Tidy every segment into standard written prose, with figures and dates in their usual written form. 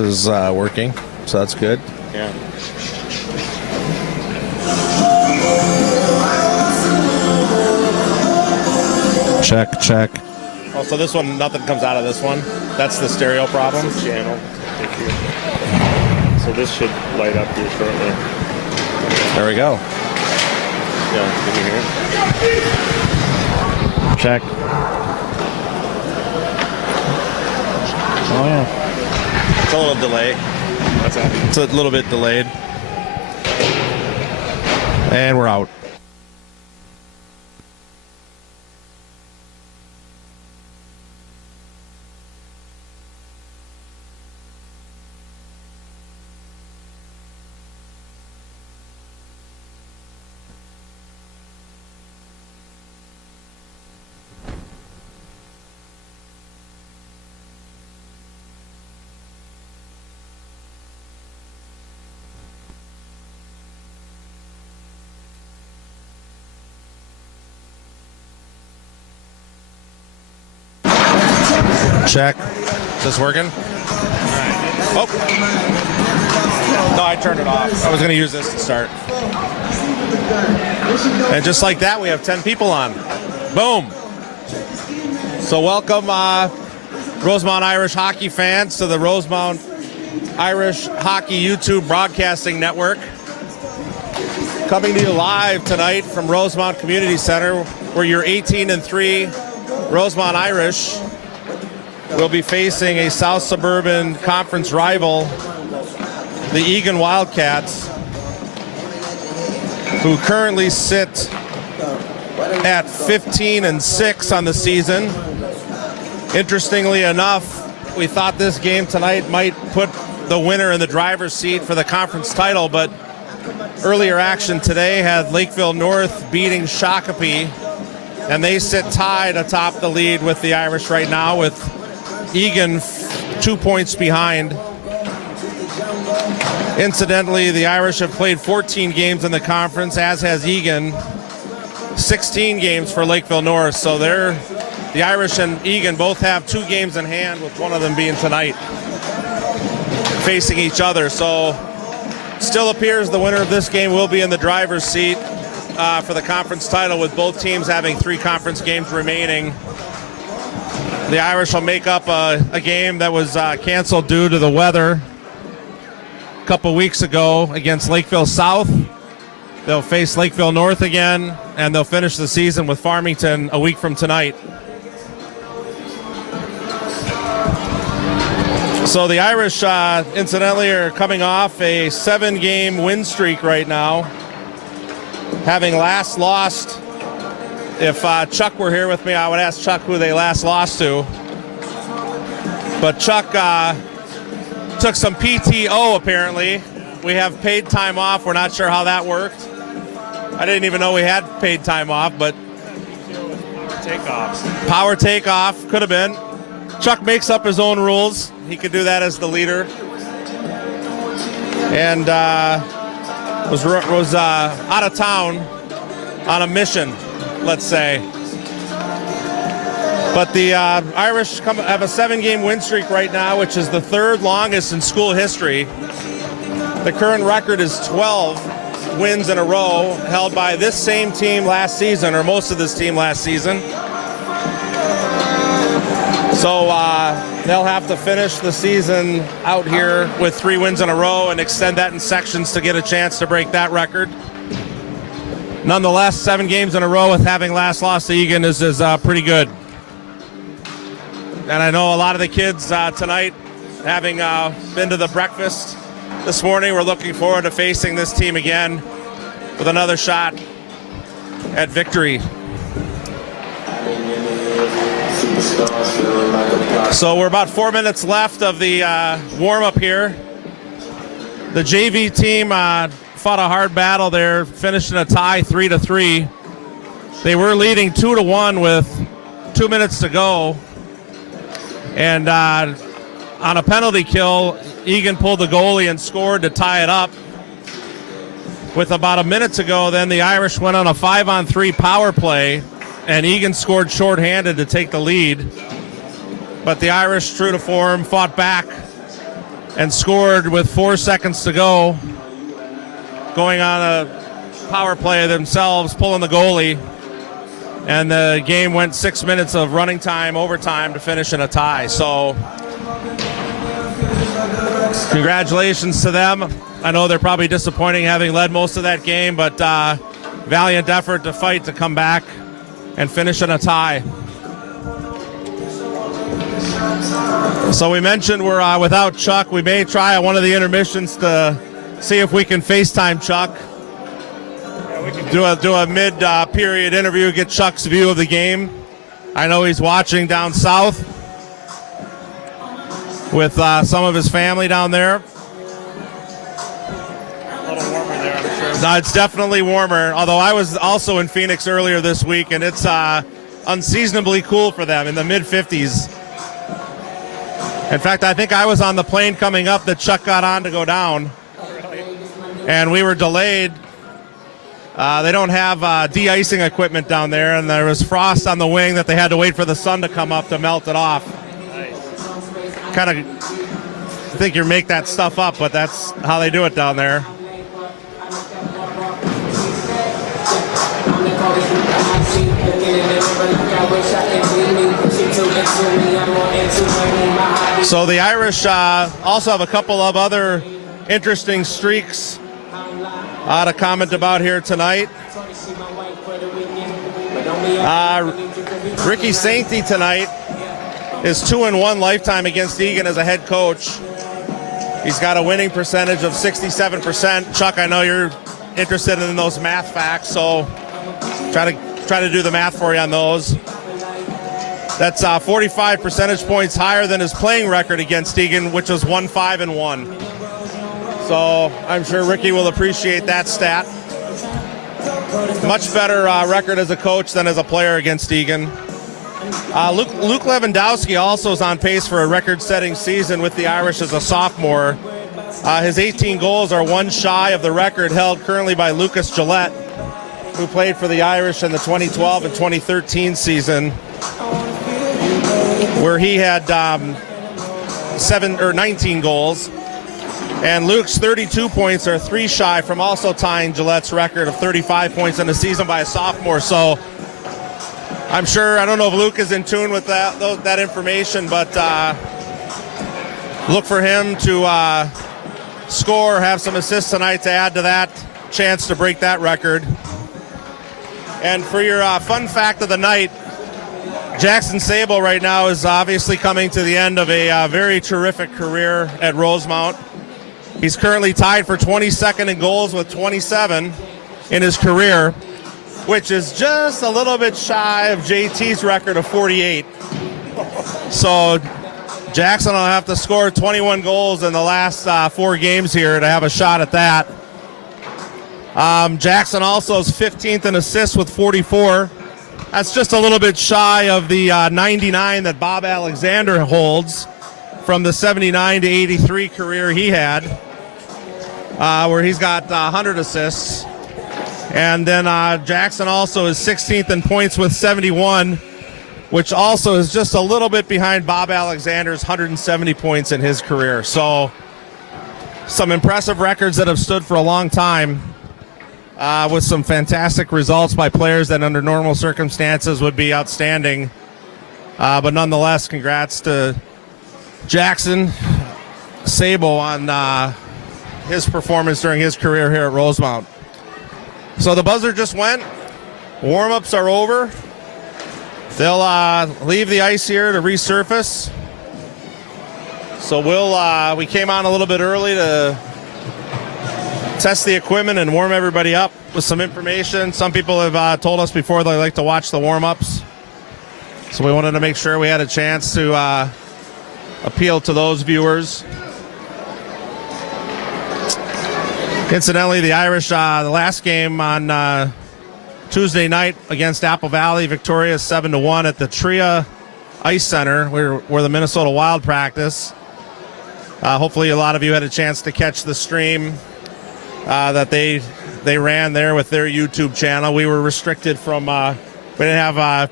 is working, so that's good. Yeah. Check. Oh, so this one, nothing comes out of this one. That's the stereo problem. It's the channel. Thank you. So this should light up here shortly. There we go. Yeah, can you hear it? Check. Oh yeah. It's a little delay. What's that? It's a little bit delayed. And we're out. Check. Is this working? Oh. No, I turned it off. I was going to use this to start. And just like that, we have 10 people on. Boom. So welcome, Rosemount Irish hockey fans, to the Rosemount Irish Hockey YouTube Broadcasting Network. Coming to you live tonight from Rosemount Community Center, where your 18-3 Rosemount Irish will be facing a South Suburban Conference rival, the Eagan Wildcats, who currently sit at 15-6 on the season. Interestingly enough, we thought this game tonight might put the winner in the driver's seat for the conference title, but earlier action today had Lakeville North beating Shakopee, and they sit tied atop the lead with the Irish right now, with Eagan 2 points behind. Incidentally, the Irish have played 14 games in the conference, as has Eagan. 16 games for Lakeville North, so the Irish and Eagan both have 2 games in hand, with one of them being tonight, facing each other. So still appears the winner of this game will be in the driver's seat for the conference title, with both teams having 3 conference games remaining. The Irish will make up a game that was canceled due to the weather a couple weeks ago against Lakeville South. They'll face Lakeville North again, and they'll finish the season with Farmington a week from tonight. So the Irish, incidentally, are coming off a 7-game win streak right now, having last lost. If Chuck were here with me, I would ask Chuck who they last lost to. But Chuck took some PTO, apparently. We have paid time off. We're not sure how that worked. I didn't even know we had paid time off, but power takeoff could have been. Chuck makes up his own rules. He could do that as the leader. And was out of town on a mission, let's say. But the Irish have a 7-game win streak right now, which is the 3rd longest in school history. The current record is 12 wins in a row, held by this same team last season, or most of this team last season. So they'll have to finish the season out here with 3 wins in a row and extend that in sections to get a chance to break that record. Nonetheless, 7 games in a row with having last lost to Eagan is pretty good. And I know a lot of the kids tonight, having been to the breakfast this morning, we're looking forward to facing this team again with another shot at victory. So we're about 4 minutes left of the warm-up here. The JV team fought a hard battle there, finished in a tie 3-3. They were leading 2-1 with 2 minutes to go. And on a penalty kill, Eagan pulled the goalie and scored to tie it up. With about a minute to go, then the Irish went on a 5-on-3 power play, and Eagan scored shorthanded to take the lead. But the Irish, true to form, fought back and scored with 4 seconds to go, going on a power play themselves, pulling the goalie. And the game went 6 minutes of running time, overtime, to finish in a tie. So congratulations to them. I know they're probably disappointing having led most of that game, but valiant effort to fight to come back and finish in a tie. So we mentioned we're without Chuck. We may try at one of the intermissions to see if we can FaceTime Chuck. Do a mid-period interview, get Chuck's view of the game. I know he's watching down south with some of his family down there. A little warmer there, I'm sure. No, it's definitely warmer, although I was also in Phoenix earlier this week, and it's unseasonably cool for them in the mid-50s. In fact, I think I was on the plane coming up that Chuck got on to go down, and we were delayed. They don't have de-icing equipment down there, and there was frost on the wing that they had to wait for the sun to come up to melt it off. Nice. Kind of think you make that stuff up, but that's how they do it down there. So the Irish also have a couple of other interesting streaks to comment about here tonight. Ricky Sainty tonight is 2-1 lifetime against Eagan as a head coach. He's got a winning percentage of 67%. Chuck, I know you're interested in those math facts, so try to do the math for you on those. That's 45 percentage points higher than his playing record against Eagan, which was 1-5-1. So I'm sure Ricky will appreciate that stat. Much better record as a coach than as a player against Eagan. Luke Lewandowski also is on pace for a record-setting season with the Irish as a sophomore. His 18 goals are one shy of the record held currently by Lucas Gillette, who played for the Irish in the 2012 and 2013 season, where he had 19 goals. And Luke's 32 points are 3 shy from also tying Gillette's record of 35 points in the season by a sophomore. So I'm sure, I don't know if Luke is in tune with that information, but look for him to score, have some assists tonight to add to that chance to break that record. And for your fun fact of the night, Jackson Sable right now is obviously coming to the end of a very terrific career at Rosemount. He's currently tied for 22nd in goals with 27 in his career, which is just a little bit shy of JT's record of 48. So Jackson will have to score 21 goals in the last 4 games here to have a shot at that. Jackson also is 15th in assists with 44. That's just a little bit shy of the 99 that Bob Alexander holds from the 79 to 83 career he had, where he's got 100 assists. And then Jackson also is 16th in points with 71, which also is just a little bit behind Bob Alexander's 170 points in his career. So some impressive records that have stood for a long time, with some fantastic results by players that under normal circumstances would be outstanding. But nonetheless, congrats to Jackson Sable on his performance during his career here at Rosemount. So the buzzer just went. Warm-ups are over. They'll leave the ice here to resurface. So we came on a little bit early to test the equipment and warm everybody up with some information. Some people have told us before they like to watch the warm-ups. So we wanted to make sure we had a chance to appeal to those viewers. Incidentally, the Irish, the last game on Tuesday night against Apple Valley, victorious 7-1 at the Tria Ice Center, where the Minnesota Wild practice. Hopefully a lot of you had a chance to catch the stream that they ran there with their YouTube channel. We were restricted from, we didn't have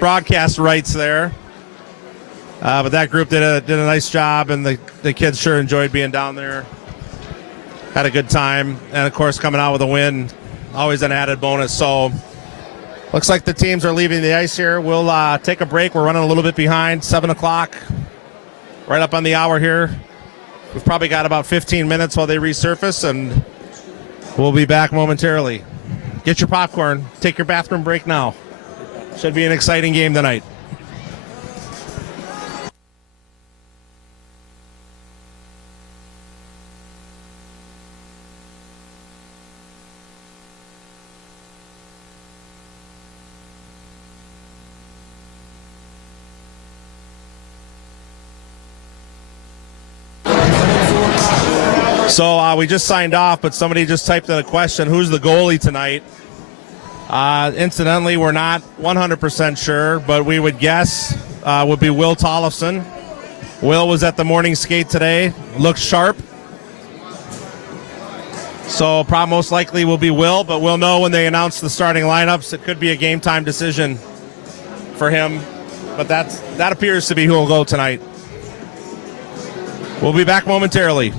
broadcast rights there. But that group did a nice job, and the kids sure enjoyed being down there. Had a good time, and of course coming out with a win, always an added bonus. So looks like the teams are leaving the ice here. We'll take a break. We're running a little bit behind, 7 o'clock, right up on the hour here. We've probably got about 15 minutes while they resurface, and we'll be back momentarily. Get your popcorn. Take your bathroom break now. Should be an exciting game tonight. So we just signed off, but somebody just typed in a question, who's the goalie tonight? Incidentally, we're not 100% sure, but we would guess would be Will Tollefson. Will was at the morning skate today, looks sharp. So probably most likely will be Will, but we'll know when they announce the starting lineups. It could be a game time decision for him, but that appears to be who will go tonight. We'll be back momentarily.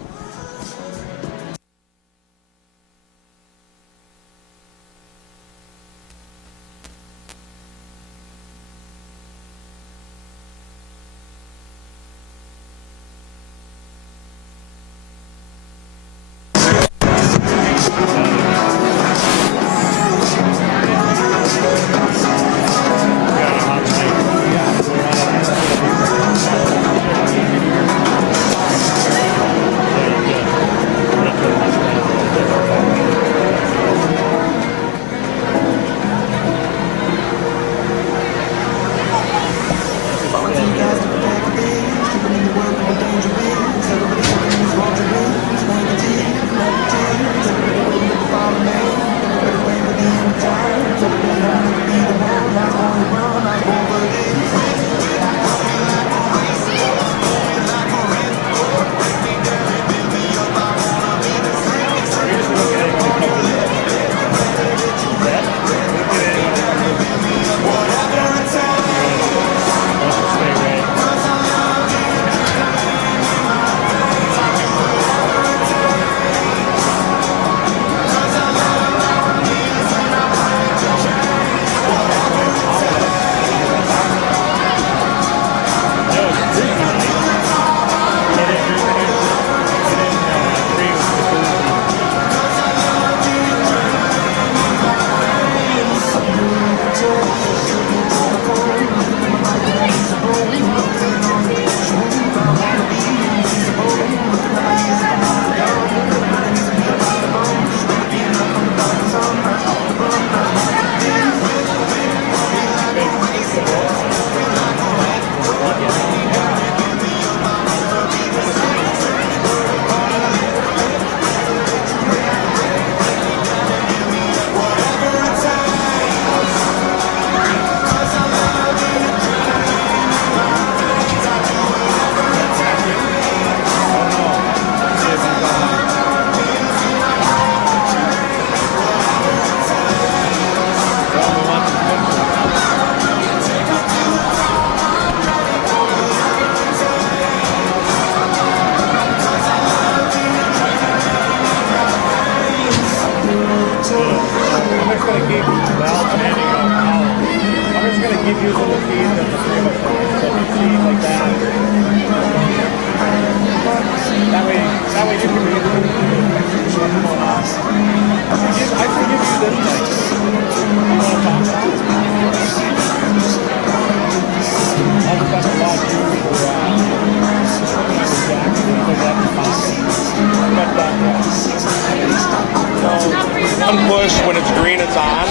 One push when it's green, it's on.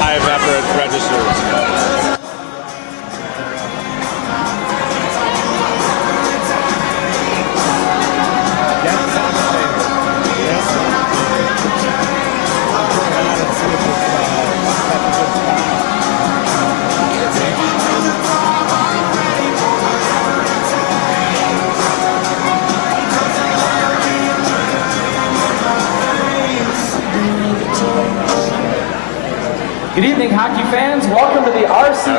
Live after it registers. welcome to the RCC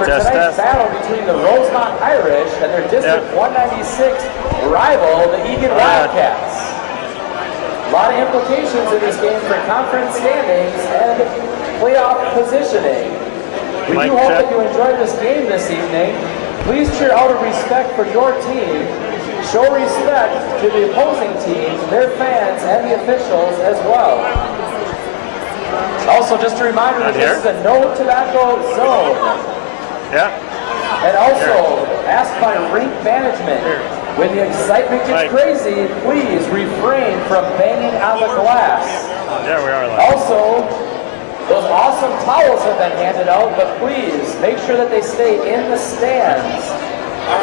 for Test, tonight's test. battle between the Rosemount Irish and their District 196 rival, the Eagan Wildcats. A lot of implications in this game for conference standings and playoff positioning. We do hope that you enjoyed this game this evening. Please cheer out of respect for your team. Show respect to the opposing team, their fans, and the officials as well. Also, just a reminder that this is a no tobacco zone. And also, asked by rink management, when the excitement gets crazy, please refrain from banging on the glass. Yeah, we are live. Also, those awesome towels have been handed out, but please make sure that they stay in the stands.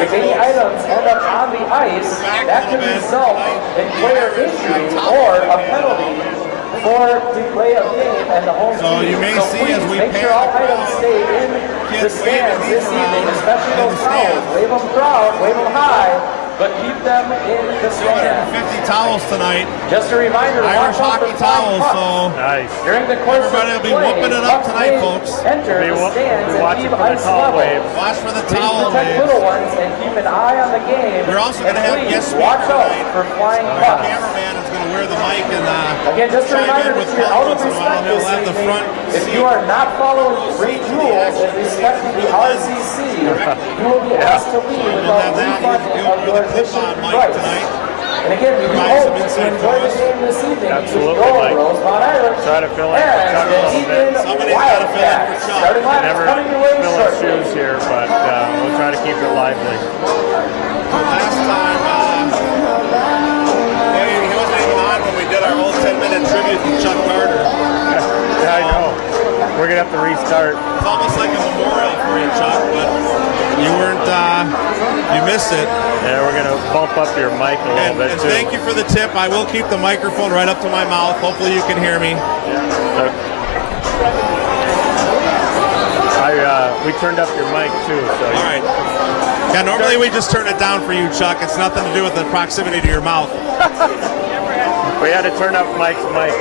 If any items end up on the ice, that could result in player injury or a penalty for delay of game and the home So team. you may see please as we make sure all items stay in the stands this evening, especially those towels. Wave them proud, wave them high, but keep them in the stands. 250 towels tonight. Just a reminder, Irish watch out hockey for flying towels, pucks. so Nice. During the course everybody of will be play, whooping it up pucks tonight, may folks. Enter the stands and watching leave for the ice towel level. wave. watch for the Please towel protect wave. little ones and keep an eye on the game. We're also and gonna have please guest watch speaker out tonight. for flying Our pucks. cameraman is going to wear the mic and Again, just a chime reminder in that with you're out of once in a while. respect He'll this have the evening. front If seat. you are not following rink rules and respecting the RCC, you will be asked to leave without have that. refund He'll of your with a admission clip-on mic price. tonight. And again, we do Provide hope some that you insight enjoy for the us. game this evening. Absolutely, Go Mike. Rosemount Irish Try to fill in for and Chuck a the little bit. Eagan Somebody's gotta fill in for Wildcats. Chuck. Starting line is Never coming your way fill our shortly. shoes here, but we'll try to keep it lively. Last time, he wasn't even on when we did our old 10-minute tribute to Chuck Carter. Yeah, I know. We're going to have to restart. It's almost like a memorial for you, Chuck, but you weren't, you missed it. Yeah, we're going to bump up your mic a little bit, And too. thank you for the tip. I will keep the microphone right up to my mouth. Hopefully you can hear me. We turned up your mic, too. So All right. Yeah, normally we just turn it down for you, Chuck. It's nothing to do with the proximity to your mouth. we had to turn up Mike's mic.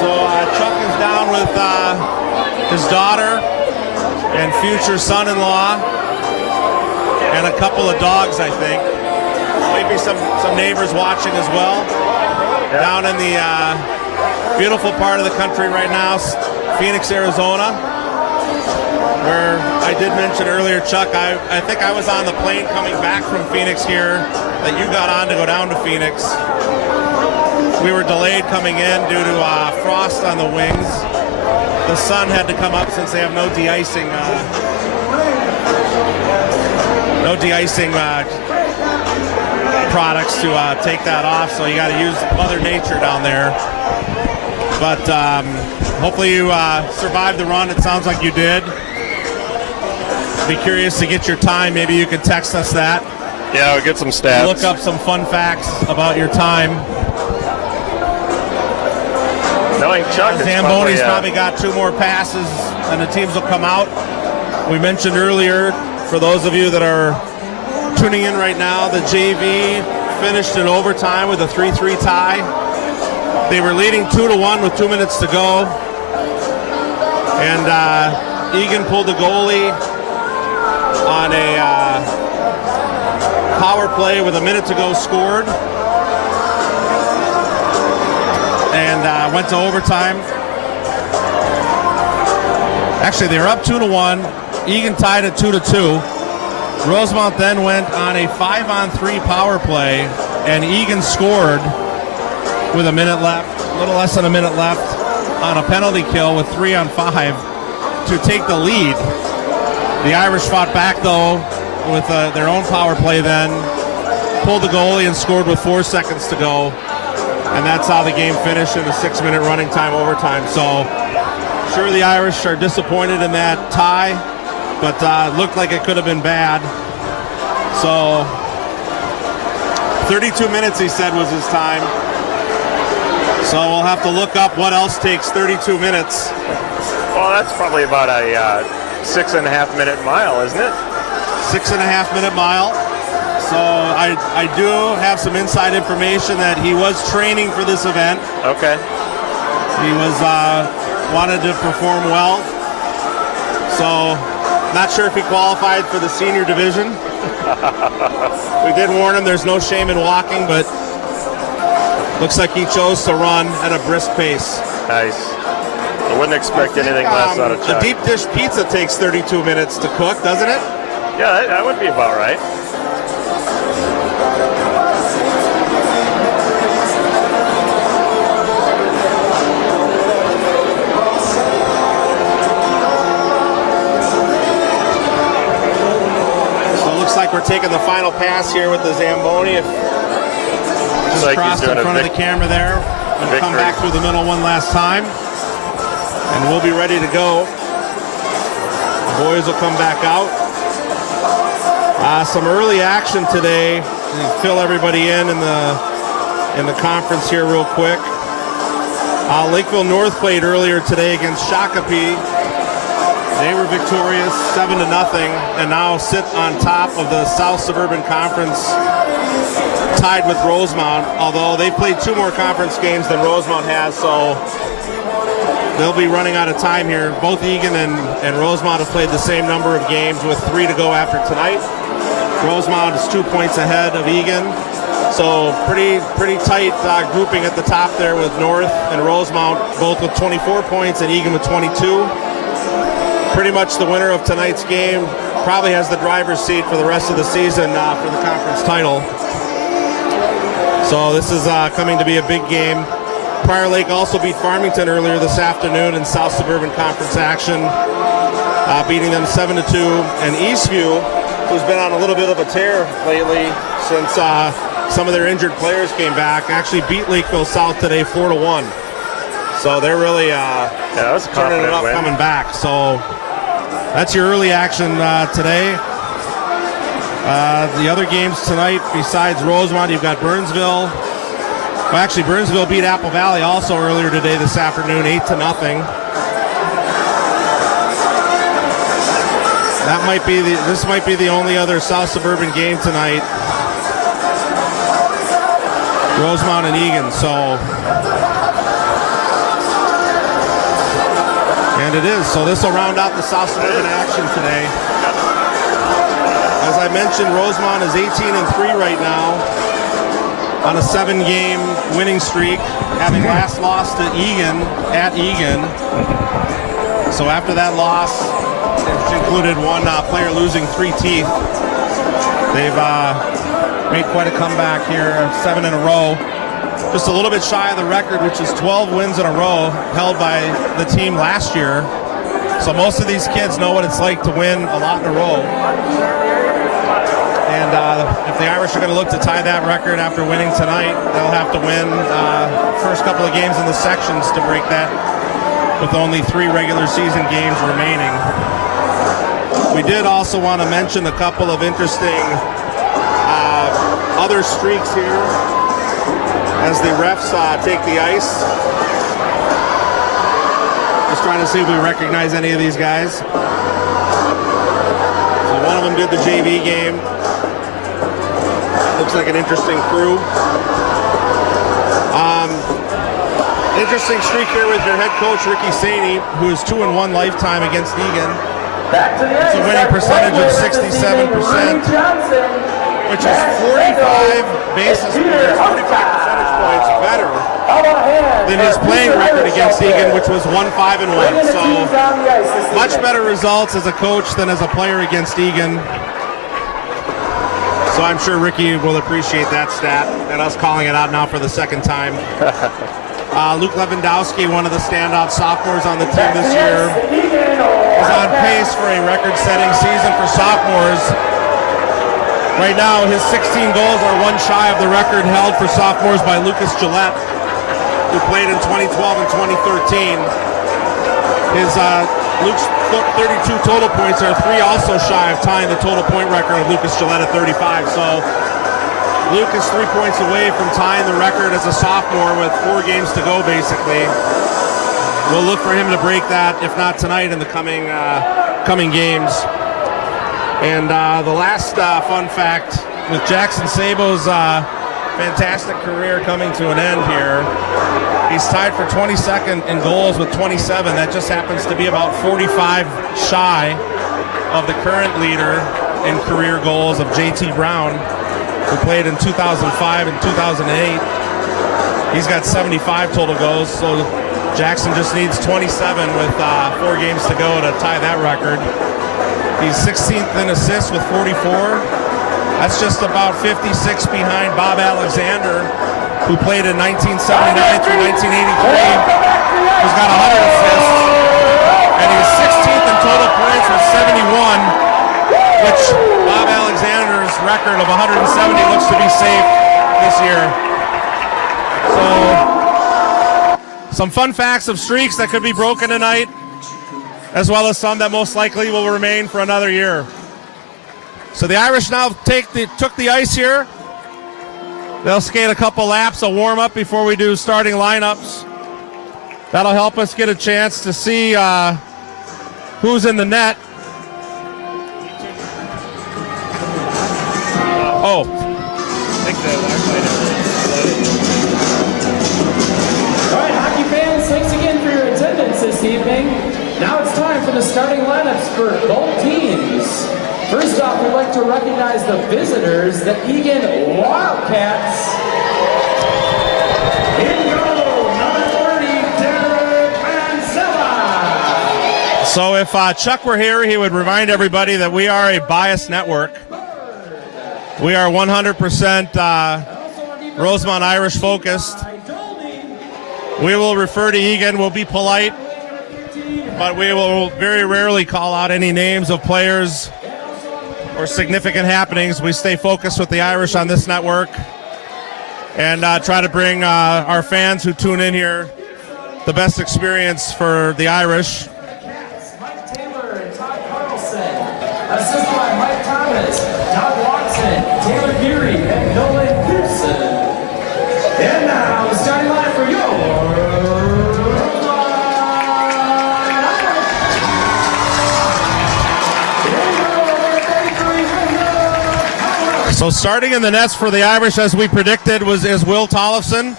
So Chuck is down with his daughter and future son-in-law and a couple of dogs, I think. Maybe some neighbors watching as well. Yep. Down in the beautiful part of the country right now, Phoenix, Arizona, where I did mention earlier, Chuck, I think I was on the plane coming back from Phoenix here that you got on to go down to Phoenix. We were delayed coming in due to frost on the wings. The sun had to come up since they have no de-icing products to take that off, so you got to use Mother Nature down there. But hopefully you survived the run. It sounds like you did. Be curious to get your time. Maybe you can text us that. Yeah, we'll get some stats. Look up some fun facts about your time. Knowing Chuck, it's Zamboni's probably got 2 more passes, and the teams will come out. We mentioned earlier, for those of you that are tuning in right now, the JV finished in overtime with a 3-3 tie. They were leading 2-1 with 2 minutes to go. And Eagan pulled the goalie on a power play with a minute to go, scored. And went to overtime. Actually, they were up 2-1. Eagan tied at 2-2. Rosemount then went on a 5-on-3 power play, and Eagan scored with a minute left, a little less than a minute left, on a penalty kill with 3-on-5 to take the lead. The Irish fought back, though, with their own power play then, pulled the goalie and scored with 4 seconds to go. And that's how the game finished in a 6-minute running time overtime. So, sure, the Irish are disappointed in that tie, but looked like it could have been bad. So, 32 minutes, he said, was his time. So we'll have to look up what else takes 32 minutes. Well, that's probably about a 6.5-minute mile, isn't it? 6.5-minute mile. So I do have some inside information that he was training for this event. Okay. He was wanted to perform well So, not sure if he qualified for the senior division. We did warn him there's no shame in walking, but looks like he chose to run at a brisk pace. Nice. I wouldn't expect anything less out of A Chuck. deep dish pizza takes 32 minutes to cook, doesn't it? Yeah, that would be about right. So it looks like we're taking the final pass here with the Zamboni. Just like he's crossed in doing a front of the camera there. And come back through the middle one last time. And we'll be ready to go. The boys will come back out. Some early action today. Fill everybody in the conference here real quick. Lakeville North played earlier today against Shakopee. They were victorious 7-0 and now sit on top of the South Suburban Conference, tied with Rosemount, although they played 2 more conference games than Rosemount has, so they'll be running out of time here. Both Eagan and Rosemount have played the same number of games with 3 to go after tonight. Rosemount is 2 points ahead of Eagan, so pretty tight grouping at the top there with North and Rosemount, both with 24 points and Eagan with 22. Pretty much the winner of tonight's game probably has the driver's seat for the rest of the season for the conference title. So this is coming to be a big game. Prior Lake also beat Farmington earlier this afternoon in South Suburban Conference action, beating them 7-2. And Eastview, who's been on a little bit of a tear lately since some of their injured players came back, actually beat Lakeville South today 4-1. So they're really that was a turning it up win. coming back. So that's your early action today. The other games tonight, besides Rosemount, you've got Burnsville. Well, actually, Burnsville beat Apple Valley also earlier today this afternoon, 8-0. This might be the only other South Suburban game tonight. Rosemount and Eagan. And it is. So this will round out the South Suburban action today. As I mentioned, Rosemount is 18-3 right now on a 7-game winning streak, having last lost to Eagan at Eagan. So after that loss, which included one player losing 3 teeth, they've made quite a comeback here, 7 in a row. Just a little bit shy of the record, which is 12 wins in a row held by the team last year. So most of these kids know what it's like to win a lot in a row. And if the Irish are going to look to tie that record after winning tonight, they'll have to win first couple of games in the sections to break that with only 3 regular season games remaining. We did also want to mention a couple of interesting other streaks here as the refs take the ice. Just trying to see if we recognize any of these guys. So one of them did the JV game. Looks like an interesting crew. Interesting streak here with your head coach, Ricky Saney, who is 2-1 lifetime against Eagan. It's a winning percentage of 67%, which is 45 basis points, 45 percentage points better than his playing record against Eagan, which was 1-5-1. So much better results as a coach than as a player against Eagan. So I'm sure Ricky will appreciate that stat and us calling it out now for the second time. Luke Lewandowski, one of the standout sophomores on the team this year, is on pace for a record-setting season for sophomores. Right now, his 16 goals are one shy of the record held for sophomores by Lucas Gillette, who played in 2012 and 2013. Luke's 32 total points are 3 also shy of tying the total point record of Lucas Gillette at 35. So Luke is 3 points away from tying the record as a sophomore with 4 games to go, basically. We'll look for him to break that, if not tonight, in the coming games. And the last fun fact, with Jackson Sabo's fantastic career coming to an end here. He's tied for 22nd in goals with 27. That just happens to be about 45 shy of the current leader in career goals of JT Brown, who played in 2005 and 2008. He's got 75 total goals, so Jackson just needs 27 with 4 games to go to tie that record. He's 16th in assists with 44. That's just about 56 behind Bob Alexander, who played in 1979 through 1983, who's got 100 assists. And he's 16th in total points with 71, which Bob Alexander's record of 170 looks to be safe this year. So, some fun facts of streaks that could be broken tonight, as well as some that most likely will remain for another year. So the Irish now took the ice here. They'll skate a couple laps, a warm-up before we do starting lineups. That'll help us get a chance to see who's in the net. Oh. I think the Wi-Fi All right, hockey fans, thanks again for your attendance this evening. Now it's time for the starting lineups for both teams. First off, we'd like to recognize the visitors, the Eagan Wildcats. In goal, number 30, Derek Mancella. So if Chuck were here, he would remind everybody that we are a biased network. We are 100% Rosemount Irish focused. We will refer to Eagan, we'll be polite, but we will very rarely call out any names of players or significant happenings. We stay focused with the Irish on this network and try to bring our fans who tune in here the best experience for the Irish. Mike Taylor and Todd Carlson, assisted by Mike Thomas, Todd Watson, Taylor Geary, and Nolan Pearson. And now the starting line for your So starting in the nets for the Irish, as we predicted, is Will Tollefson.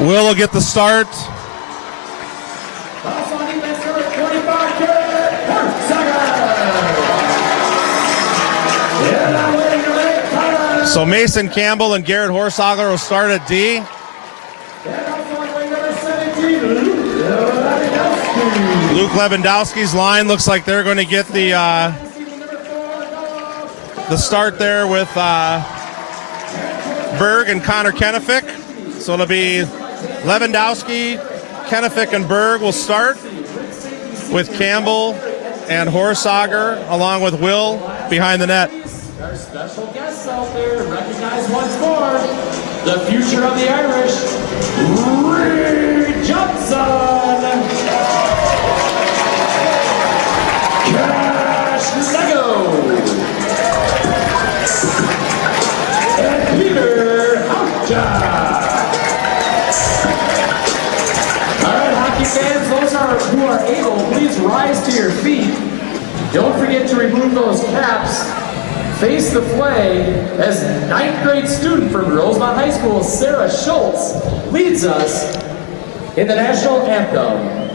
Will get the start. So Mason Campbell and Garrett Horsager will start at D. Luke Lewandowski's line looks like they're going to get the start there with Berg and Connor Kennefick. So it'll be Lewandowski, Kennefick, and Berg will start with Campbell and Horsager along with Will behind the net. Our special guests out there, recognize once more the future of the Irish, Reed Johnson, Cash Lego, and Peter Houcha. All right, hockey fans, those who are able, please rise to your feet. Don't forget to remove those caps. Face the flag as 9th grade student from Rosemount High School, Sarah Schultz, leads us in the national anthem.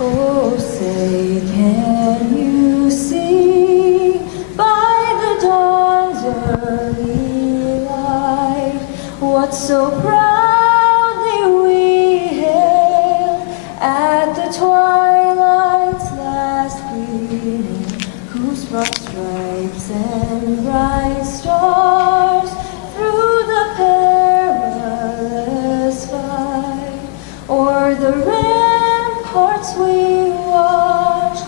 Oh, say, can you see by the dawn's early light what so proudly we hail at the twilight's last gleaming, whose broad stripes and bright stars through the perilous fight o'er the ramparts we watched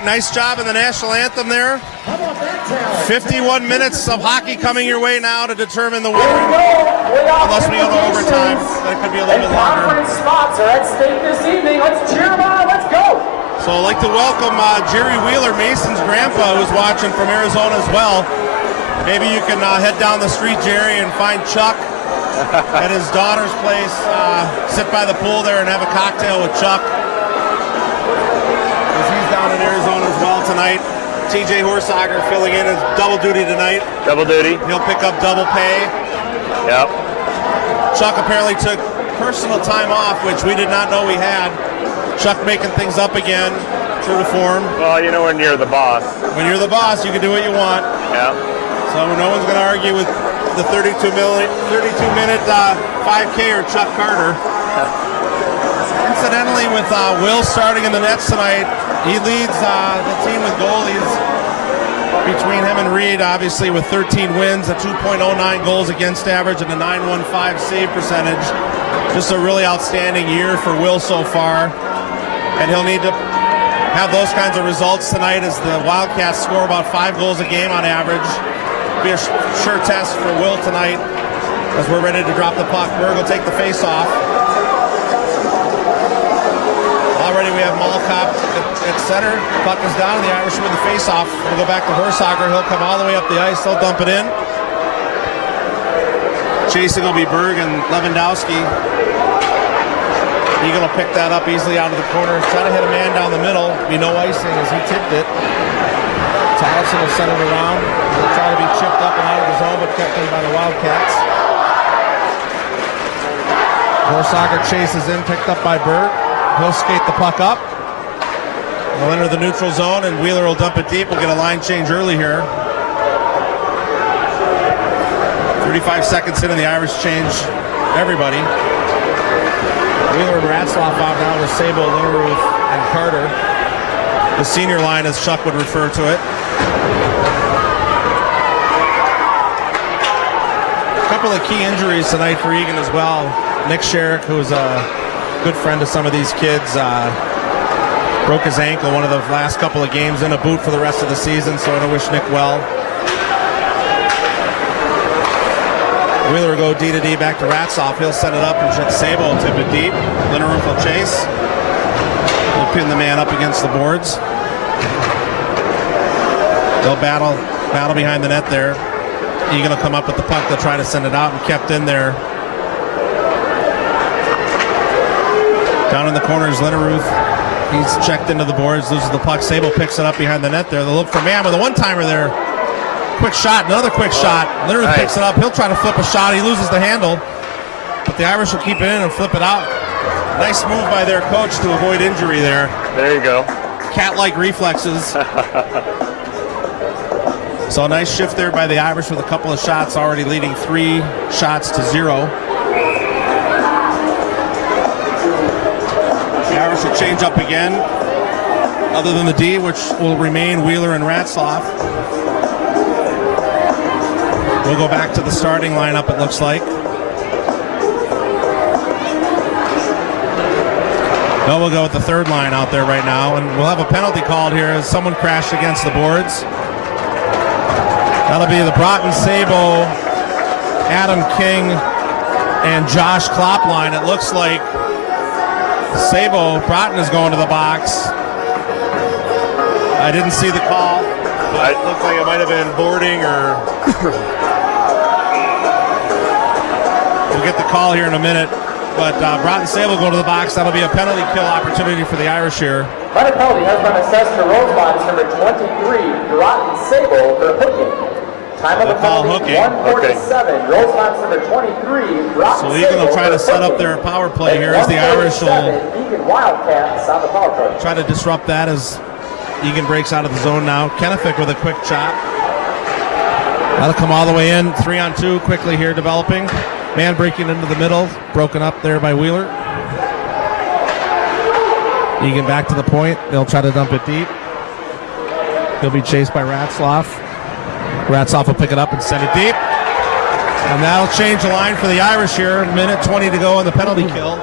right, nice job in the national anthem there. 51 minutes of hockey coming your way now to determine the winner. Unless we go to overtime, that could be a little bit longer. Conference spots are at stake this evening. Let's cheer them on. Let's go. So I'd like to welcome Jerry Wheeler, Mason's grandpa, who's watching from Arizona as well. Maybe you can head down the street, Jerry, and find Chuck at his daughter's place. Sit by the pool there and have a cocktail with Chuck. Because he's down in Arizona as well tonight. TJ Horsager filling in his double duty tonight. Double duty. He'll pick up double pay. Yep. Chuck apparently took personal time off, which we did not know we had. Chuck making things up again, true to form. Well, you know when you're the boss. When you're the boss, you can do what you want. Yeah. So no one's going to argue with the 32-minute 5K or Chuck Carter. Incidentally, with Will starting in the nets tonight, he leads the team with goalies between him and Reed, obviously with 13 wins, a 2.09 goals against average, and a 915 save percentage. Just a really outstanding year for Will so far. And he'll need to have those kinds of results tonight as the Wildcats score about 5 goals a game on average. Be a sure test for Will tonight as we're ready to drop the puck. Berg will take the face-off. Already we have Malkop at center. Puck is down, and the Irish win the face-off. We'll go back to Horsager. He'll come all the way up the ice. They'll dump it in. Chasing will be Berg and Lewandowski. Eagle will pick that up easily out of the corner. Try to hit a man down the middle. Be no icing as he tipped it. Tallison will send it around. He'll try to be chipped up and out of the zone, but kept in by the Wildcats. Horsager chases in, picked up by Berg. He'll skate the puck up. He'll enter the neutral zone, and Wheeler will dump it deep. We'll get a line change early here. 35 seconds in, and the Irish change everybody. Wheeler and Ratzlaff out now with Sabo, Linneruth, and Carter. The senior line, as Chuck would refer to it. A couple of key injuries tonight for Eagan as well. Nick Sherrick, who's a good friend of some of these kids, broke his ankle one of the last couple of games, in a boot for the rest of the season, so I want to wish Nick well. Wheeler will go D to D back to Ratzlaff. He'll set it up, and Sabo will tip it deep. Linneruth will chase. He'll pin the man up against the boards. They'll battle behind the net there. Eagan will come up with the puck. They'll try to send it out, and kept in there. Down in the corner is Linneruth. He's checked into the boards, loses the puck. Sabo picks it up behind the net there. They'll look for man with a one-timer there. Quick shot, another quick shot. Linneruth picks it up. He'll try to flip a shot. He loses the handle, but the Irish will keep it in and flip it out. Nice move by their coach to avoid injury there. There you go. Cat-like reflexes. So a nice shift there by the Irish with a couple of shots, already leading 3 shots to 0. The Irish will change up again, other than the D, which will remain Wheeler and Ratzlaff. We'll go back to the starting lineup, it looks like. No, we'll go with the third line out there right now, and we'll have a penalty called here as someone crashed against the boards. That'll be the Broughton, Sabo, Adam King, and Josh Klopp line. It looks like Broughton is going to the box. I didn't see the call, but it looked like it might have been boarding or... We'll get the call here in a minute. But Broughton Sable will go to the box. That'll be a penalty kill opportunity for the Irish here. Minor penalty has been assessed to Rosemount's number 23, Broughton Sable, for hooking. Time of the penalty, 1:47. Rosemont's number 23, Broughton So Eagan will try to set up their power play here as the Irish will Eagan Wildcats on the power play. Try to disrupt that as Eagan breaks out of the zone now. Kennefic with a quick chop. That'll come all the way in. 3-on-2 quickly here developing. Man breaking into the middle. Broken up there by Wheeler. Eagan back to the point. They'll try to dump it deep. He'll be chased by Ratzlaff. Ratzlaff will pick it up and send it deep. And that'll change the line for the Irish here. 1:20 to go on the penalty kill.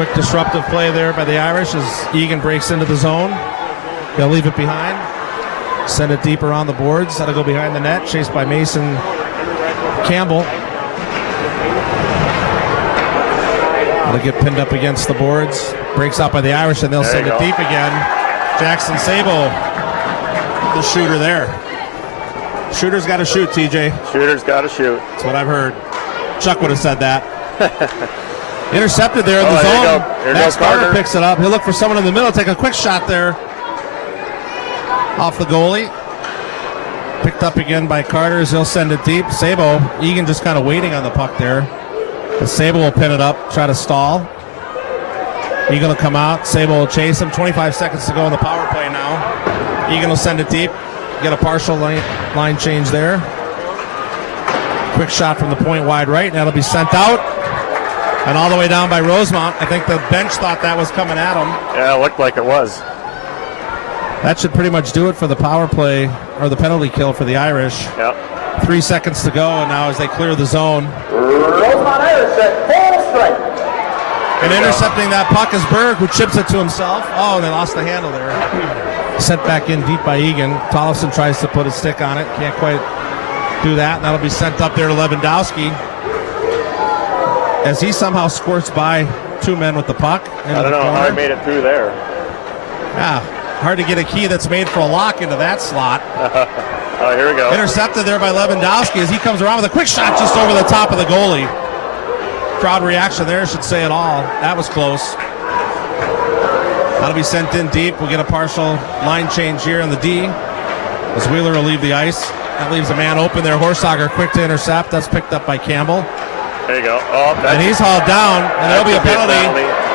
Quick disruptive play there by the Irish as Eagan breaks into the zone. They'll leave it behind. Send it deep around the boards. That'll go behind the net. Chased by Mason Campbell. That'll get pinned up against the boards. Breaks out by the Irish, and they'll send it deep again. Jackson Sabo, the shooter there. Shooter's got to shoot, TJ. Shooter's got to shoot. That's what I've heard. Chuck would have said that. Intercepted there in the zone. Max Carter picks it up. He'll look for someone in the middle. Take a quick shot there. Off the goalie. Picked up again by Carter as he'll send it deep. Sabo, Eagan just kind of waiting on the puck there. And Sabo will pin it up, try to stall. Eagan will come out. Sabo will chase him. 25 seconds to go in the power play now. Eagan will send it deep. Get a partial line change there. Quick shot from the point wide right, and that'll be sent out. And all the way down by Rosemount. I think the bench thought that was coming at him. Yeah, it looked like it was. That should pretty much do it for the power play, or the penalty kill for the Irish. Yep. 3 seconds to go, and now as they clear the zone. Rosemount Irish at full strike. And intercepting that puck is Berg, who chips it to himself. Oh, and they lost the handle there. Sent back in deep by Eagan. Tollefson tries to put a stick on it. Can't quite do that. And that'll be sent up there to Lewandowski as he somehow squirts by two men with the puck. I don't know how he made it through there. Yeah, hard to get a key that's made for a lock into that slot. Oh, here we go. Intercepted there by Lewandowski as he comes around with a quick shot just over the top of the goalie. Crowd reaction there should say it all. That was close. That'll be sent in deep. We'll get a partial line change here in the D as Wheeler will leave the ice. That leaves a man open there. Horsager quick to intercept. That's picked up by Campbell. There you go. Oh, and he's hauled down, and there'll be a penalty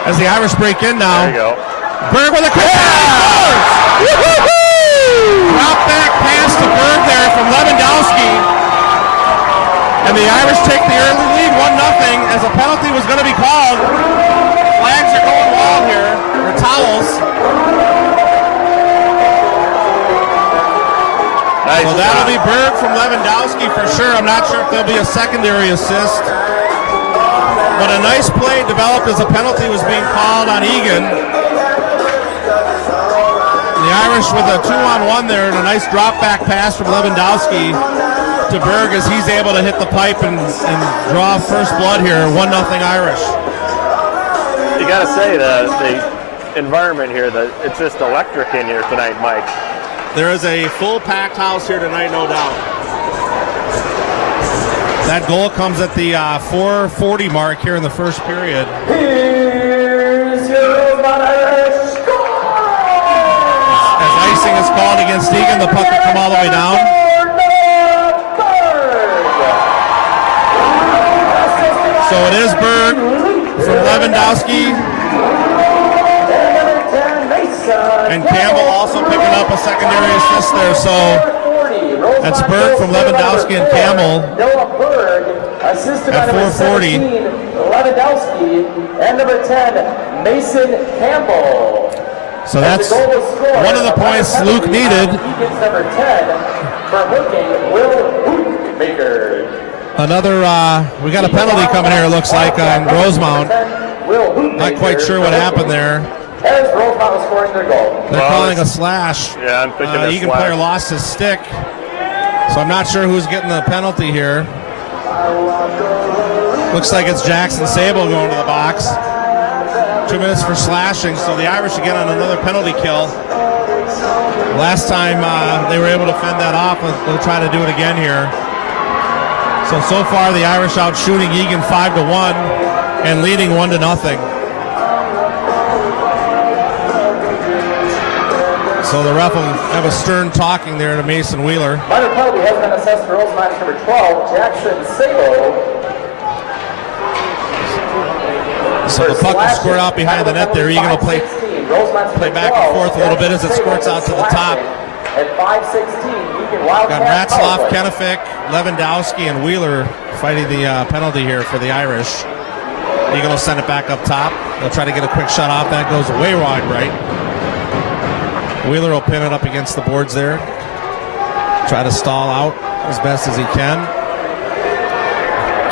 as the Irish break in now. There you go. Berg with a quick shot. Drop back pass to Berg there from Lewandowski. And the Irish take the early lead 1-0 as a penalty was going to be called. Flags are going wild here, or towels. Nice. So that'll be Berg from Lewandowski for sure. I'm not sure if there'll be a secondary assist. But a nice play developed as a penalty was being called on Eagan. The Irish with a 2-on-1 there and a nice drop back pass from Lewandowski to Berg as he's able to hit the pipe and draw first blood here. 1-0 Irish. You got to say the environment here, it's just electric in here tonight, Mike. There is a full packed house here tonight, no doubt. That goal comes at the 4:40 mark here in the first period. Here's your Rosemount Irish score! As icing is called against Eagan, the puck will come all the way down. So it is Berg from Lewandowski. And Campbell also picking up a secondary assist there. So that's Berg from Lewandowski and Campbell at 4:40. Lewandowski and number 10, Mason Campbell. So that's one of the points Luke needed. Number 10 for hooking, Will Hootmaker. Another, we got a penalty coming here, it looks like, on Rosemount. Not quite sure what happened there. As Rosemount was scoring their goal. They're calling a slash. Yeah, I'm thinking a Eagan slash. player lost his stick. So I'm not sure who's getting the penalty here. Looks like it's Jackson Sable going to the box. 2 minutes for slashing, so the Irish again on another penalty kill. Last time they were able to fend that off. They'll try to do it again here. So far the Irish out shooting Eagan 5-1 and leading 1-0. So the ref will have a stern talking there to Mason Wheeler. Minor penalty has been assessed for Rosemount number 12, Jackson Sabo. So the puck is squared out behind the net there. Eagan will play back and forth a little bit as it squirts out to the top. At 5:16, Eagan Wildcats. Got Ratzloff, Kennefic, Lewandowski, and Wheeler fighting the penalty here for the Irish. Eagan will send it back up top. They'll try to get a quick shot off. That goes way wide right. Wheeler will pin it up against the boards there. Try to stall out as best as he can.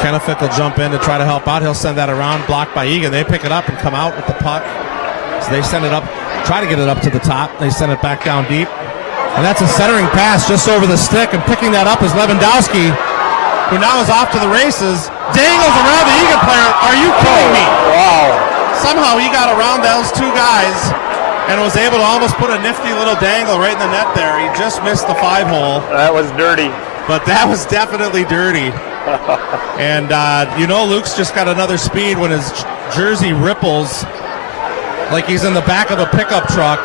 Kennefic will jump in to try to help out. He'll send that around, blocked by Eagan. They pick it up and come out with the puck. So they send it up, try to get it up to the top. They send it back down deep. And that's a centering pass just over the stick, and picking that up is Lewandowski, who now is off to the races. Dangles around the Eagan player. Are you kidding me? Wow. Somehow he got around those two guys and was able to almost put a nifty little dangle right in the net there. He just missed the 5-hole. That was dirty. But that was definitely dirty. And Luke's just got another speed when his jersey ripples like he's in the back of a pickup truck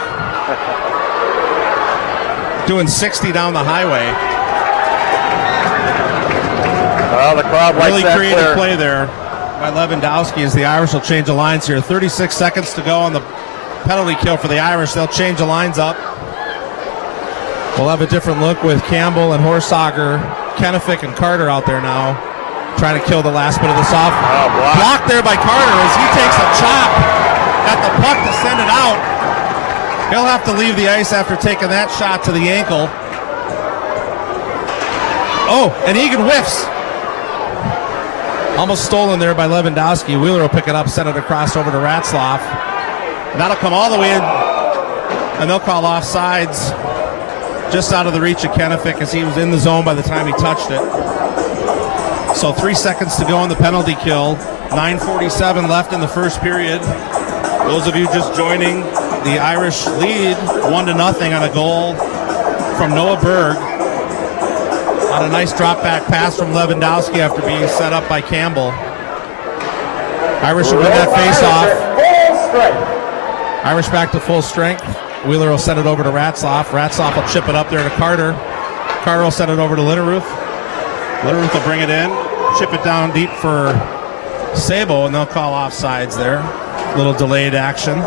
doing 60 down the highway. Well, the crowd likes really that creative play there by Lewandowski as the Irish will change the lines here. 36 seconds to go on the penalty kill for the Irish. They'll change the lines up. We'll have a different look with Campbell and Horsager, Kennefic and Carter out there now, trying to kill the last bit of this off. Blocked there by Carter as he takes a chop at the puck to send it out. He'll have to leave the ice after taking that shot to the ankle. Oh, and Eagan whiffs. Almost stolen there by Lewandowski. Wheeler will pick it up, send it across over to Ratzlaff. And that'll come all the way in, and they'll call offsides just out of the reach of Kennefic as he was in the zone by the time he touched it. So 3 seconds to go on the penalty kill. 9:47 left in the first period. Those of you just joining, the Irish lead 1-0 on a goal from Noah Berg on a nice drop back pass from Lewandowski after being set up by Campbell. Irish will win that face off. Irish back to full strength. Wheeler will send it over to Ratzlaff. Ratzlaff will chip it up there to Carter. Carter will send it over to Litteruth. Litteruth will bring it in, chip it down deep for Sabo, and they'll call offsides there. Little delayed action.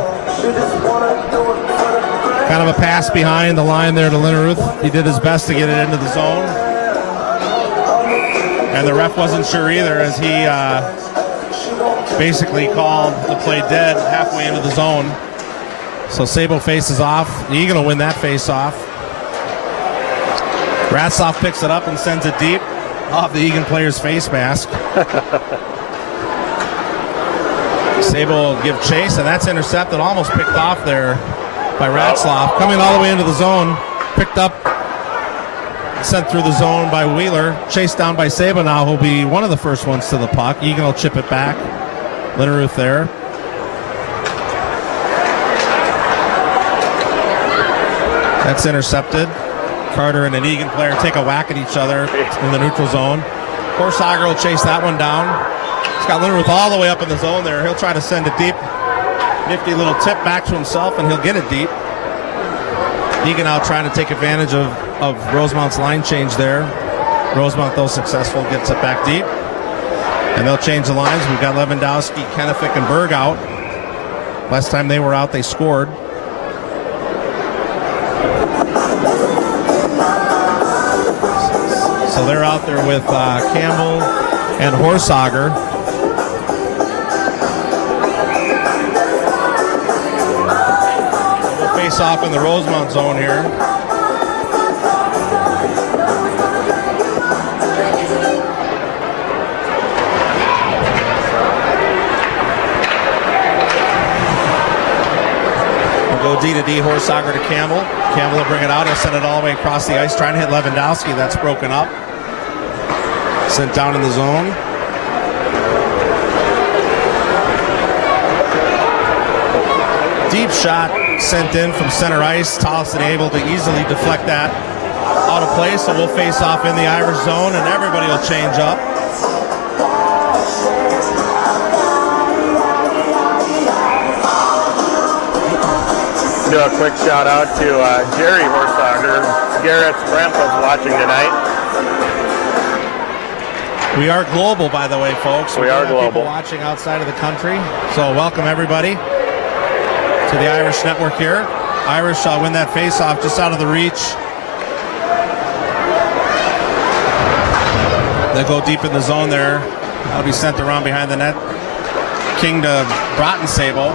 Kind of a pass behind the line there to Litteruth. He did his best to get it into the zone. And the ref wasn't sure either as he basically called the play dead halfway into the zone. So Sabo faces off. Eagan will win that face off. Ratzlaff picks it up and sends it deep off the Eagan player's face mask. Sabo will give chase, and that's intercepted, almost picked off there by Ratzlaff. Coming all the way into the zone, picked up, sent through the zone by Wheeler. Chased down by Sabo now, who'll be one of the first ones to the puck. Eagan will chip it back. Litteruth there. That's intercepted. Carter and an Eagan player take a whack at each other in the neutral zone. Horsager will chase that one down. He's got Litteruth all the way up in the zone there. He'll try to send it deep. Nifty little tip back to himself, and he'll get it deep. Eagan out trying to take advantage of Rosemount's line change there. Rosemount, though successful, gets it back deep. And they'll change the lines. We've got Lewandowski, Kennefic, and Berg out. Last time they were out, they scored. So they're out there with Campbell and Horsager. We'll face off in the Rosemount zone here. We'll go D to D, Horsager to Campbell. Campbell will bring it out. He'll send it all the way across the ice, trying to hit Lewandowski. That's broken up. Sent down in the zone. Deep shot sent in from center ice. Tollefson able to easily deflect that out of play, so we'll face off in the Irish zone, and everybody will change up. Do a quick shout out to Jerry Horsager. Garrett's grandpa's watching tonight. We are global, by the way, folks. We are global. People watching outside of the country. So welcome everybody to the Irish Network here. Irish win that face-off just out of the reach. They'll go deep in the zone there. That'll be sent around behind the net. King to Broughton Sabo.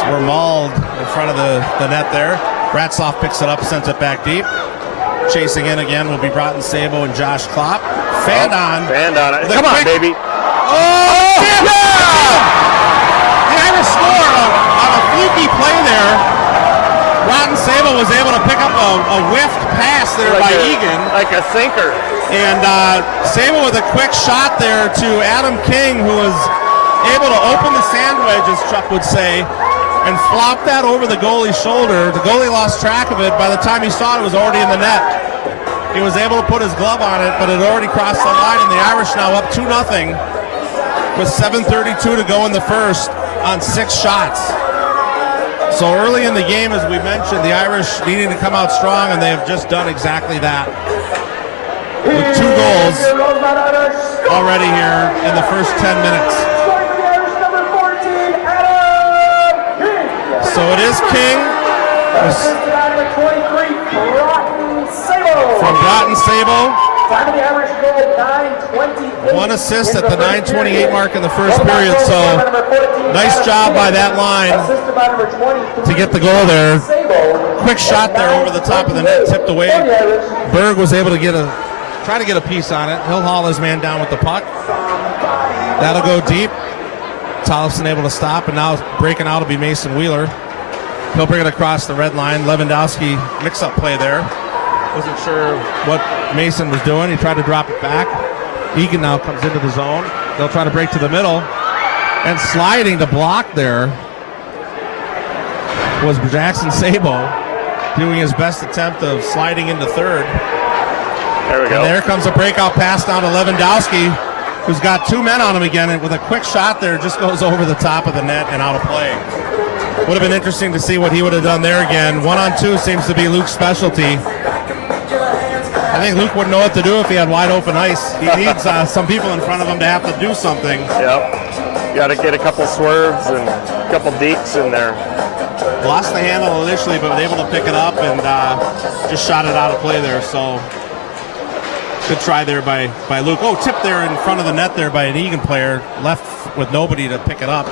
So we're mauled in front of the net there. Ratzlaff picks it up, sends it back deep. Chasing in again will be Broughton Sabo and Josh Klopp. Fandon. Fandon. The Come on, quick- baby. Oh, yeah! The Irish score on a fluky play there. Rotten Sable was able to pick up a whiffed pass there by Eagan. Like a sinker. And Sable with a quick shot there to Adam King, who was able to open the sandwich, as Chuck would say, and flop that over the goalie's shoulder. The goalie lost track of it. By the time he saw it, it was already in the net. He was able to put his glove on it, but it already crossed the line, and the Irish now up 2-0 with 7:32 to go in the first on 6 shots. So early in the game, as we mentioned, the Irish needing to come out strong, and they have just done exactly that. With 2 goals already here in the first 10 minutes. So it is King from Broughton Sable. 1 assist at the 9:28 mark in the first period. So nice job by that line to get the goal there. Quick shot there over the top of the net, tipped away. Berg was able to try to get a piece on it. He'll haul his man down with the puck. That'll go deep. Tollefson able to stop, and now breaking out will be Mason Wheeler. He'll bring it across the red line. Lewandowski mix-up play there. Wasn't sure what Mason was doing. He tried to drop it back. Eagan now comes into the zone. They'll try to break to the middle. And sliding to block there was Jackson Sabo, doing his best attempt of sliding into third. There we go. And there comes a breakout pass down to Lewandowski, who's got 2 men on him again, and with a quick shot there, just goes over the top of the net and out of play. Would have been interesting to see what he would have done there again. 1-on-2 seems to be Luke's specialty. I think Luke wouldn't know what to do if he had wide open ice. He needs some people in front of him to have to do something. Yep. Got to get a couple swerves and a couple dekes in there. Lost the handle initially, but was able to pick it up and just shot it out of play there. So good try there by Luke. Oh, tipped there in front of the net there by an Eagan player. Left with nobody to pick it up.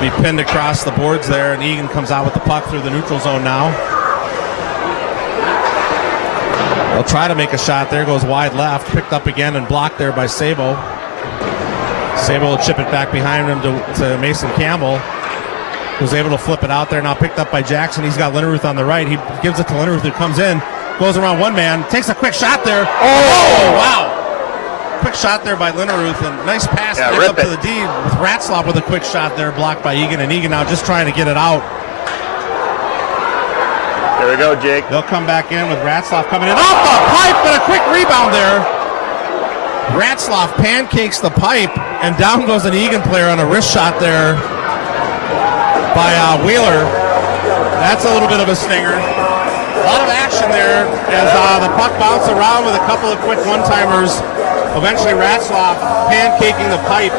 Be pinned across the boards there, and Eagan comes out with the puck through the neutral zone now. They'll try to make a shot there. Goes wide left. Picked up again and blocked there by Sabo. Sabo will chip it back behind him to Mason Campbell, who's able to flip it out there. Now picked up by Jackson. He's got Linneruth on the right. He gives it to Linneruth, who comes in. Goes around one man. Takes a quick shot there. Oh, wow. Quick shot there by Linneruth, and nice pass back up to the D with Ratzlaff with a quick shot there, blocked by Eagan, and Eagan now just trying to get it out. There we go, Jake. They'll come back in with Ratzlaff coming in off the pipe, but a quick rebound there. Ratzlaff pancakes the pipe, and down goes an Eagan player on a wrist shot there by Wheeler. That's a little bit of a stinger. A lot of action there as the puck bounced around with a couple of quick one-timers. Eventually Ratzlaff pancaking the pipe.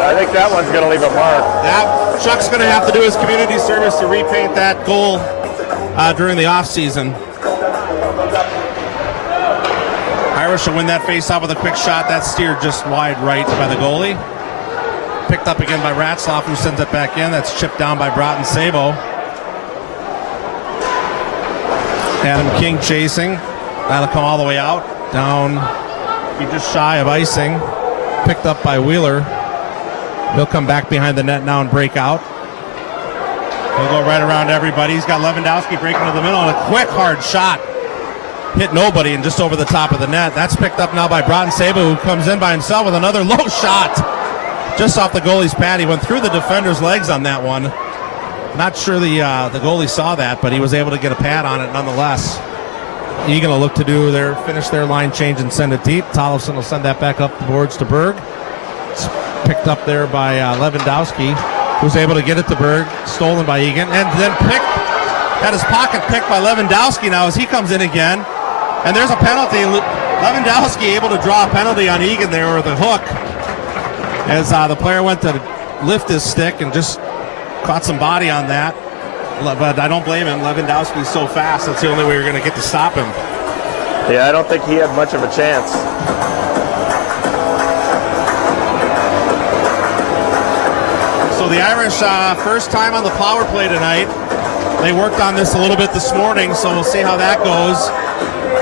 I think that one's going to leave a mark. That Chuck's going to have to do his community service to repaint that goal during the offseason. Irish will win that face-off with a quick shot. That's steered just wide right by the goalie. Picked up again by Ratzlaff, who sends it back in. That's chipped down by Broughton Sabo. Adam King chasing. That'll come all the way out. Down. He just shy of icing. Picked up by Wheeler. He'll come back behind the net now and break out. He'll go right around everybody. He's got Lewandowski breaking to the middle and a quick hard shot. Hit nobody and just over the top of the net. That's picked up now by Broughton Sabo, who comes in by himself with another low shot. Just off the goalie's pad. He went through the defender's legs on that one. Not sure the goalie saw that, but he was able to get a pad on it nonetheless. Eagan will look to finish their line change and send it deep. Tollefson will send that back up the boards to Berg. It's picked up there by Lewandowski, who's able to get it to Berg. Stolen by Eagan, and then had his pocket picked by Lewandowski now as he comes in again. And there's a penalty. Lewandowski able to draw a penalty on Eagan there with a hook as the player went to lift his stick and just caught some body on that. But I don't blame him. Lewandowski's so fast. That's the only way you're going to get to stop him. Yeah, I don't think he had much of a chance. So the Irish, first time on the power play tonight. They worked on this a little bit this morning, so we'll see how that goes.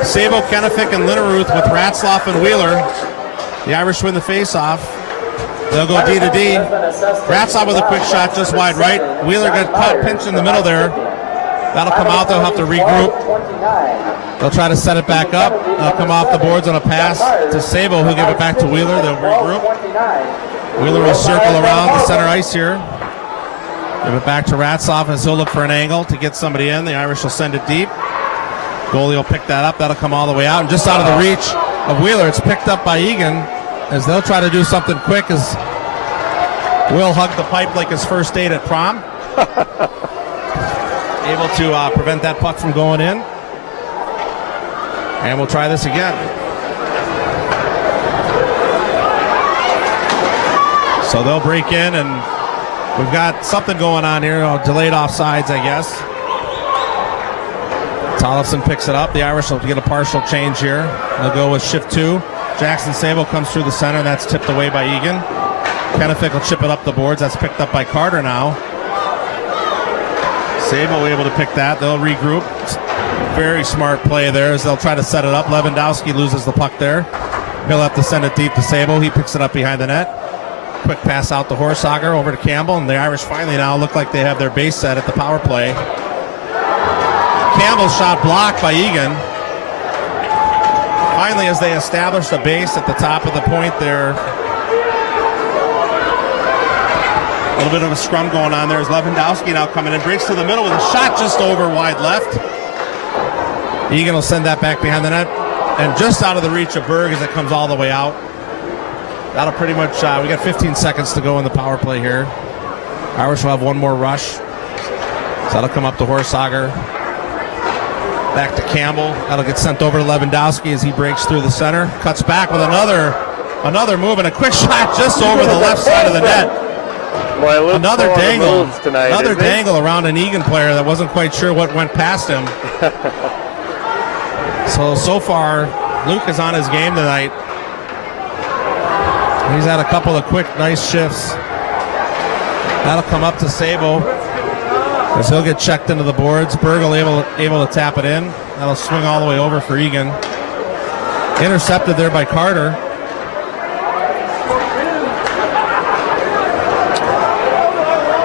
Sabo, Kennefic, and Linneruth with Ratzlaff and Wheeler. The Irish win the face-off. They'll go D to D. Ratzlaff with a quick shot just wide right. Wheeler got caught pinched in the middle there. That'll come out. They'll have to regroup. They'll try to set it back up. They'll come off the boards on a pass to Sabo, who'll give it back to Wheeler. They'll regroup. Wheeler will circle around the center ice here. Give it back to Ratzlaff as he'll look for an angle to get somebody in. The Irish will send it deep. Goalie will pick that up. That'll come all the way out. And just out of the reach of Wheeler, it's picked up by Eagan as they'll try to do something quick as Will hugged the pipe like his first date at prom. Able to prevent that puck from going in. And we'll try this again. So they'll break in, and we've got something going on here. Delayed offsides, I guess. Tollefson picks it up. The Irish will get a partial change here. They'll go with shift 2. Jackson Sabo comes through the center. That's tipped away by Eagan. Kennefic will chip it up the boards. That's picked up by Carter now. Sabo able to pick that. They'll regroup. Very smart play there as they'll try to set it up. Lewandowski loses the puck there. He'll have to send it deep to Sabo. He picks it up behind the net. Quick pass out to Horsager over to Campbell, and the Irish finally now look like they have their base set at the power play. Campbell's shot blocked by Eagan. Finally, as they establish a base at the top of the point there, a little bit of a scrum going on there as Lewandowski now coming in, breaks to the middle with a shot just over wide left. Eagan will send that back behind the net and just out of the reach of Berg as it comes all the way out. That'll pretty much, we got 15 seconds to go in the power play here. Irish will have one more rush. So that'll come up to Horsager. Back to Campbell. That'll get sent over to Lewandowski as he breaks through the center. Cuts back with another move and a quick shot just over the left side of the net. Boy, Another dangle. Tonight, another dangle around an Eagan player that wasn't quite sure what went past him. So far, Luke is on his game tonight. He's had a couple of quick, nice shifts. That'll come up to Sabo as he'll get checked into the boards. Bergel able to tap it in. That'll swing all the way over for Eagan. Intercepted there by Carter.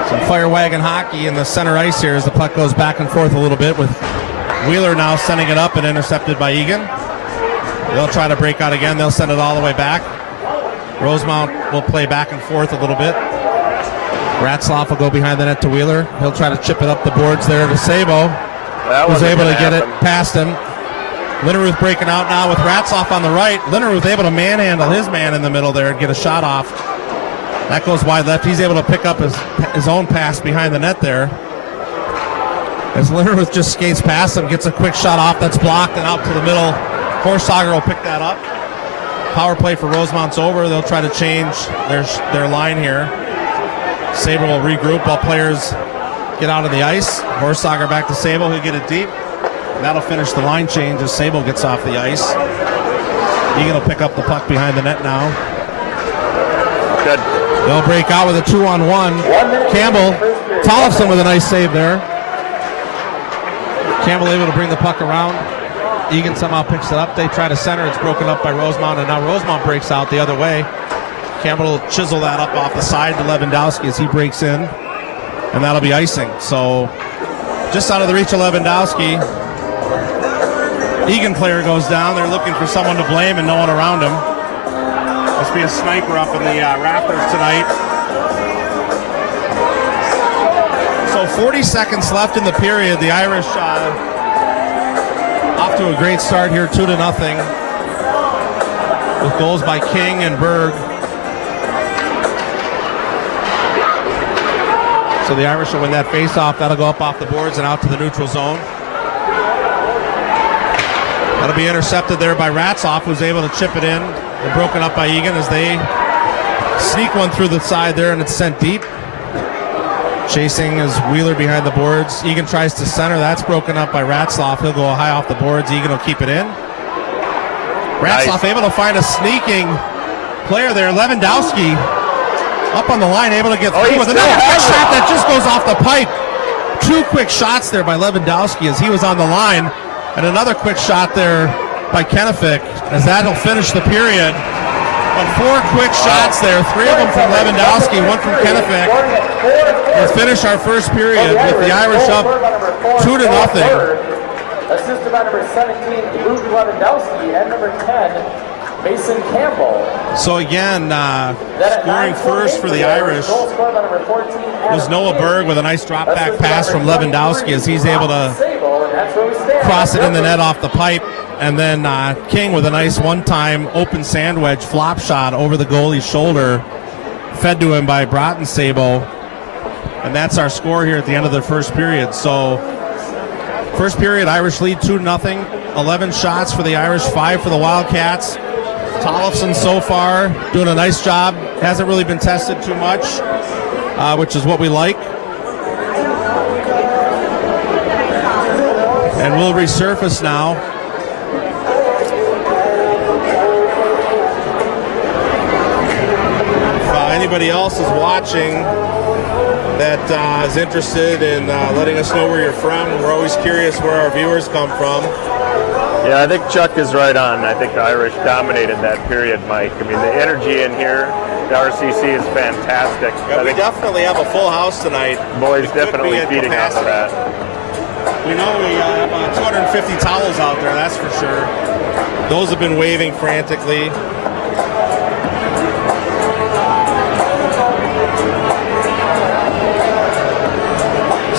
Some fire wagon hockey in the center ice here as the puck goes back and forth a little bit with Wheeler now sending it up and intercepted by Eagan. They'll try to break out again. They'll send it all the way back. Rosemount will play back and forth a little bit. Ratzlaff will go behind the net to Wheeler. He'll try to chip it up the boards there to Sabo, who's able to get it past him. Linneruth breaking out now with Ratzlaff on the right. Linneruth able to manhandle his man in the middle there and get a shot off. That goes wide left. He's able to pick up his own pass behind the net there. As Linneruth just skates past him, gets a quick shot off that's blocked and out to the middle. Horsager will pick that up. Power play for Rosemount's over. They'll try to change their line here. Sabo will regroup while players get out of the ice. Horsager back to Sabo. He'll get it deep. And that'll finish the line change as Sabo gets off the ice. Eagan will pick up the puck behind the net now. Good. They'll break out with a 2-on-1. Campbell, Tollefson with a nice save there. Campbell able to bring the puck around. Eagan somehow picks it up. They try to center. It's broken up by Rosemount, and now Rosemount breaks out the other way. Campbell will chisel that up off the side to Lewandowski as he breaks in, and that'll be icing. So just out of the reach of Lewandowski. Eagan player goes down. They're looking for someone to blame and no one around him. Must be a sniper up in the rafters tonight. So 40 seconds left in the period. The Irish off to a great start here, 2-0, with goals by King and Berg. So the Irish will win that face-off. That'll go up off the boards and out to the neutral zone. That'll be intercepted there by Ratzlaff, who's able to chip it in and broken up by Eagan as they sneak one through the side there, and it's sent deep. Chasing is Wheeler behind the boards. Eagan tries to center. That's broken up by Ratzlaff. He'll go high off the boards. Eagan will keep it in. Ratzlaff able to find a sneaking player there. Lewandowski up on the line, able to get through with another quick shot that just goes off the pipe. Two quick shots there by Lewandowski as he was on the line. And another quick shot there by Kennefic, as that'll finish the period. But 4 quick shots there, 3 of them from Lewandowski, 1 from Kennefic. We'll finish our first period with the Irish up 2-0. Assisted by number 17, Luke Lewandowski, and number 10, Mason Campbell. So again, scoring first for the Irish was Noah Berg with a nice drop-back pass from Lewandowski as he's able to cross it in the net off the pipe. And then King with a nice one-time open sand wedge flop shot over the goalie's shoulder, fed to him by Brotensable. And that's our score here at the end of the first period. So first period, Irish lead 2-0. 11 shots for the Irish, 5 for the Wildcats. Tollefson so far doing a nice job. Hasn't really been tested too much, which is what we like. And we'll resurface now. If anybody else is watching that is interested in letting us know where you're from, we're always curious where our viewers come from. Yeah, I think Chuck is right on. I think the Irish dominated that period, Mike. I mean, the energy in here, the RCC is fantastic. Yeah, we definitely have a full house tonight. Boys definitely feeding off of that. We know we have 250 towels out there, that's for sure. Those have been waving frantically.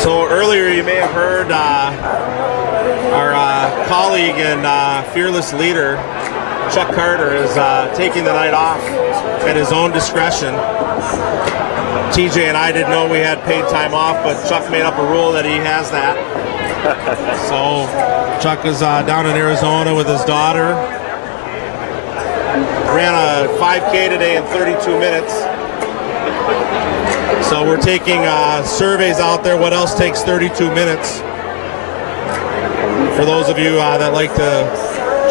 So earlier you may have heard our colleague and fearless leader, Chuck Carter, is taking the night off at his own discretion. TJ and I didn't know we had paid time off, but Chuck made up a rule that he has that. So Chuck is down in Arizona with his daughter. Ran a 5K today in 32 minutes. So we're taking surveys out there. What else takes 32 minutes? For those of you that like to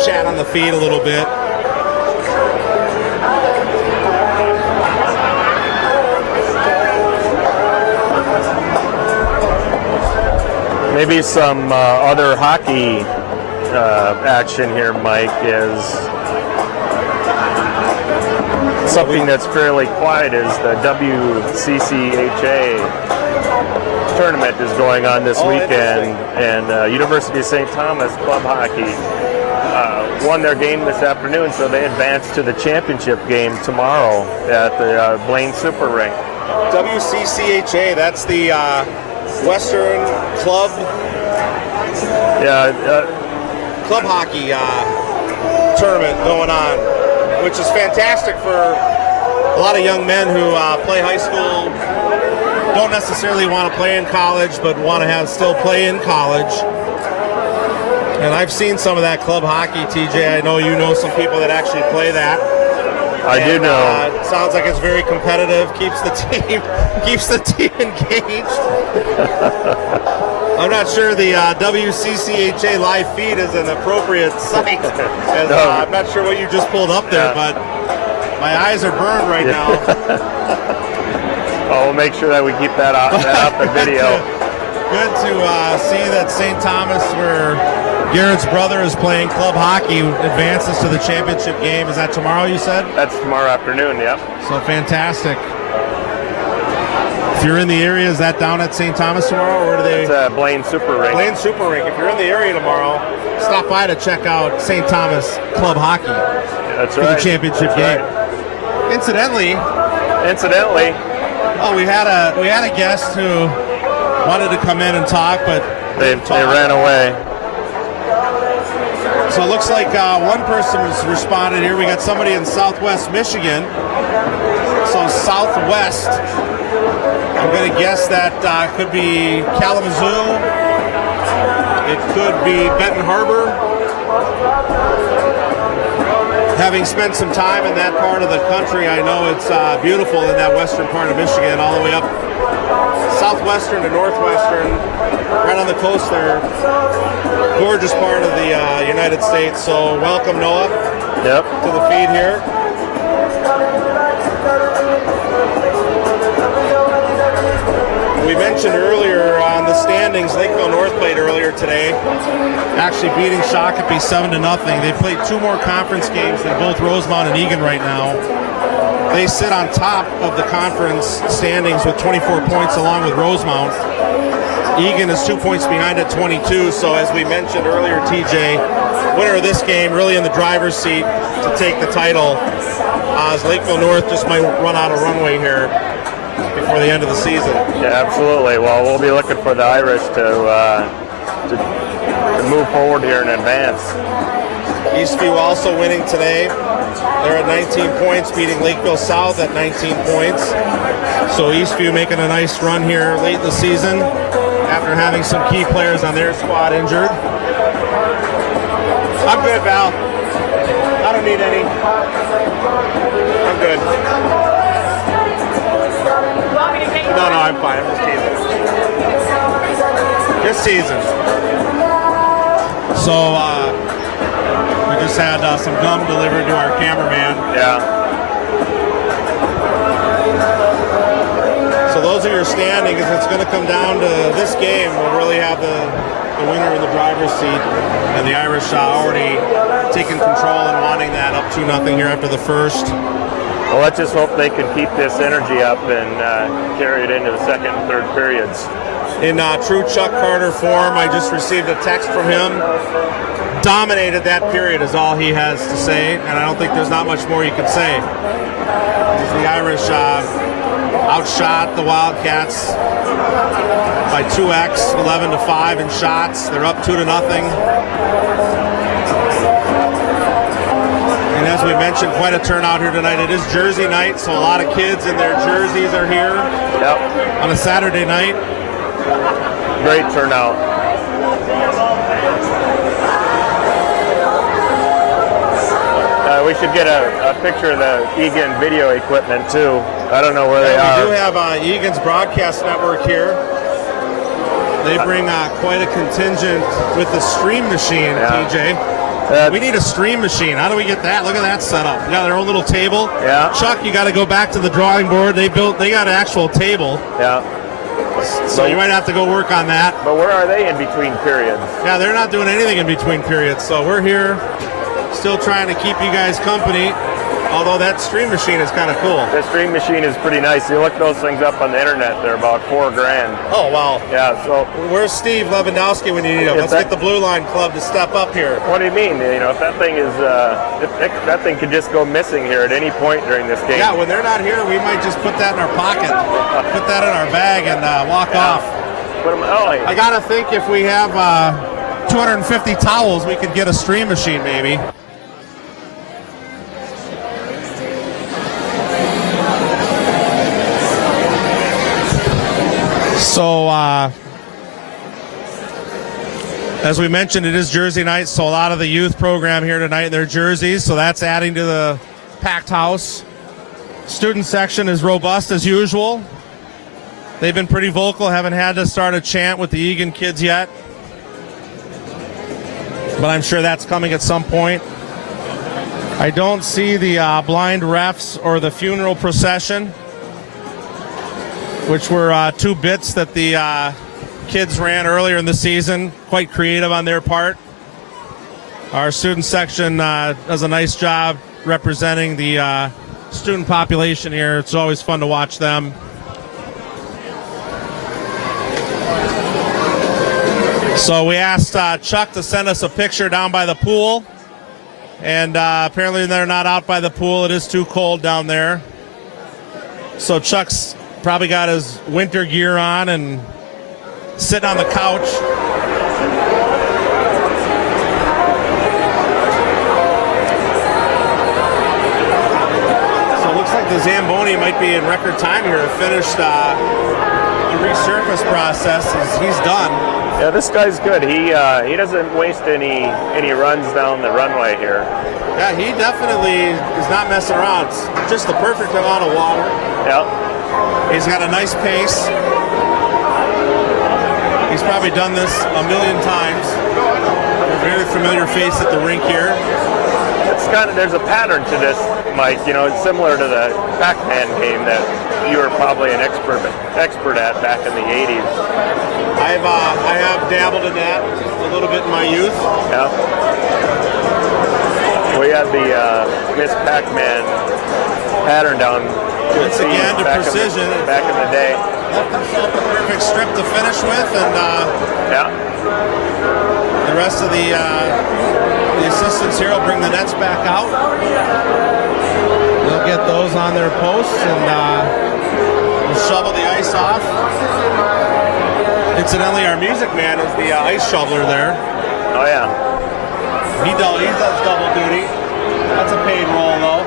chat on the feed a little bit. Maybe some other hockey action here, Mike, is something that's fairly quiet is the WCCHA tournament is going on this weekend, and University of St. Thomas Club Hockey won their game this afternoon, so they advanced to the championship game tomorrow at the Blaine Super Rink. WCCHA, that's the Western Club Club Hockey tournament going on, which is fantastic for a lot of young men who play high school, don't necessarily want to play in college, but want to still play in college. And I've seen some of that club hockey, TJ. I know you know some people that actually play that. I do know. It sounds like it's very competitive. Keeps the team engaged. I'm not sure the WCCHA live feed is an appropriate site. I'm not sure what you just pulled up there, but my eyes are burned right now. Well, we'll make sure that we keep that off the video. Good to see that St. Thomas, where Garrett's brother is playing club hockey, advances to the championship game. Is that tomorrow, you said? That's tomorrow afternoon, yep. So fantastic. If you're in the area, is that down at St. Thomas tomorrow, or do they? It's Blaine Super Rink. Blaine Super Rink. If you're in the area tomorrow, stop by to check out St. Thomas Club Hockey. That's for right. The championship game. Right. Incidentally, we had a guest who wanted to come in and talk, but they ran away. So it looks like one person has responded here. We got somebody in Southwest Michigan. So Southwest, I'm going to guess that could be Kalamazoo. It could be Benton Harbor. Having spent some time in that part of the country, I know it's beautiful in that western part of Michigan, all the way up southwestern to northwestern, right on the coast there. Gorgeous part of the United States. So welcome, Noah, to the feed here. We mentioned earlier on the standings, Lakeville North played earlier today, actually beating Shakopee 7-0. They played 2 more conference games than both Rosemount and Eagan right now. They sit on top of the conference standings with 24 points along with Rosemount. Eagan is 2 points behind at 22, so as we mentioned earlier, TJ, winner of this game really in the driver's seat to take the title, as Lakeville North just might run out of runway here before the end of the season. Yeah, absolutely. Well, we'll be looking for the Irish to move forward here and advance. Eastview also winning today. They're at 19 points, beating Lakeville South at 19 points. So Eastview making a nice run here late in the season after having some key players on their squad injured. I'm good, Val. I don't need any. I'm good. No, I'm fine. I'm just teasing. Just teasing. So, we just had some gum delivered to our cameraman. Yeah. So those are your standings. It's going to come down to this game. We'll really have the winner in the driver's seat, and the Irish already taking control and wanting that up 2-0 here after the first. Well, let's just hope they can keep this energy up and carry it into the second and third periods. In true Chuck Carter form, I just received a text from him. Dominated that period is all he has to say, and I don't think there's not much more you can say. As the Irish outshot the Wildcats by 2x, 11-5 in shots. They're up 2-0. And as we mentioned, quite a turnout here tonight. It is Jersey night, so a lot of kids in their jerseys are here. Yep. On a Saturday night. Great turnout. We should get a picture of the Eagan video equipment too. I don't know where they are. We do have Eagan's broadcast network here. They bring quite a contingent with the stream machine, TJ. We need a stream machine. How do we get that? Look at that setup. They got their own little table. Yeah. Chuck, you got to go back to the drawing board. They got an actual table. Yeah. So you might have to go work on that. But where are they in between periods? Yeah, they're not doing anything in between periods. So we're here still trying to keep you guys company. Although that stream machine is kind of cool. The stream machine is pretty nice. You look those things up on the internet, they're about $4,000. Oh, wow. Yeah, so. Where's Steve Lewandowski when you need him? Let's get the Blue Line Club to step up here. What do you mean? You know, if that thing is, that thing could just go missing here at any point during this game. Yeah, when they're not here, we might just put that in our pocket, put that in our bag, and walk off. I gotta think if we have 250 towels, we could get a stream machine, maybe. So, as we mentioned, it is Jersey night, so a lot of the youth program here tonight in their jerseys, so that's adding to the packed house. Student section is robust as usual. They've been pretty vocal, haven't had to start a chant with the Eagan kids yet. But I'm sure that's coming at some point. I don't see the blind refs or the funeral procession, which were 2 bits that the kids ran earlier in the season. Quite creative on their part. Our student section does a nice job representing the student population here. It's always fun to watch them. So we asked Chuck to send us a picture down by the pool. And apparently they're not out by the pool. It is too cold down there. So Chuck's probably got his winter gear on and sitting on the couch. So it looks like the Zamboni might be in record time here. Finished the resurface process. He's done. Yeah, this guy's good. He doesn't waste any runs down the runway here. Yeah, he definitely is not messing around. It's just the perfect amount of water. Yeah. He's got a nice pace. He's probably done this a million times. A very familiar face at the rink here. there's a pattern to this, Mike. You know, it's similar to the Pac-Man game that you were probably an expert at back in the 80s. I have dabbled in that a little bit in my youth. Yeah. We had the Miss Pac-Man pattern down. Once again, to precision. Back in the day. Left himself a perfect strip to finish with, and yeah. the rest of the assistants here will bring the nets back out. They'll get those on their posts and we'll shovel the ice off. Incidentally, our music man is the ice shoveler there. Oh yeah. He does double duty. That's a paid role though.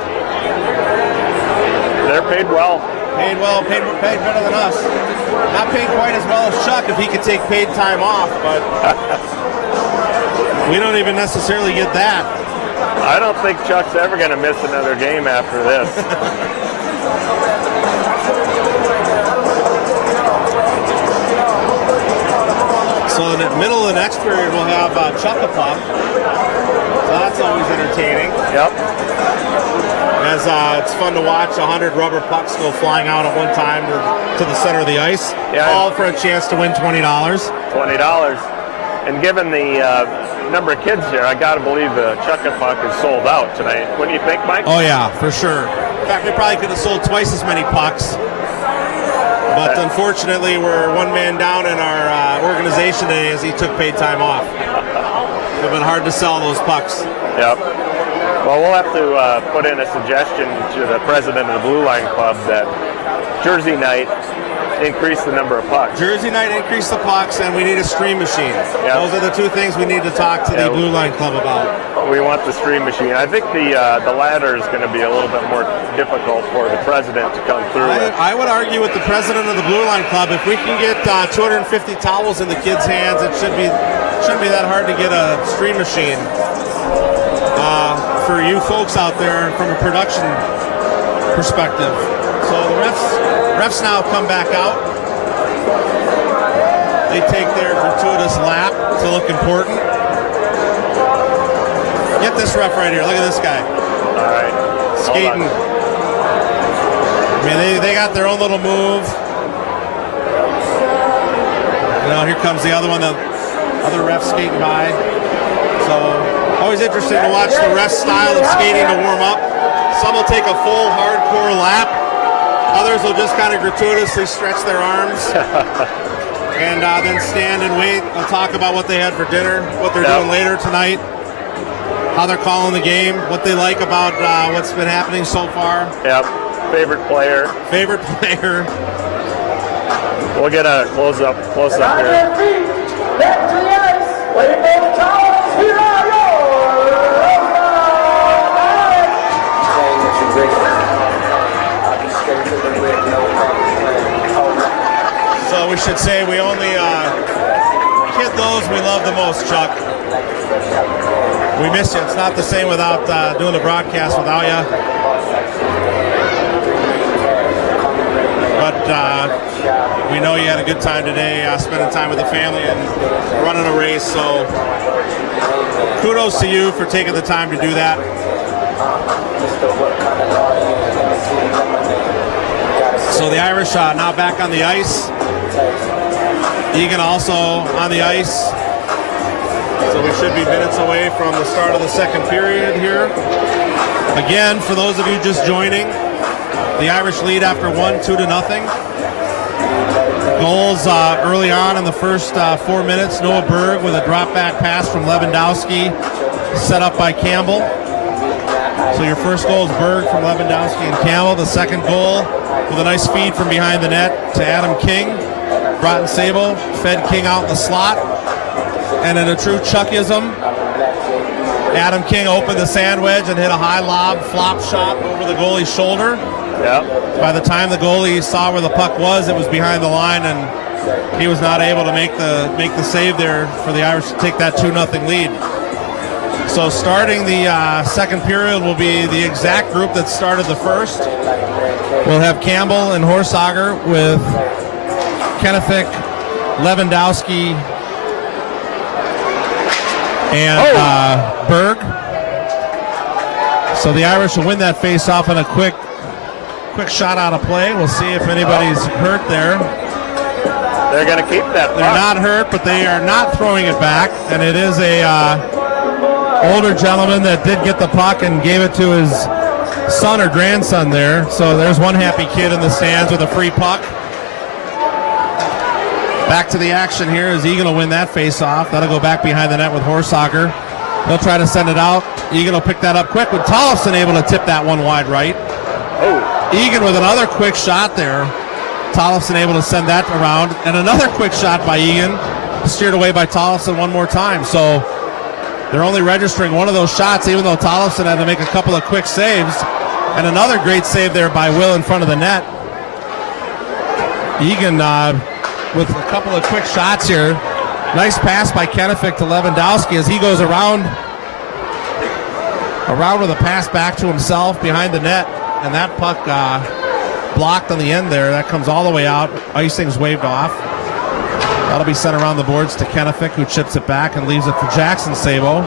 They're paid well. Paid well, paid better than us. Not paid quite as well as Chuck if he could take paid time off, but we don't even necessarily get that. I don't think Chuck's ever going to miss another game after this. So in the middle of the next period, we'll have Chuck-a-Puck. So that's always entertaining. Yep. As it's fun to watch 100 rubber pucks go flying out at one time to the center of the ice. Yeah. All for a chance to win $20. $20. And given the number of kids here, I got to believe the Chuck-a-Puck is sold out tonight. What do you think, Mike? Oh, yeah, for sure. In fact, we probably could have sold twice as many pucks. But unfortunately, we're one man down in our organization today as he took paid time off. It would have been hard to sell those pucks. Yep. Well, we'll have to put in a suggestion to the president of the Blue Line Club that Jersey night increase the number of pucks. Jersey night increase the pucks, and we need a stream machine. Yep. Those are the two things we need to talk to the Blue Line Club about. We want the stream machine. I think the ladder is going to be a little bit more difficult for the president to come through with. I would argue with the president of the Blue Line Club, if we can get 250 towels in the kids' hands, it shouldn't be that hard to get a stream machine. For you folks out there from a production perspective. So the refs now come back out. They take their gratuitous lap to look important. Get this ref right here. Look at this guy. All right. Skating. I mean, they got their own little move. You know, here comes the other one, the other ref skating by. So always interesting to watch the ref's style of skating to warm up. Some will take a full hardcore lap. Others will just kind of gratuitously stretch their arms and then stand and wait. They'll talk about what they had for dinner, what they're doing later tonight, how they're calling the game, what they like about what's been happening so far. Yep. Favorite player. We'll get a close up here. Back to the ice. Waiting for the towels. Here are yours. So we should say we only kid those we love the most, Chuck. We miss you. It's not the same without doing the broadcast without you. But we know you had a good time today, spending time with the family and running a race. So kudos to you for taking the time to do that. So the Irish now back on the ice. Eagan also on the ice. So we should be minutes away from the start of the second period here. Again, for those of you just joining, the Irish lead after 1-2-0. Goals early on in the first 4 minutes. Noah Berg with a drop back pass from Lewandowski, set up by Campbell. So your first goal is Berg from Lewandowski and Campbell. The second goal with a nice feed from behind the net to Adam King. Broughton Sable fed King out in the slot. And in a true Chuckism, Adam King opened the sand wedge and hit a high lob flop shot over the goalie's shoulder. Yep. By the time the goalie saw where the puck was, it was behind the line, and he was not able to make the save there for the Irish to take that 2-0 lead. So starting the second period will be the exact group that started the first. We'll have Campbell and Horsager with Kennefic, Lewandowski, and Berg. So the Irish will win that face-off on a quick shot out of play. We'll see if anybody's hurt there. They're going to keep that puck. They're not hurt, but they are not throwing it back. And it is a older gentleman that did get the puck and gave it to his son or grandson there. So there's one happy kid in the stands with a free puck. Back to the action here as Eagan will win that face-off. That'll go back behind the net with Horsager. They'll try to send it out. Eagan will pick that up quick with Tollefson able to tip that one wide right. Oh. Eagan with another quick shot there. Tollefson able to send that around. And another quick shot by Eagan. Steered away by Tollefson one more time. So they're only registering one of those shots, even though Tollefson had to make a couple of quick saves. And another great save there by Will in front of the net. Eagan with a couple of quick shots here. Nice pass by Kennefic to Lewandowski as he goes around with a pass back to himself behind the net. And that puck blocked on the end there. That comes all the way out. Icing's waved off. That'll be sent around the boards to Kennefic, who chips it back and leaves it for Jackson Sabo,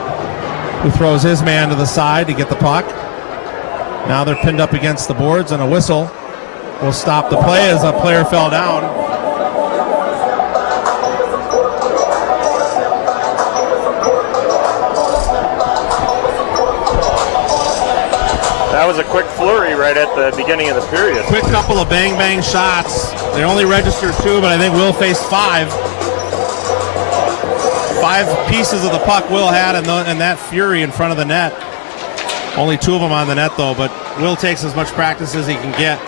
who throws his man to the side to get the puck. Now they're pinned up against the boards, and a whistle will stop the play as a player fell down. That was a quick flurry right at the beginning of the period. Quick couple of bang-bang shots. They only registered 2, but I think Will faced 5. 5 pieces of the puck Will had and that fury in front of the net. Only 2 of them on the net, though, but Will takes as much practice as he can get.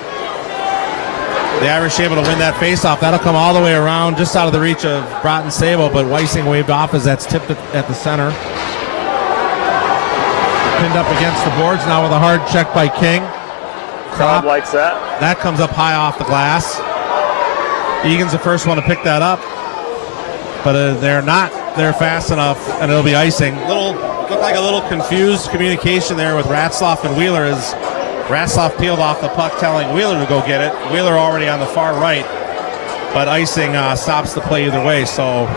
The Irish able to win that faceoff. That'll come all the way around, just out of the reach of Broughton Sabo, but Weissing waved off as that's tipped at the center. Pinned up against the boards now with a hard check by King. Crowd likes that. That comes up high off the glass. Egan's the first one to pick that up, but they're not there fast enough, and it'll be icing. Looked like a little confused communication there with Ratzlaff and Wheeler as Ratzlaff peeled off the puck telling Wheeler to go get it. Wheeler already on the far right, but icing stops the play either way, so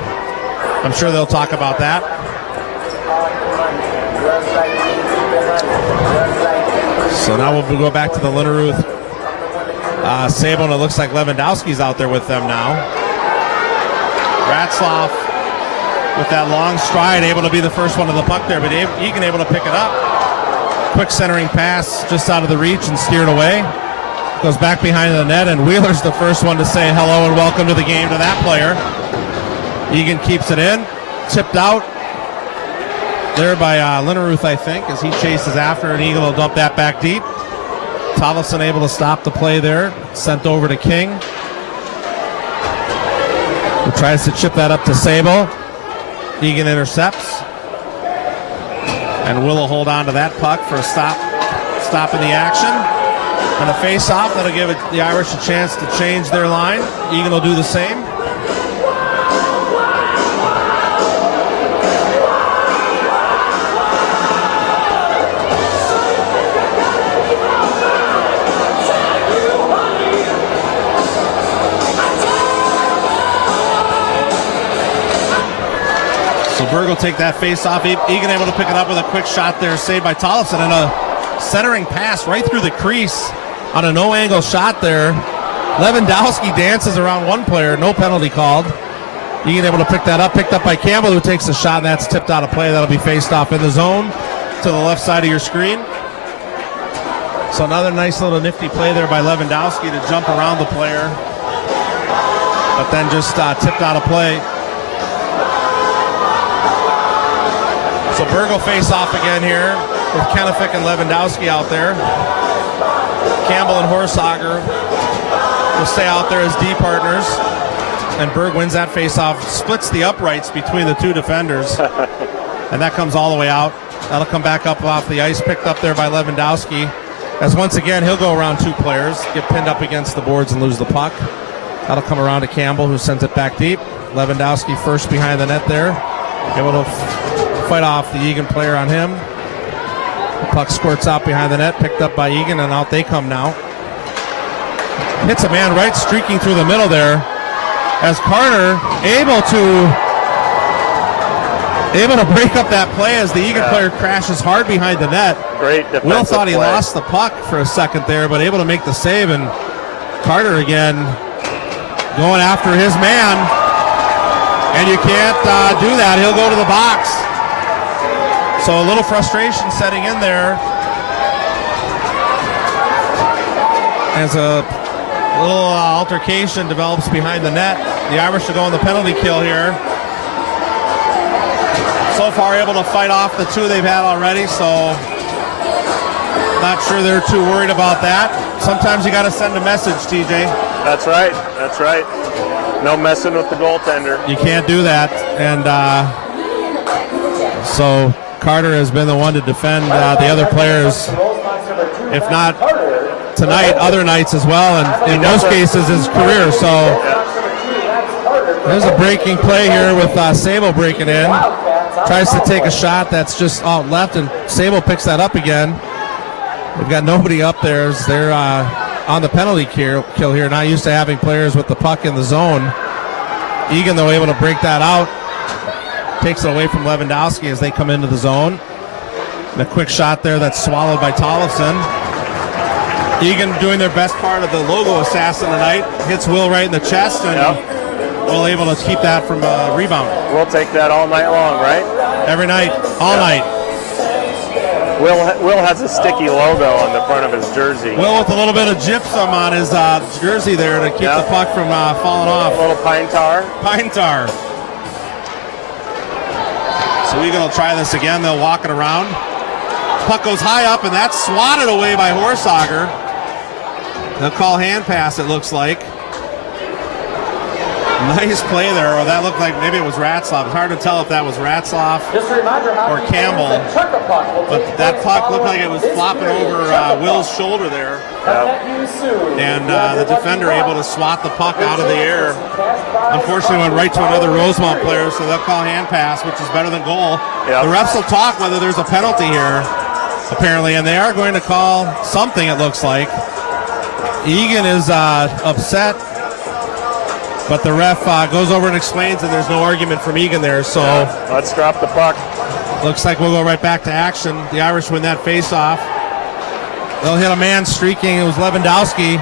I'm sure they'll talk about that. So now we'll go back to the Linneruth Sabo, and it looks like Lewandowski's out there with them now. Ratzlaff with that long stride, able to be the first one to the puck there, but Eagan able to pick it up. Quick centering pass just out of the reach and steered away. Goes back behind the net, and Wheeler's the first one to say hello and welcome to the game to that player. Eagan keeps it in, tipped out there by Linneruth, I think, as he chases after, and Eagle will dump that back deep. Tollefson able to stop the play there, sent over to King, who tries to chip that up to Sabo. Eagan intercepts, and Will hold on to that puck for a stop in the action. And a face-off that'll give the Irish a chance to change their line. Eagan will do the same. Berg will take that face off. Eagan able to pick it up with a quick shot there, saved by Tollefson, and a centering pass right through the crease on a no-angle shot there. Lewandowski dances around one player, no penalty called. Eagan able to pick that up, picked up by Campbell, who takes a shot, and that's tipped out of play. That'll be faced off in the zone to the left side of your screen. So another nice little nifty play there by Lewandowski to jump around the player, but then just tipped out of play. So Berg will face off again here with Kennefic and Lewandowski out there. Campbell and Horsager will stay out there as D partners. And Berg wins that face-off, splits the uprights between the two defenders. And that comes all the way out. That'll come back up off the ice, picked up there by Lewandowski. As once again, he'll go around 2 players, get pinned up against the boards and lose the puck. That'll come around to Campbell, who sends it back deep. Lewandowski first behind the net there. Able to fight off the Eagan player on him. The puck squirts out behind the net, picked up by Eagan, and out they come now. Hits a man right streaking through the middle there, as Carter able to able to break up that play as the Eagan player crashes hard behind the net. Great defensive Will thought he play. lost the puck for a second there, but able to make the save, and Carter again going after his man, and you can't do that. He'll go to the box. So a little frustration setting in there as a little altercation develops behind the net. The Irish will go on the penalty kill here. So far able to fight off the two they've had already, so not sure they're too worried about that. Sometimes you got to send a message, TJ. That's right. That's right. No messing with the goaltender. You can't do that. And so Carter has been the one to defend the other players, if not tonight, other nights as well, and in most cases his career. So there's a breaking play here with Sable breaking in. Tries to take a shot that's just out left, and Sable picks that up again. They've got nobody up there as they're on the penalty kill here. Not used to having players with the puck in the zone. Eagan, though, able to break that out. Takes it away from Lewandowski as they come into the zone. And a quick shot there that's swallowed by Tollefson. Eagan doing their best part of the logo assassin tonight. Hits Will right in the chest, and Will able to keep that from a rebound. We'll take that all night long, right? Every night, all night. Will has a sticky logo on the front of his jersey. Will with a little bit of gypsum on his jersey there to keep the puck from falling off. A little pine tar. Pine tar. So Eagan will try this again. They'll walk it around. Puck goes high up, and that's swatted away by Horsager. They'll call hand pass, it looks like. Nice play there, or that looked like maybe it was Ratzlaff. It's hard to tell if that was Ratzlaff or Campbell. But that puck looked like it was flopping over Will's shoulder there. And the defender able to swat the puck out of the air. Unfortunately went right to another Rosemount player, so they'll call hand pass, which is better than goal. The refs will talk whether there's a penalty here, apparently, and they are going to call something, it looks like. Eagan is upset, but the ref goes over and explains, and there's no argument from Eagan there. So let's drop the puck. Looks like we'll go right back to action. The Irish win that face-off. They'll hit a man streaking. It was Lewandowski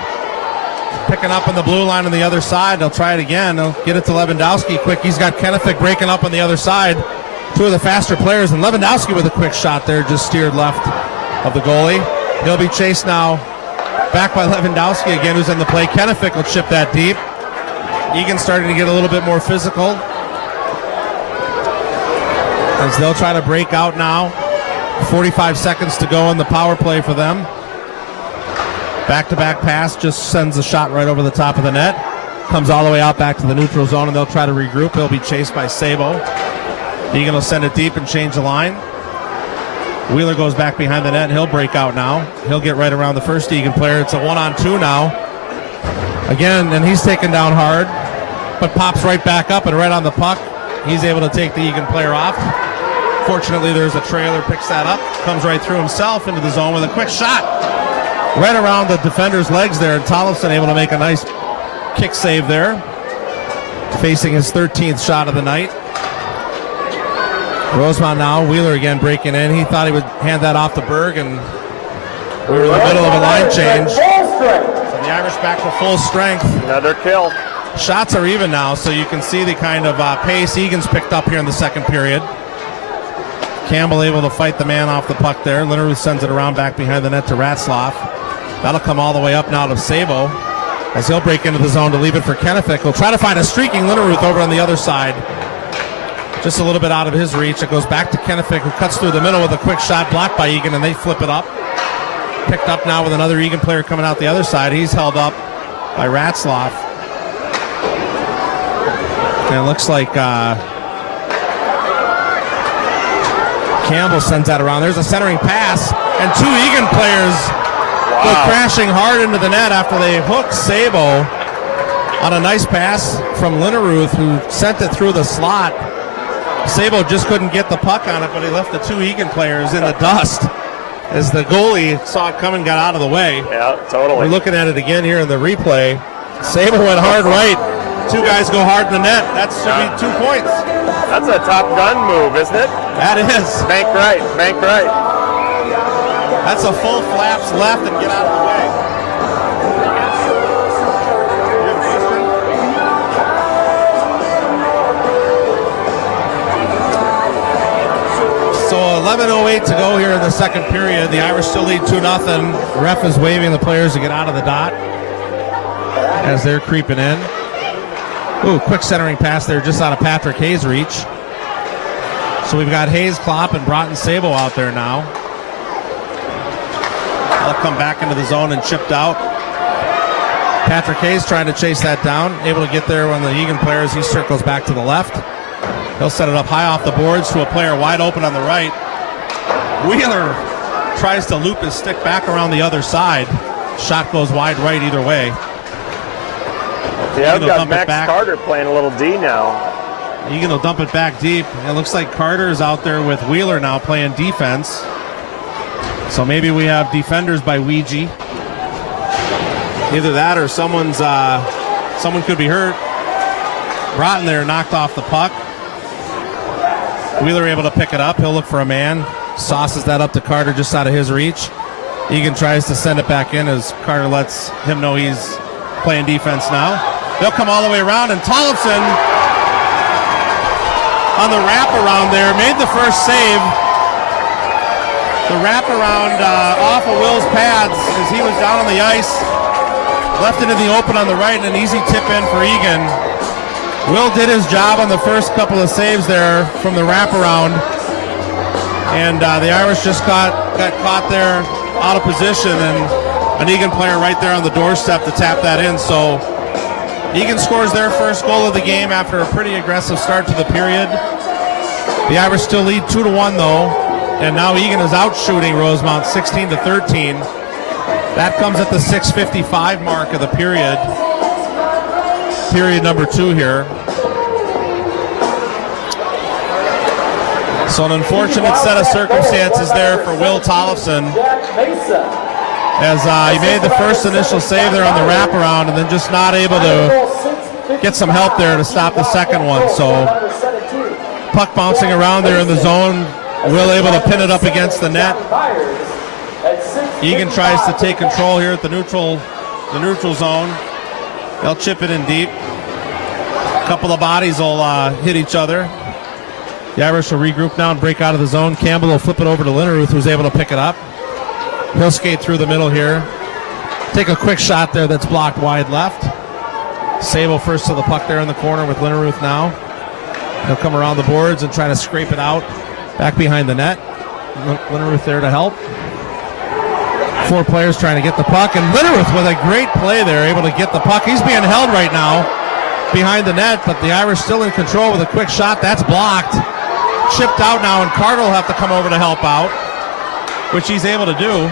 picking up on the blue line on the other side. They'll try it again. They'll get it to Lewandowski quick. He's got Kennefic breaking up on the other side. Two of the faster players, and Lewandowski with a quick shot there, just steered left of the goalie. He'll be chased now back by Lewandowski again, who's in the play. Kennefic will chip that deep. Eagan starting to get a little bit more physical as they'll try to break out now. 45 seconds to go in the power play for them. Back-to-back pass just sends a shot right over the top of the net. Comes all the way out back to the neutral zone, and they'll try to regroup. He'll be chased by Sabo. Eagan will send it deep and change the line. Wheeler goes back behind the net, and he'll break out now. He'll get right around the first Eagan player. It's a 1-on-2 now. Again, and he's taken down hard, but pops right back up and right on the puck. He's able to take the Eagan player off. Fortunately, there's a trailer, picks that up, comes right through himself into the zone with a quick shot. Right around the defender's legs there, and Tollefson able to make a nice kick save there. Facing his 13th shot of the night. Rosemount now, Wheeler again breaking in. He thought he would hand that off to Berg, and we were in the middle of a line change. So the Irish back to full strength. Another kill. Shots are even now, so you can see the kind of pace Egan's picked up here in the second period. Campbell able to fight the man off the puck there. Linneruth sends it around back behind the net to Ratzlaff. That'll come all the way up now to Sabo as he'll break into the zone to leave it for Kennefic. He'll try to find a streaking Linneruth over on the other side. Just a little bit out of his reach. It goes back to Kennefic, who cuts through the middle with a quick shot blocked by Eagan, and they flip it up. Picked up now with another Eagan player coming out the other side. He's held up by Ratzlaff. And it looks like Campbell sends that around. There's a centering pass, and two Eagan players go crashing hard into the net after they hook Sabo on a nice pass from Linneruth, who sent it through the slot. Sabo just couldn't get the puck on it, but he left the two Eagan players in the dust as the goalie saw it coming, got out of the way. Yeah, totally. We're looking at it again here in the replay. Sabo went hard right Two guys go hard in the net. That should be 2 points. That's a Top Gun move, isn't it? That is. Bank right, bank right. That's a full flaps left and get out of the way. So 11:08 to go here in the second period. The Irish still lead 2-0. The ref is waving the players to get out of the dot as they're creeping in. Ooh, quick centering pass there just out of Patrick Hayes' reach. So we've got Hayes, Klopp, and Broughton Sabo out there now. They'll come back into the zone and chipped out. Patrick Hayes trying to chase that down. Able to get there when the Eagan players, he circles back to the left. He'll set it up high off the boards to a player wide open on the right. Wheeler tries to loop his stick back around the other side. Shot goes wide right either way. Yeah, I've got Max Carter playing a little D now. Eagan will dump it back deep. It looks like Carter's out there with Wheeler now playing defense. So maybe we have defenders by Ouija. Either that or someone could be hurt. Broughton there knocked off the puck. Wheeler able to pick it up. He'll look for a man. Sauces that up to Carter just out of his reach. Eagan tries to send it back in as Carter lets him know he's playing defense now. They'll come all the way around, and Tollefson on the wraparound there made the first save. The wraparound off of Will's pads as he was down on the ice. Left into the open on the right, and an easy tip in for Eagan. Will did his job on the first couple of saves there from the wraparound. And the Irish just got caught there out of position, and an Eagan player right there on the doorstep to tap that in. So Eagan scores their first goal of the game after a pretty aggressive start to the period. The Irish still lead 2-1 though, and now Eagan is out shooting Rosemount 16-13. That comes at the 6:55 mark of the period. Period number 2 here. So an unfortunate set of circumstances there for Will Tollefson, as he made the first initial save there on the wraparound and then just not able to get some help there to stop the second one. So puck bouncing around there in the zone, Will able to pin it up against the net. Eagan tries to take control here at the neutral zone. They'll chip it in deep. A couple of bodies will hit each other. The Irish will regroup now and break out of the zone. Campbell will flip it over to Linneruth, who's able to pick it up. He'll skate through the middle here. Take a quick shot there that's blocked wide left. Sabo first to the puck there in the corner with Linneruth now. He'll come around the boards and try to scrape it out back behind the net. Linneruth there to help. 4 players trying to get the puck, and Linneruth with a great play there, able to get the puck. He's being held right now behind the net, but the Irish still in control with a quick shot. That's blocked. Chipped out now, and Carter will have to come over to help out, which he's able to do.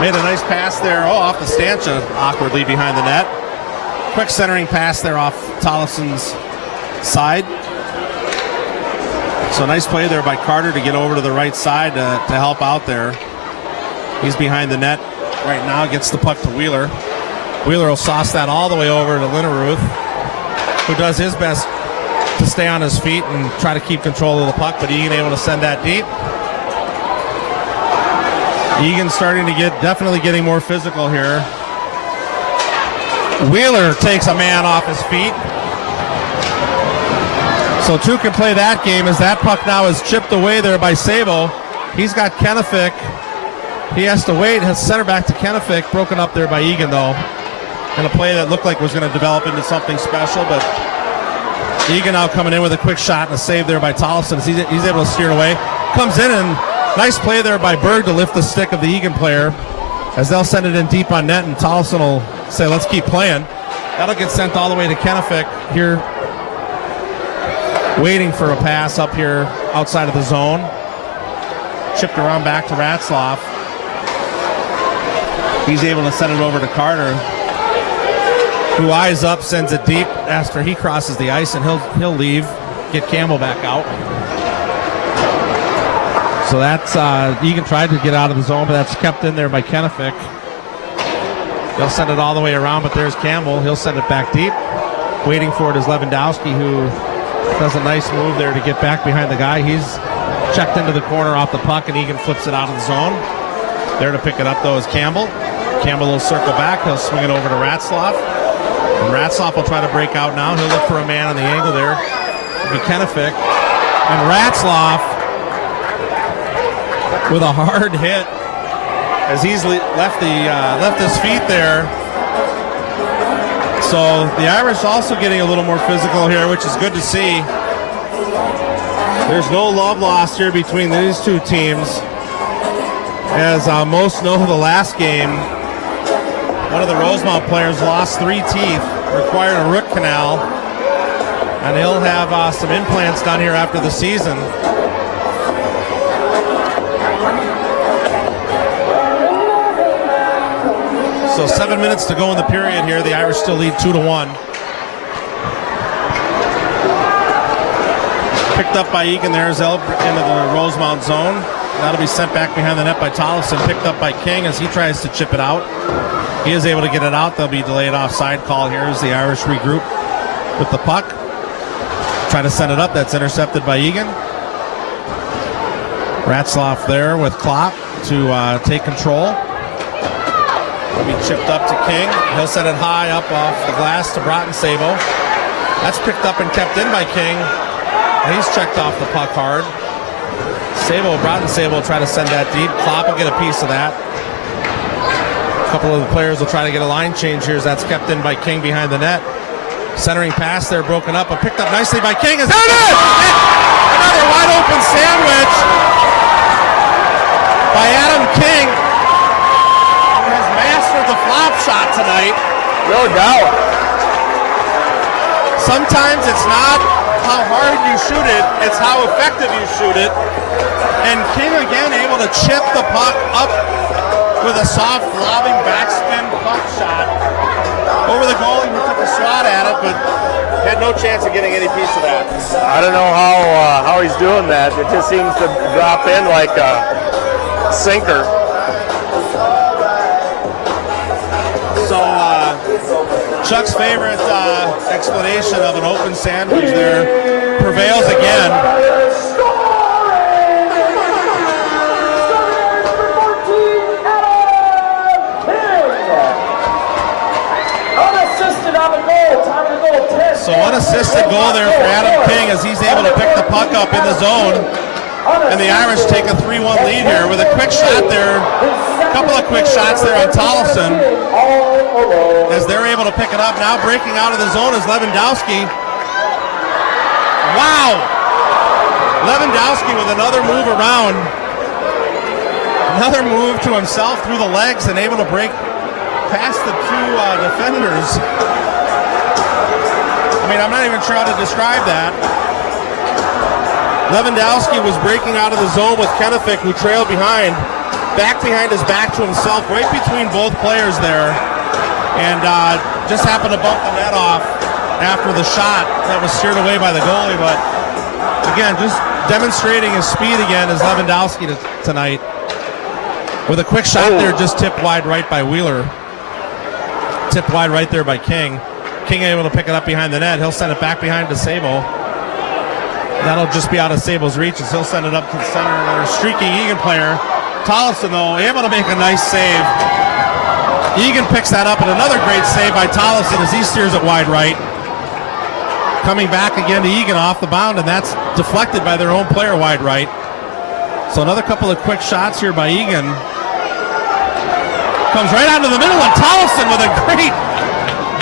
Made a nice pass there, off the stancha, awkwardly behind the net. Quick centering pass there off Tollefson's side. So nice play there by Carter to get over to the right side to help out there. He's behind the net right now, gets the puck to Wheeler. Wheeler will sauce that all the way over to Linneruth, who does his best to stay on his feet and try to keep control of the puck, but Eagan able to send that deep. Eagan starting to definitely getting more physical here. Wheeler takes a man off his feet. So 2 can play that game as that puck now is chipped away there by Sabo. He's got Kenefick. He has to wait. Has center back to Kenefick. Broken up there by Eagan though. And a play that looked like was going to develop into something special, but Eagan now coming in with a quick shot and a save there by Tollefson. He's able to steer it away. Comes in, and nice play there by Berg to lift the stick of the Eagan player as they'll send it in deep on net, and Tollefson will say, let's keep playing. That'll get sent all the way to Kenefick here, waiting for a pass up here outside of the zone. Chipped around back to Ratzlaff. He's able to send it over to Carter, who eyes up, sends it deep after he crosses the ice, and he'll leave, get Campbell back out. So that's Eagan tried to get out of the zone, but that's kept in there by Kenefick. They'll send it all the way around, but there's Campbell. He'll send it back deep. Waiting for it is Lewandowski, who does a nice move there to get back behind the guy. He's checked into the corner off the puck, and Eagan flips it out of the zone. There to pick it up, though, is Campbell. Campbell will circle back. He'll swing it over to Ratzloff. And Ratzloff will try to break out now. He'll look for a man on the angle there. It'll be Kennefic. And Ratzloff with a hard hit as he's left his feet there. So the Irish also getting a little more physical here, which is good to see. There's no love lost here between these two teams. As most know, the last game, one of the Rosemount players lost 3 teeth, required a root canal, and he'll have some implants done here after the season. So 7 minutes to go in the period here. The Irish still lead 2-1. Picked up by Eagan. There's Elb into the Rosemount zone. That'll be sent back behind the net by Tollefson. Picked up by King as he tries to chip it out. He is able to get it out. There'll be delayed offside call here as the Irish regroup with the puck. Try to send it up. That's intercepted by Eagan. Ratzloff there with Klopp to take control. Will be chipped up to King. He'll send it high up off the glass to Broughton Sabo. That's picked up and kept in by King. And he's checked off the puck hard. Broughton Sabo will try to send that deep. Klopp will get a piece of that. A couple of the players will try to get a line change here as that's kept in by King behind the net. Centering pass there, broken up, but picked up nicely by King. There it is! Another wide open sandwich by Adam King. The flop shot tonight. No doubt. Sometimes it's not how hard you shoot it, it's how effective you shoot it. And King again able to chip the puck up with a soft lobbing backspin puck shot over the goalie who took a swat at it, but had no chance of getting any piece of that. I don't know how he's doing that. It just seems to drop in like a sinker. So Chuck's favorite explanation of an open sandwich there prevails again. So unassisted goal there for Adam King as he's able to pick the puck up in the zone. And the Irish take a 3-1 lead here with a quick shot there. A couple of quick shots there on Tollefson as they're able to pick it up. Now breaking out of the zone is Lewandowski. Wow! Lewandowski with another move around. Another move to himself through the legs and able to break past the two defenders. I mean, I'm not even sure how to describe that. Lewandowski was breaking out of the zone with Kennefic, who trailed behind. Back behind his back to himself, right between both players there. And just happened to bump the net off after the shot that was steered away by the goalie. But again, just demonstrating his speed again is Lewandowski tonight. With a quick shot there, just tipped wide right by Wheeler. Tipped wide right there by King. King able to pick it up behind the net. He'll send it back behind to Sabo. That'll just be out of Sabo's reach as he'll send it up to the center. Another streaking Eagan player. Tollefson, though, able to make a nice save. Eagan picks that up, and another great save by Tollefson as he steers it wide right. Coming back again to Eagan off the bound, and that's deflected by their own player wide right. So another couple of quick shots here by Eagan. Comes right out to the middle, and Tollefson with a great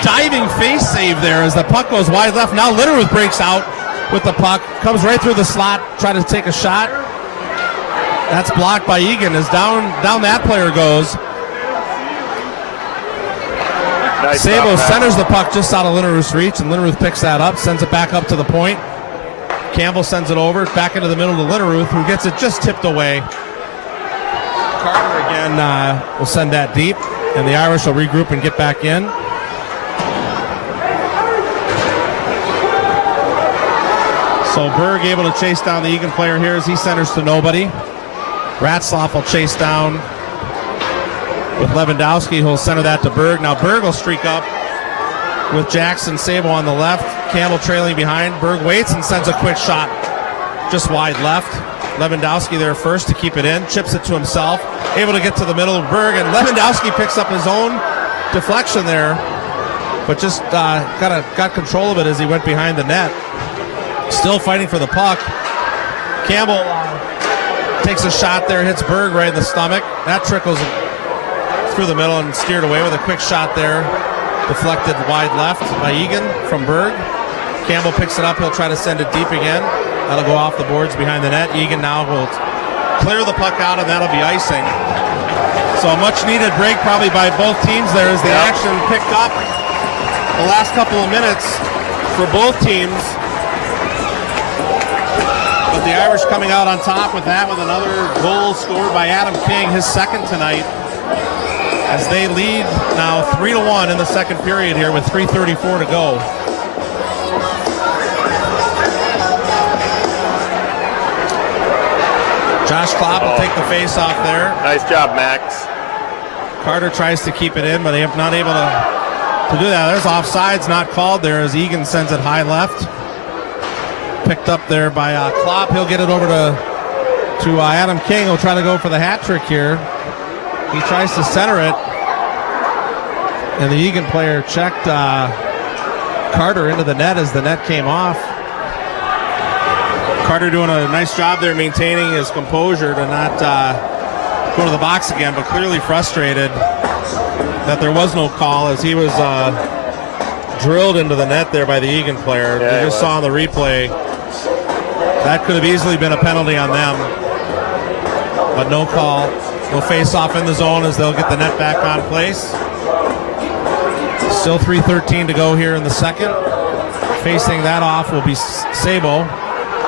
diving face save there as the puck goes wide left. Now Litterwith breaks out with the puck, comes right through the slot, trying to take a shot. That's blocked by Eagan as down that player goes. Nice Sabo stop, centers the puck just out of Litterwith's reach, and Litterwith picks that up, sends it back up to the point. Campbell sends it over, back into the middle to Litterwith, who gets it just tipped away. Carter again will send that deep, and the Irish will regroup and get back in. So Berg able to chase down the Eagan player here as he centers to nobody. Ratzloff will chase down with Lewandowski, who'll center that to Berg. Now Berg will streak up with Jackson Sabo on the left. Campbell trailing behind. Berg waits and sends a quick shot just wide left. Lewandowski there first to keep it in. Chips it to himself. Able to get to the middle of Berg, and Lewandowski picks up his own deflection there, but just got control of it as he went behind the net. Still fighting for the puck. Campbell takes a shot there, hits Berg right in the stomach. That trickles through the middle and steered away with a quick shot there. Deflected wide left by Eagan from Berg. Campbell picks it up. He'll try to send it deep again. That'll go off the boards behind the net. Eagan now will clear the puck out, and that'll be icing. So a much-needed break probably by both teams there as the action picked up the last couple of minutes for both teams. But the Irish coming out on top with that, with another goal scored by Adam King, his second tonight, as they lead now 3-1 in the second period here with 3:34 to go. Josh Klopp will take the face off there. Nice job, Max. Carter tries to keep it in, but they have not able to do that. There's offsides not called there as Eagan sends it high left. Picked up there by Klopp. He'll get it over to Adam King. He'll try to go for the hat trick here. He tries to center it, and the Eagan player checked Carter into the net as the net came off. Carter doing a nice job there maintaining his composure to not go to the box again, but clearly frustrated that there was no call as he was drilled into the net there by the Eagan player. Yeah, you just saw on the replay that could have easily been a penalty on them, but no call. They'll face off in the zone as they'll get the net back on place. Still 3:13 to go here in the second. Facing that off will be Sabo.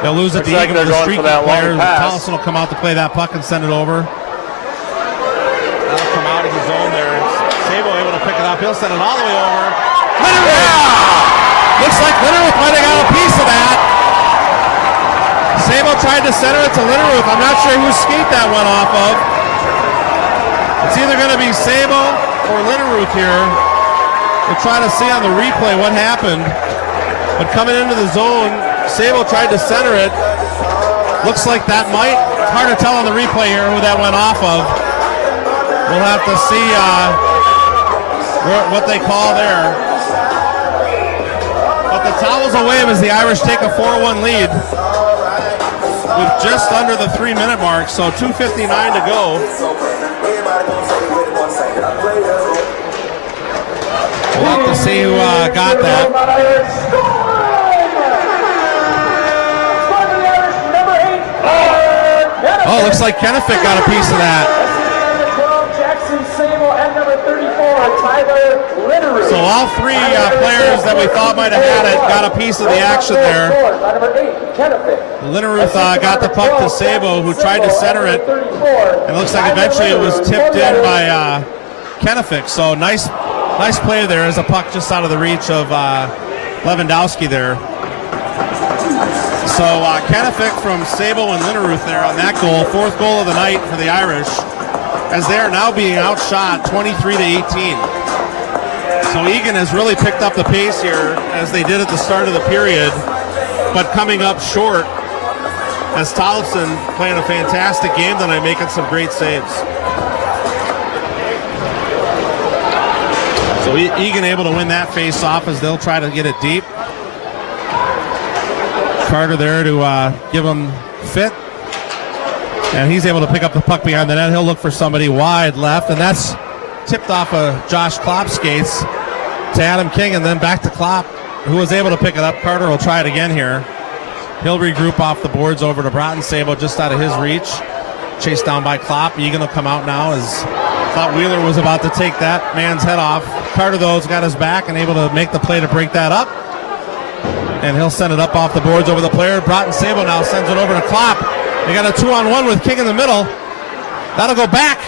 They'll lose it to Eagan with the streaky player. Tollison will come out to play that puck and send it over. That'll come out of his zone there. Sabo able to pick it up. He'll send it all the way over. Linneruth! Looks like Linneruth might have got a piece of that. Sabo tried to center it to Linneruth. I'm not sure whose skate that went off of. It's either going to be Sabo or Linneruth here. We'll try to see on the replay what happened. But coming into the zone, Sabo tried to center it. Looks like that might, hard to tell on the replay here who that went off of. We'll have to see what they call there. But the towels will wave as the Irish take a 4-1 lead with just under the 3-minute mark, so 2:59 to go. We'll have to see who got that. Oh, looks like Kennefic got a piece of that. So all three players that we thought might have had it got a piece of the action there. Linneruth got the puck to Sabo, who tried to center it. And it looks like eventually it was tipped in by Kennefic. So nice play there as a puck just out of the reach of Lewandowski there. So Kennefic from Sabo and Linneruth there on that goal, fourth goal of the night for the Irish, as they are now being outshot 23-18. So Eagan has really picked up the pace here as they did at the start of the period, but coming up short as Tollison playing a fantastic game tonight, making some great saves. So Eagan able to win that face-off as they'll try to get it deep. Carter there to give him fit. And he's able to pick up the puck behind the net. He'll look for somebody wide left, and that's tipped off of Josh Klopp's skates to Adam King, and then back to Klopp, who was able to pick it up. Carter will try it again here. He'll regroup off the boards over to Broughton. Sabo just out of his reach. Chased down by Klopp. Eagan will come out now as thought Wheeler was about to take that man's head off. Carter, though, has got his back and able to make the play to break that up. And he'll send it up off the boards over the player. Broughton Sabo now sends it over to Klopp. They got a 2-on-1 with King in the middle. That'll go back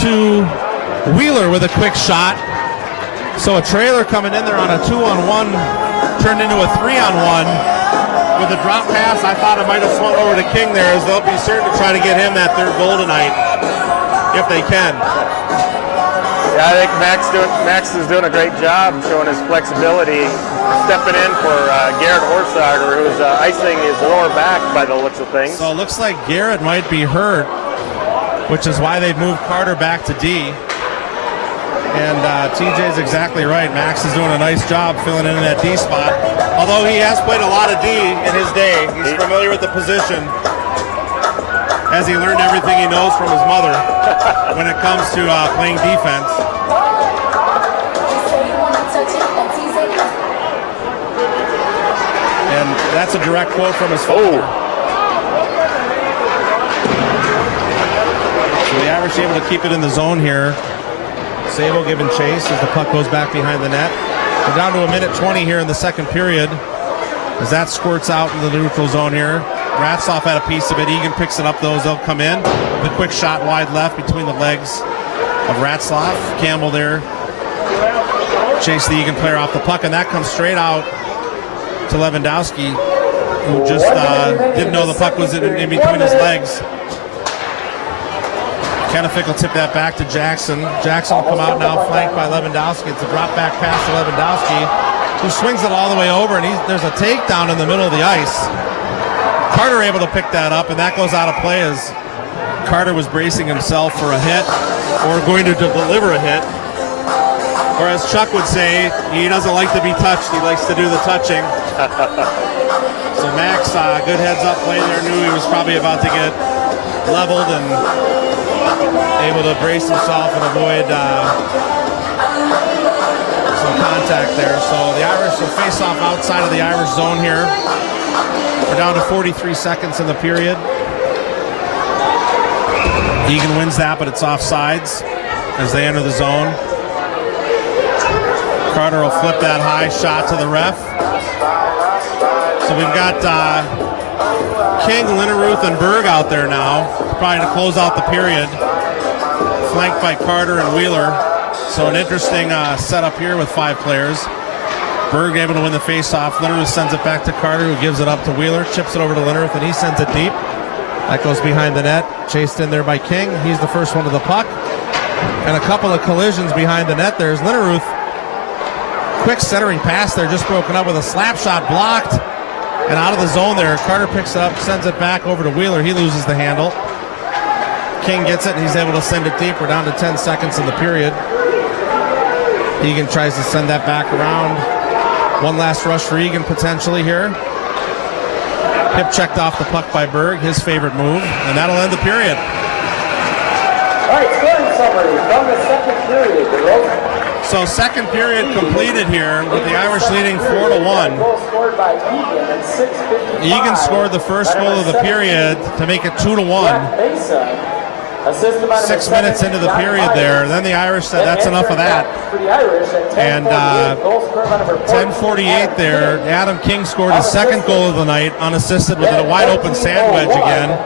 to Wheeler with a quick shot. So a trailer coming in there on a 2-on-1 turned into a 3-on-1 with a drop pass. I thought it might have swung over to King there, as they'll be certain to try to get him that third goal tonight if they can. Yeah, I think Max is doing a great job showing his flexibility, stepping in for Garrett Horsager, who's icing his lower back by the looks of things. So it looks like Garrett might be hurt, which is why they've moved Carter back to D. And TJ's exactly right. Max is doing a nice job filling in that D spot. Although he has played a lot of D in his day, he's familiar with the position, as he learned everything he knows from his mother when it comes to playing defense. And that's a direct quote from his father. So the Irish able to keep it in the zone here. Sable giving chase as the puck goes back behind the net. We're down to 1:20 here in the second period as that squirts out in the neutral zone here. Ratzloff had a piece of it. Eagan picks it up, those. They'll come in. The quick shot wide left between the legs of Ratzloff. Campbell there. Chase the Eagan player off the puck, and that comes straight out to Lewandowski, who just didn't know the puck was in between his legs. Kenefick will tip that back to Jackson. Jackson will come out now, flanked by Lewandowski. It's a drop back pass to Lewandowski, who swings it all the way over, and there's a takedown in the middle of the ice. Carter able to pick that up, and that goes out of play as Carter was bracing himself for a hit or going to deliver a hit. Or as Chuck would say, he doesn't like to be touched, he likes to do the touching. So Max, good heads up play there, knew he was probably about to get leveled and able to brace himself and avoid some contact there. So the Irish will face off outside of the Irish zone here. We're down to 43 seconds in the period. Eagan wins that, but it's offsides as they enter the zone. Carter will flip that high shot to the ref. So we've got King, Linneruth, and Berg out there now, probably to close out the period, flanked by Carter and Wheeler. So an interesting setup here with 5 players. Berg able to win the face-off. Linneruth sends it back to Carter, who gives it up to Wheeler, chips it over to Linneruth, and he sends it deep. That goes behind the net, chased in there by King. He's the first one to the puck. And a couple of collisions behind the net. There's Linneruth. Quick centering pass there, just broken up with a slap shot blocked. And out of the zone there, Carter picks it up, sends it back over to Wheeler. He loses the handle. King gets it, and he's able to send it deep. We're down to 10 seconds in the period. Eagan tries to send that back around. One last rush for Eagan potentially here. Hip checked off the puck by Berg, his favorite move, and that'll end the period. All right, scoring summary from the second period. So second period completed here with the Irish leading 4-1. Eagan scored the first goal of the period to make it 2-1. 6 minutes into the period there. Then the Irish said that's enough of that. And 10:48 there, Adam King scored his second goal of the night, unassisted with a wide open sand wedge again.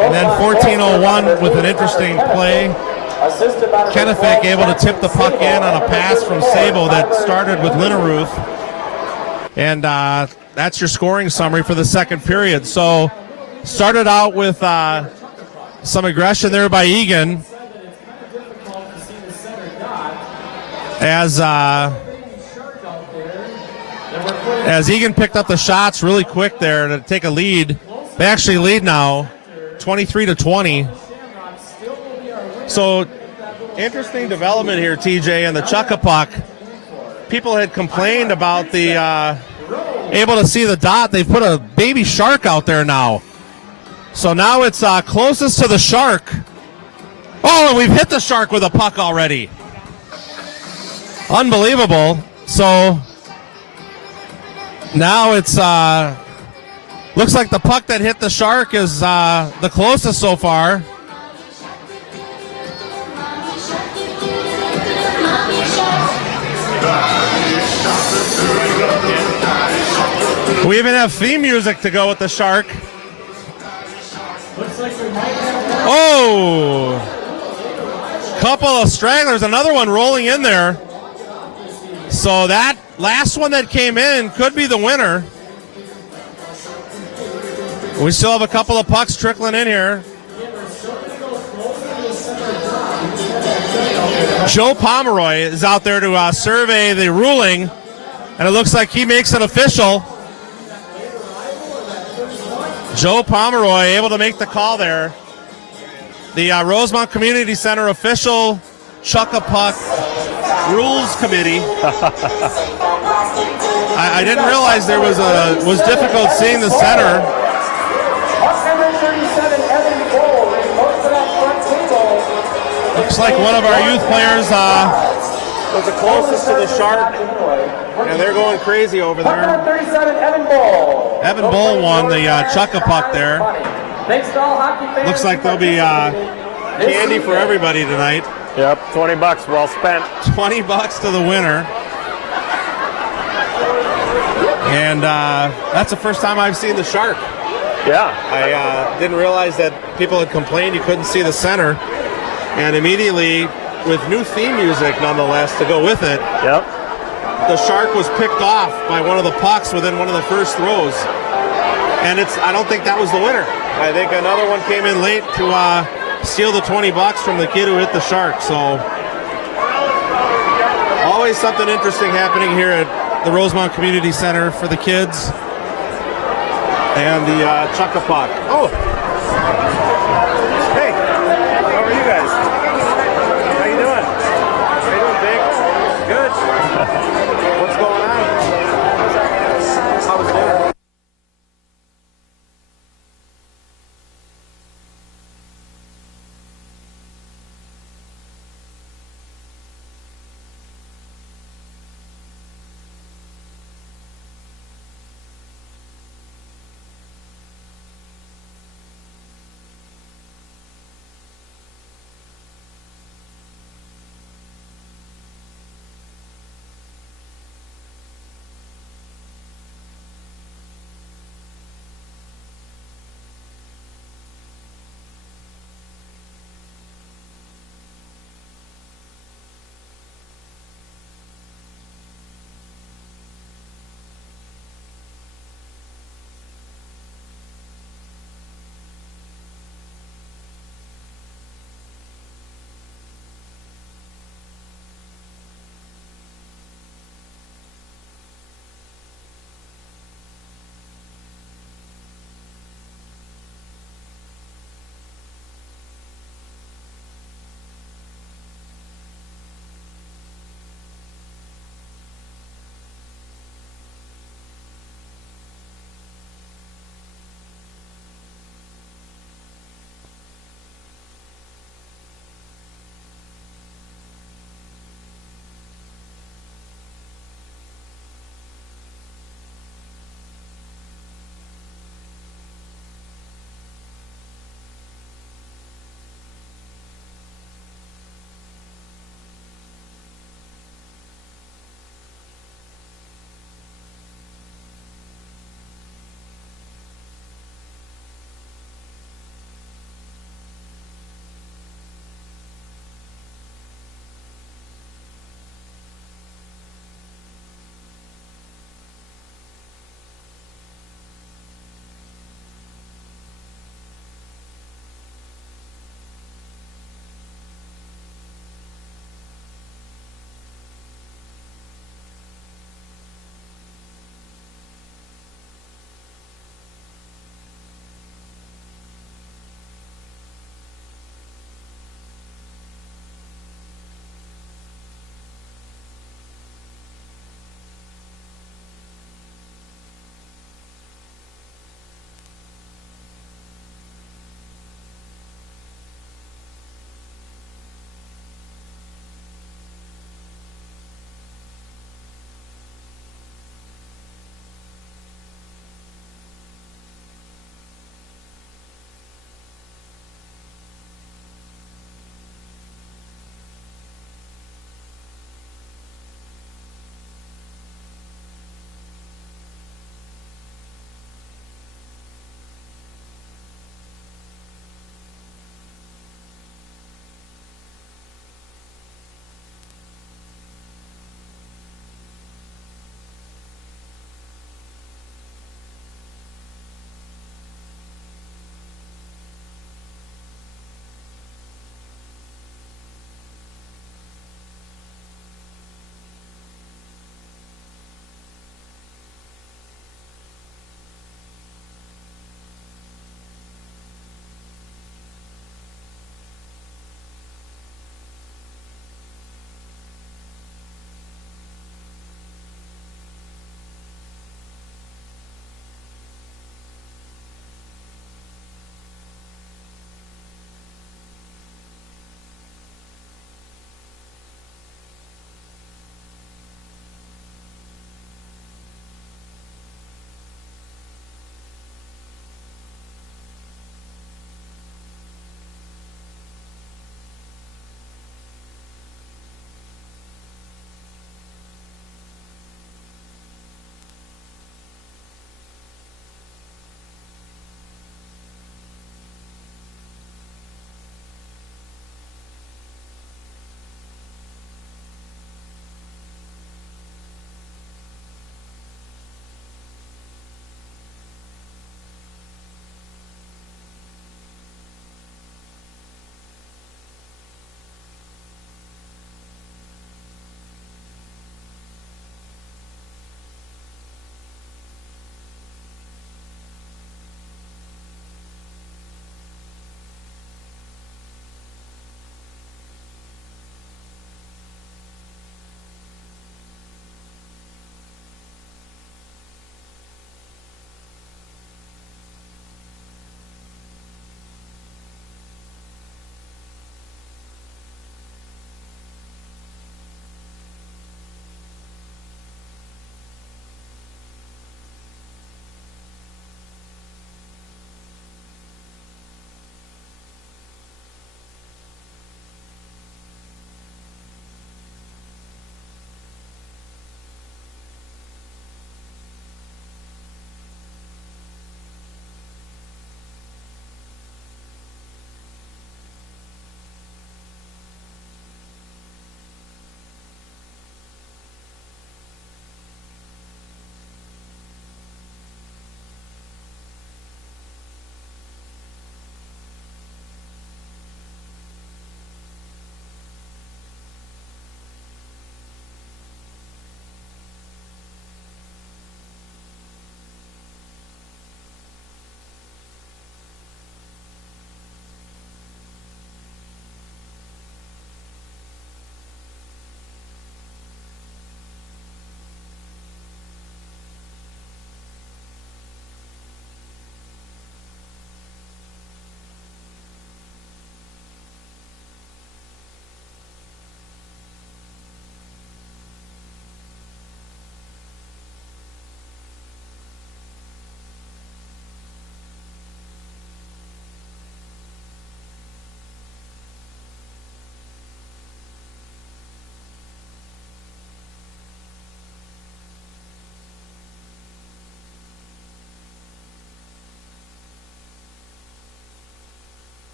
And then 14:01 with an interesting play. Kenefick able to tip the puck in on a pass from Sabo that started with Linneruth. And that's your scoring summary for the second period. So started out with some aggression there by Eagan as Eagan picked up the shots really quick there to take a lead. They actually lead now 23-20. So interesting development here, TJ, and the Chuck-a-Puck. People had complained about the able to see the dot. They've put a baby shark out there now. So now it's closest to the shark. Oh, and we've hit the shark with a puck already. Unbelievable. So now it's looks like the puck that hit the shark is the closest so far. We even have theme music to go with the shark. Oh, couple of stragglers, another one rolling in there. So that last one that came in could be the winner. We still have a couple of pucks trickling in here. Joe Pomeroy is out there to survey the ruling, and it looks like he makes it official. Joe Pomeroy able to make the call there. The Rosemount Community Center official Chuck-a-Puck Rules Committee. I didn't realize there was difficult seeing the center. Looks like one of our youth players was the closest to the shark, and they're going crazy over there. 37, Evan Bull. Evan Bull won the Chuck-a-Puck there. Looks like there'll be candy for everybody tonight. Yep, $20 well spent. $20 to the winner. And that's the first time I've seen the shark. Yeah. I didn't realize that people had complained you couldn't see the center. And immediately, with new theme music nonetheless to go with it, Yep. the shark was picked off by one of the pucks within one of the first throws. And I don't think that was the winner. I think another one came in late to steal the $20 from the kid who hit the shark. So always something interesting happening here at the Rosemount Community Center for the kids and the Chuck-a-Puck. Oh, hey, how are you guys? How you doing? How you doing, Big? Good. What's going on? How was dinner?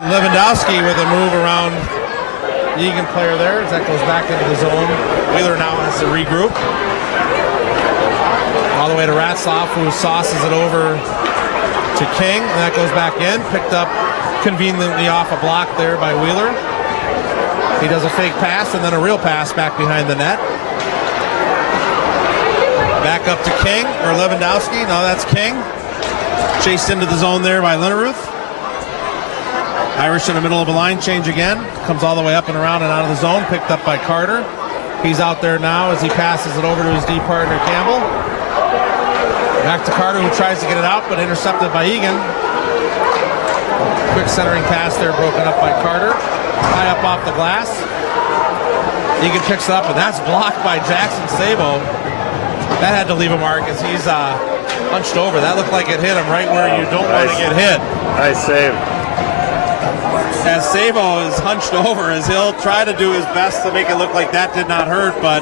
Lewandowski with a move around the Eagan player there as that goes back into the zone. Wheeler now has to regroup. All the way to Ratzlaff, who sauces it over to King, and that goes back in. Picked up conveniently off a block there by Wheeler. He does a fake pass and then a real pass back behind the net. Back up to King, or Lewandowski. No, that's King. Chased into the zone there by Linneruth. Irish in the middle of a line change again. Comes all the way up and around and out of the zone. Picked up by Carter. He's out there now as he passes it over to his D partner, Campbell. Back to Carter, who tries to get it out, but intercepted by Eagan. Quick centering pass there, broken up by Carter. High up off the glass. Eagan picks it up, and that's blocked by Jackson Sabo. That had to leave a mark as he's hunched over. That looked like it hit him right where you don't want to get hit. Nice save. As Sabo is hunched over, as he'll try to do his best to make it look like that did not hurt, but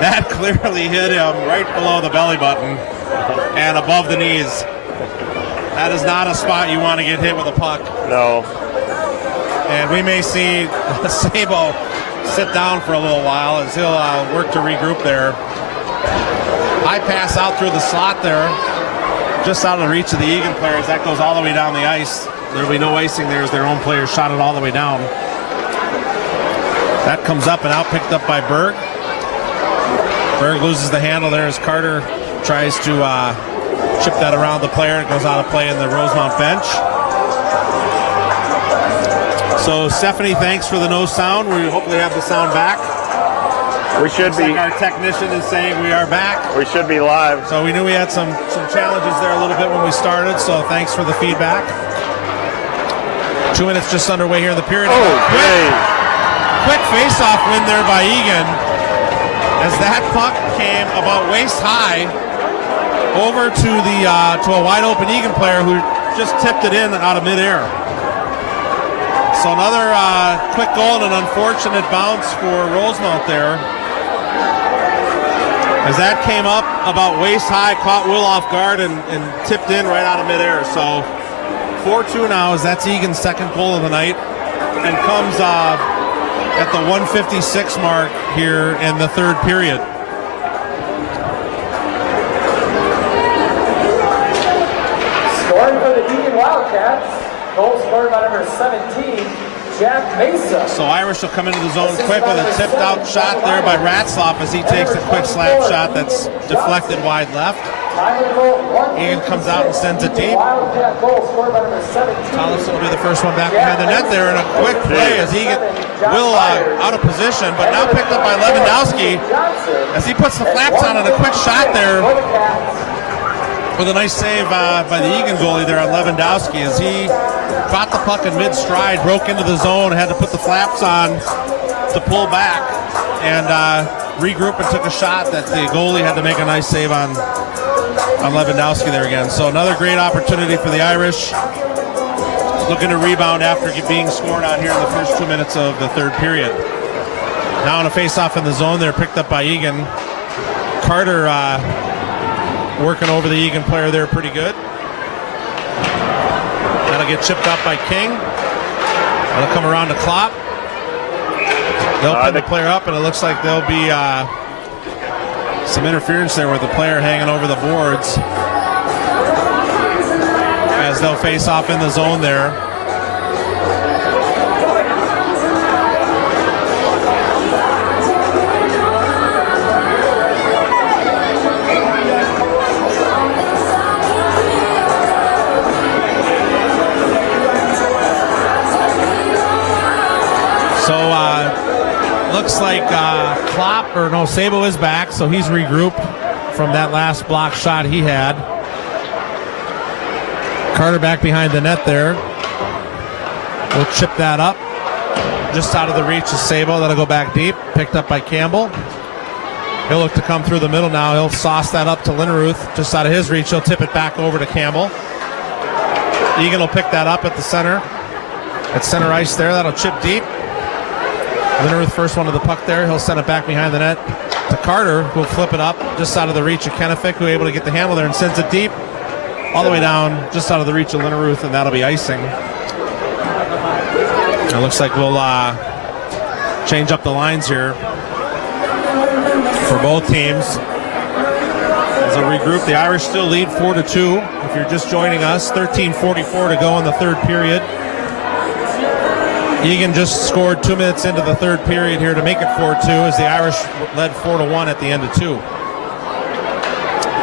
that clearly hit him right below the belly button and above the knees. That is not a spot you want to get hit with a puck. No. And we may see Sabo sit down for a little while as he'll work to regroup there. High pass out through the slot there, just out of the reach of the Eagan players. That goes all the way down the ice. There'll be no icing there as their own players shot it all the way down. That comes up and out, picked up by Berg. Berg loses the handle there as Carter tries to chip that around the player. It goes out of play in the Rosemount bench. So Stephanie, thanks for the no sound. We hopefully have the sound back. We should be. Like our technician is saying we are back. We should be live. So we knew we had some challenges there a little bit when we started, so thanks for the feedback. 2 minutes just underway here in the period. Quick face-off win there by Eagan as that puck came about waist high over to a wide open Eagan player who just tipped it in out of midair. So another quick goal and an unfortunate bounce for Rosemount there. As that came up about waist high, caught Will off guard and tipped in right out of midair. So 4-2 now as that's Eagan's second goal of the night and comes at the 1:56 mark here in the third period. Scoring for the Eagan Wildcats, goal scored by number 17, Jack Mesa. So Irish will come into the zone quick with a tipped out shot there by Ratzlaff as he takes a quick slap shot that's deflected wide left. Eagan comes out and sends it deep. Tollefson will be the first one back behind the net there, and a quick play as Eagan will out of position, but now picked up by Lewandowski as he puts the flaps on and a quick shot there with a nice save by the Eagan goalie there on Lewandowski as he caught the puck in mid-stride, broke into the zone, had to put the flaps on to pull back and regroup and took a shot that the goalie had to make a nice save on Lewandowski there again. So another great opportunity for the Irish, looking to rebound after being scored on here in the first 2 minutes of the third period. Now in a face-off in the zone there, picked up by Eagan. Carter working over the Eagan player there pretty good. That'll get chipped up by King. That'll come around to Klopp. They'll pin the player up, and it looks like there'll be some interference there with the player hanging over the boards as they'll face off in the zone there. Looks like Sabo is back, so he's regrouped from that last block shot he had. Carter back behind the net there. We'll chip that up just out of the reach of Sabo. That'll go back deep, picked up by Campbell. He'll look to come through the middle now. He'll sauce that up to Linneruth, just out of his reach. He'll tip it back over to Campbell. Eagan will pick that up at the center. At center ice there, that'll chip deep. Linneruth first one to the puck there. He'll send it back behind the net to Carter, who will flip it up just out of the reach of Kenefick, who able to get the handle there and sends it deep all the way down just out of the reach of Linneruth, and that'll be icing. It looks like we'll change up the lines here for both teams. As a regroup, the Irish still lead 4-2. If you're just joining us, 13:44 to go in the third period. Eagan just scored 2 minutes into the third period here to make it 4-2 as the Irish led 4-1 at the end of 2.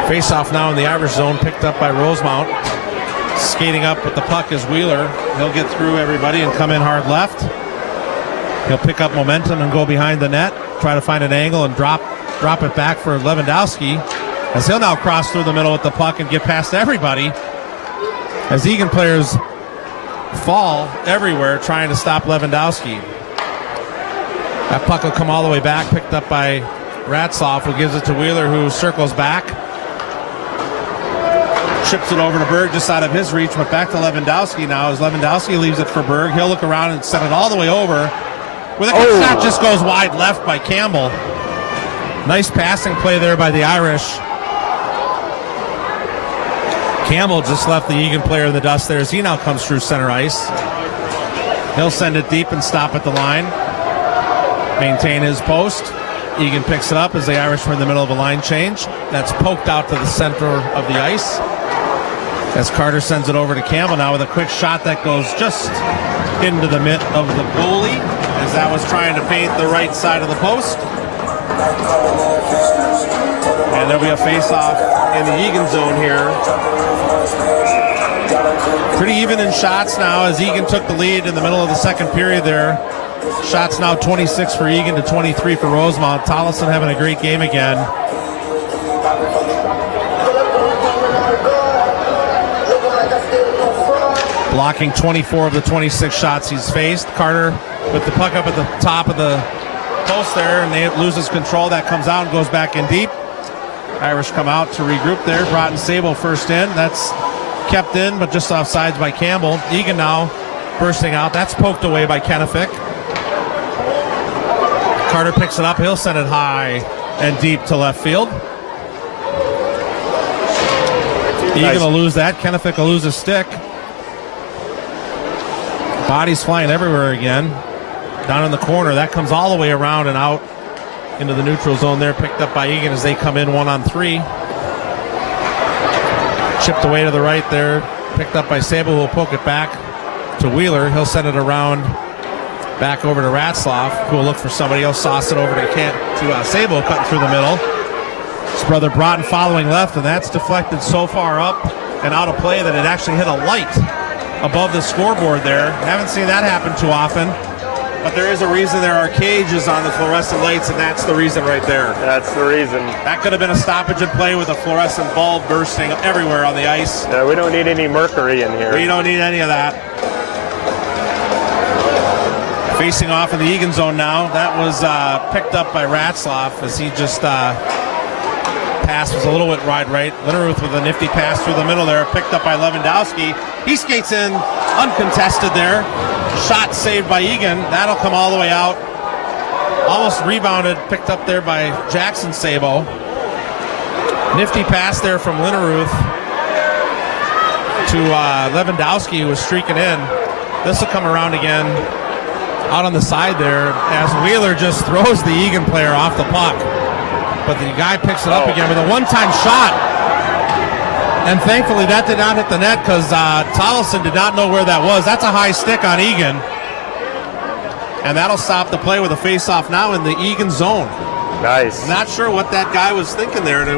Face-off now in the Irish zone, picked up by Rosemount. Skating up with the puck is Wheeler. He'll get through everybody and come in hard left. He'll pick up momentum and go behind the net, try to find an angle and drop it back for Lewandowski, as he'll now cross through the middle with the puck and get past everybody as Eagan players fall everywhere trying to stop Lewandowski. That puck will come all the way back, picked up by Ratzloff, who gives it to Wheeler, who circles back. Chips it over to Berg just out of his reach, but back to Lewandowski now as Lewandowski leaves it for Berg. He'll look around and send it all the way over. With a good shot, just goes wide left by Campbell. Nice passing play there by the Irish. Campbell just left the Eagan player in the dust there as he now comes through center ice. He'll send it deep and stop at the line. Maintain his post. Eagan picks it up as the Irish were in the middle of a line change. That's poked out to the center of the ice as Carter sends it over to Campbell now with a quick shot that goes just into the mitt of the goalie as that was trying to paint the right side of the post. And there'll be a face-off in the Eagan zone here. Pretty even in shots now as Eagan took the lead in the middle of the second period there. Shots now 26 for Eagan to 23 for Rosemount. Tollefson having a great game again. Blocking 24 of the 26 shots he's faced. Carter with the puck up at the top of the post there, and they loses control. That comes out and goes back in deep. Irish come out to regroup there. Broughton Sable first in. That's kept in, but just offsides by Campbell. Eagan now bursting out. That's poked away by Kennefic. Carter picks it up. He'll send it high and deep to left field. Eagan will lose that. Kennefic will lose a stick. Bodies flying everywhere again. Down in the corner. That comes all the way around and out into the neutral zone there. Picked up by Eagan as they come in 1-on-3. Chipped away to the right there. Picked up by Sable, who will poke it back to Wheeler. He'll send it around back over to Ratzloff, who will look for somebody else. Sauce it over to Sable, cutting through the middle. His brother Broughton following left, and that's deflected so far up and out of play that it actually hit a light above the scoreboard there. Haven't seen that happen too often, but there is a reason there are cages on the fluorescent lights, and that's the reason right there. That's the reason. That could have been a stoppage in play with a fluorescent bulb bursting everywhere on the ice. We don't need any mercury in here. We don't need any of that. Facing off in the Eagan zone now. That was picked up by Ratzloff as he just pass was a little bit wide right. Linneruth with a nifty pass through the middle there, picked up by Lewandowski. He skates in uncontested there. Shot saved by Eagan. That'll come all the way out. Almost rebounded, picked up there by Jackson Sabo. Nifty pass there from Linneruth to Lewandowski, who was streaking in. This will come around again out on the side there as Wheeler just throws the Eagan player off the puck. But the guy picks it up again with a one-time shot. And thankfully that did not hit the net because Tollefson did not know where that was. That's a high stick on Eagan. And that'll stop the play with a face-off now in the Eagan zone. Nice. Not sure what that guy was thinking there to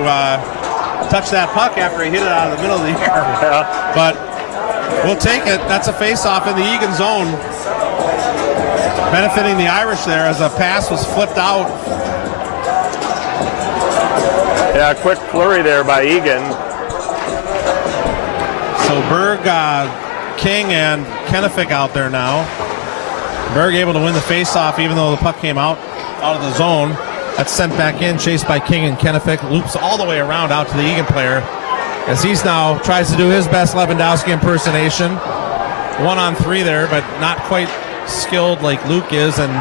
touch that puck after he hit it out of the middle of the air. Yeah. But we'll take it. That's a face-off in the Eagan zone. Benefiting the Irish there as a pass was flipped out. Yeah, quick flurry there by Eagan. So Berg, King, and Kennefic out there now. Berg able to win the face-off even though the puck came out of the zone. That's sent back in, chased by King and Kennefic. Loops all the way around out to the Eagan player as he's now tries to do his best Lewandowski impersonation. 1-on-3 there, but not quite skilled like Luke is, and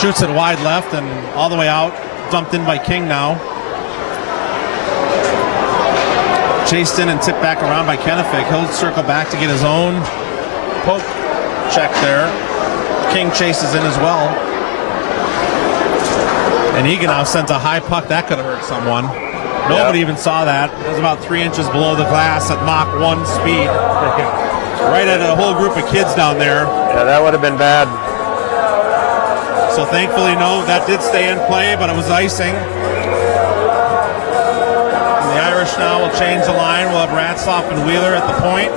shoots it wide left and all the way out. Dumped in by King now. Chased in and tipped back around by Kennefic. He'll circle back to get his own poke check there. King chases in as well. And Eagan now sends a high puck. That could have hurt someone. Nobody even saw that. It was about 3 inches below the glass at Mach 1 speed. Right at a whole group of kids down there. Yeah, that would have been bad. So thankfully, no, that did stay in play, but it was icing. And the Irish now will change the line. We'll have Ratzloff and Wheeler at the point.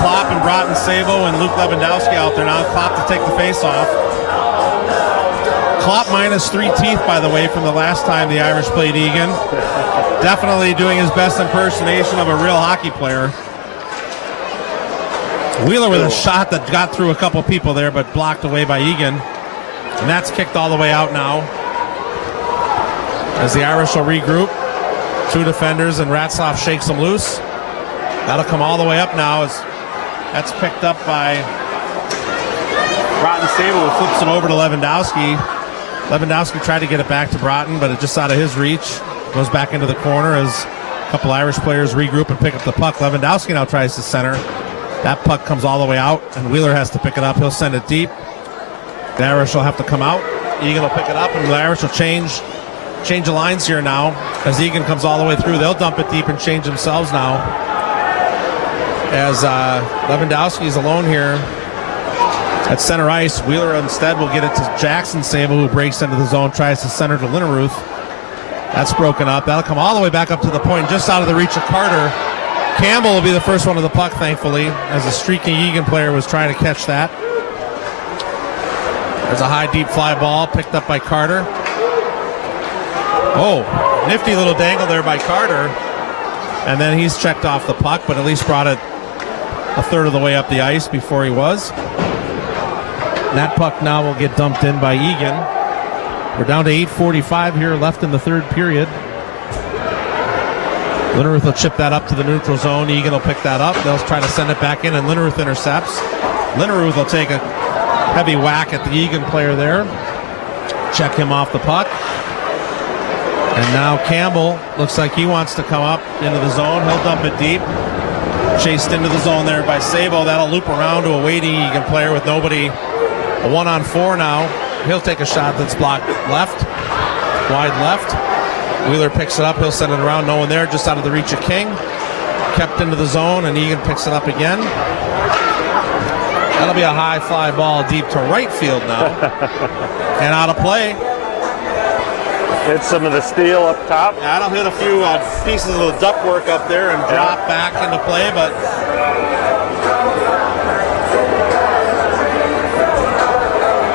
Klopp and Broughton Sabo and Luke Lewandowski out there now. Klopp to take the face off. Klopp minus 3 teeth, by the way, from the last time the Irish played Eagan. Definitely doing his best impersonation of a real hockey player. Wheeler with a shot that got through a couple people there, but blocked away by Eagan. And that's kicked all the way out now. As the Irish will regroup. 2 defenders, and Ratzloff shakes them loose. That'll come all the way up now as that's picked up by Broughton Sable, who flips it over to Lewandowski. Lewandowski tried to get it back to Broughton, but it's just out of his reach. Goes back into the corner as a couple Irish players regroup and pick up the puck. Lewandowski now tries to center. That puck comes all the way out, and Wheeler has to pick it up. He'll send it deep. The Irish will have to come out. Eagan will pick it up, and the Irish will change the lines here now. As Eagan comes all the way through, they'll dump it deep and change themselves now. As Lewandowski is alone here at center ice, Wheeler instead will get it to Jackson Sable, who breaks into the zone, tries to center to Linneruth. That's broken up. That'll come all the way back up to the point, just out of the reach of Carter. Campbell will be the first one to the puck, thankfully, as a streaking Eagan player was trying to catch that. There's a high, deep fly ball picked up by Carter. Oh, nifty little dangle there by Carter. And then he's checked off the puck, but at least brought it a third of the way up the ice before he was. And that puck now will get dumped in by Eagan. We're down to 8:45 here left in the third period. Linneruth will chip that up to the neutral zone. Eagan will pick that up. They'll try to send it back in, and Linneruth intercepts. Linneruth will take a heavy whack at the Eagan player there. Check him off the puck. And now Campbell looks like he wants to come up into the zone. He'll dump it deep. Chased into the zone there by Sabo. That'll loop around to a waiting Eagan player with nobody. A 1-on-4 now. He'll take a shot that's blocked left. Wide left. Wheeler picks it up. He'll send it around. No one there. Just out of the reach of King. Kept into the zone, and Eagan picks it up again. That'll be a high fly ball deep to right field now. And out of play. Hit some of the steel up top. Yeah, that'll hit a few pieces of the ductwork up there and drop back into play, but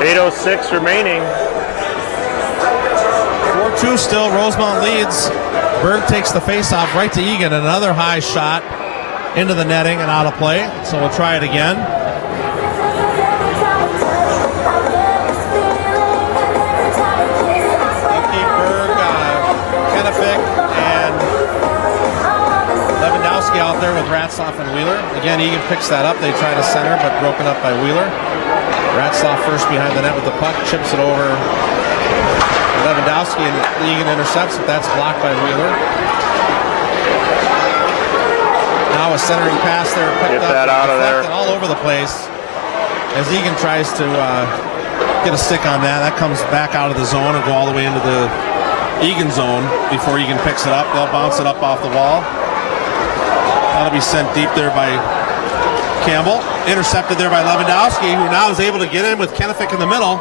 8:06 remaining. 4-2 still. Rosemount leads. Berg takes the face-off right to Eagan. Another high shot into the netting and out of play. So we'll try it again. Out there with Ratzloff and Wheeler. Again, Eagan picks that up. They try to center, but broken up by Wheeler. Ratzloff first behind the net with the puck, chips it over Lewandowski, and Eagan intercepts, but that's blocked by Wheeler. Now a centering pass there, picked up, that out of there, all over the place. As Eagan tries to get a stick on that, that comes back out of the zone and go all the way into the Eagan zone before Eagan picks it up. They'll bounce it up off the wall. That'll be sent deep there by Campbell. Intercepted there by Lewandowski, who now is able to get in with Kennefic in the middle.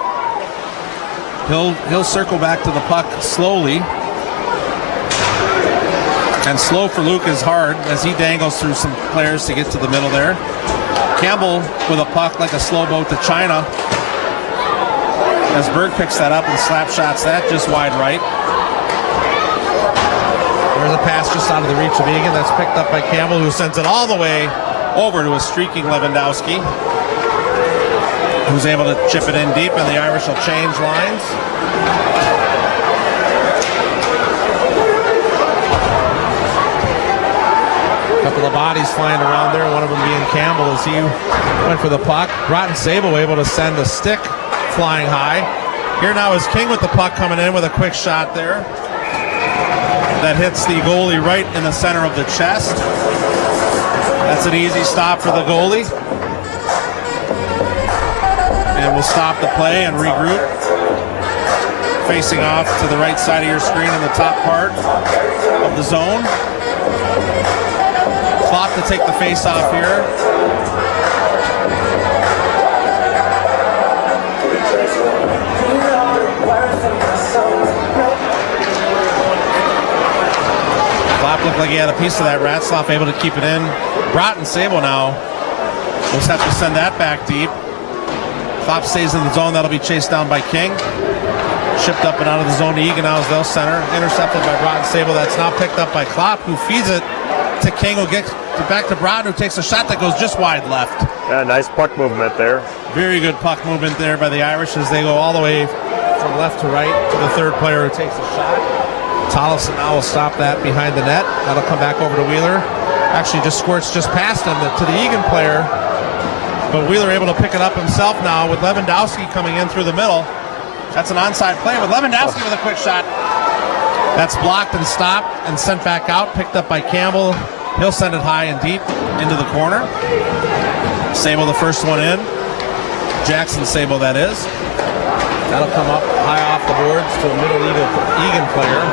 He'll circle back to the puck slowly. And slow for Luke is hard as he dangles through some players to get to the middle there. Campbell with a puck like a slow boat to China. As Berg picks that up and slap shots that just wide right. There's a pass just out of the reach of Eagan that's picked up by Campbell, who sends it all the way over to a streaking Lewandowski, who's able to chip it in deep, and the Irish will change lines. A couple of bodies flying around there, one of them being Campbell as he went for the puck. Broughton Sabo able to send the stick flying high. Here now is King with the puck coming in with a quick shot there. That hits the goalie right in the center of the chest. That's an easy stop for the goalie. we'll stop the play and regroup. Facing off to the right side of your screen in the top part of the zone. Clock to take the face off here. Klopp looked like he had a piece of that. Ratzlaff able to keep it in. Broughton Sable now. We'll just have to send that back deep. Klopp stays in the zone. That'll be chased down by King. Shipped up and out of the zone to Eagan. Now is they'll center. Intercepted by Broughton Sable. That's now picked up by Klopp, who feeds it to King, who gets back to Broughton, who takes a shot that goes just wide left. Yeah, nice puck movement there. Very good puck movement there by the Irish as they go all the way from left to right to the third player who takes a shot. Tollefson now will stop that behind the net. That'll come back over to Wheeler. Actually just squirts just past him to the Eagan player. But Wheeler able to pick it up himself now with Lewandowski coming in through the middle. That's an onside play with Lewandowski with a quick shot. That's blocked and stopped and sent back out. Picked up by Campbell. He'll send it high and deep into the corner. Sable the first one in. Jackson Sable, that is. That'll come up high off the boards to a middle Eagan player.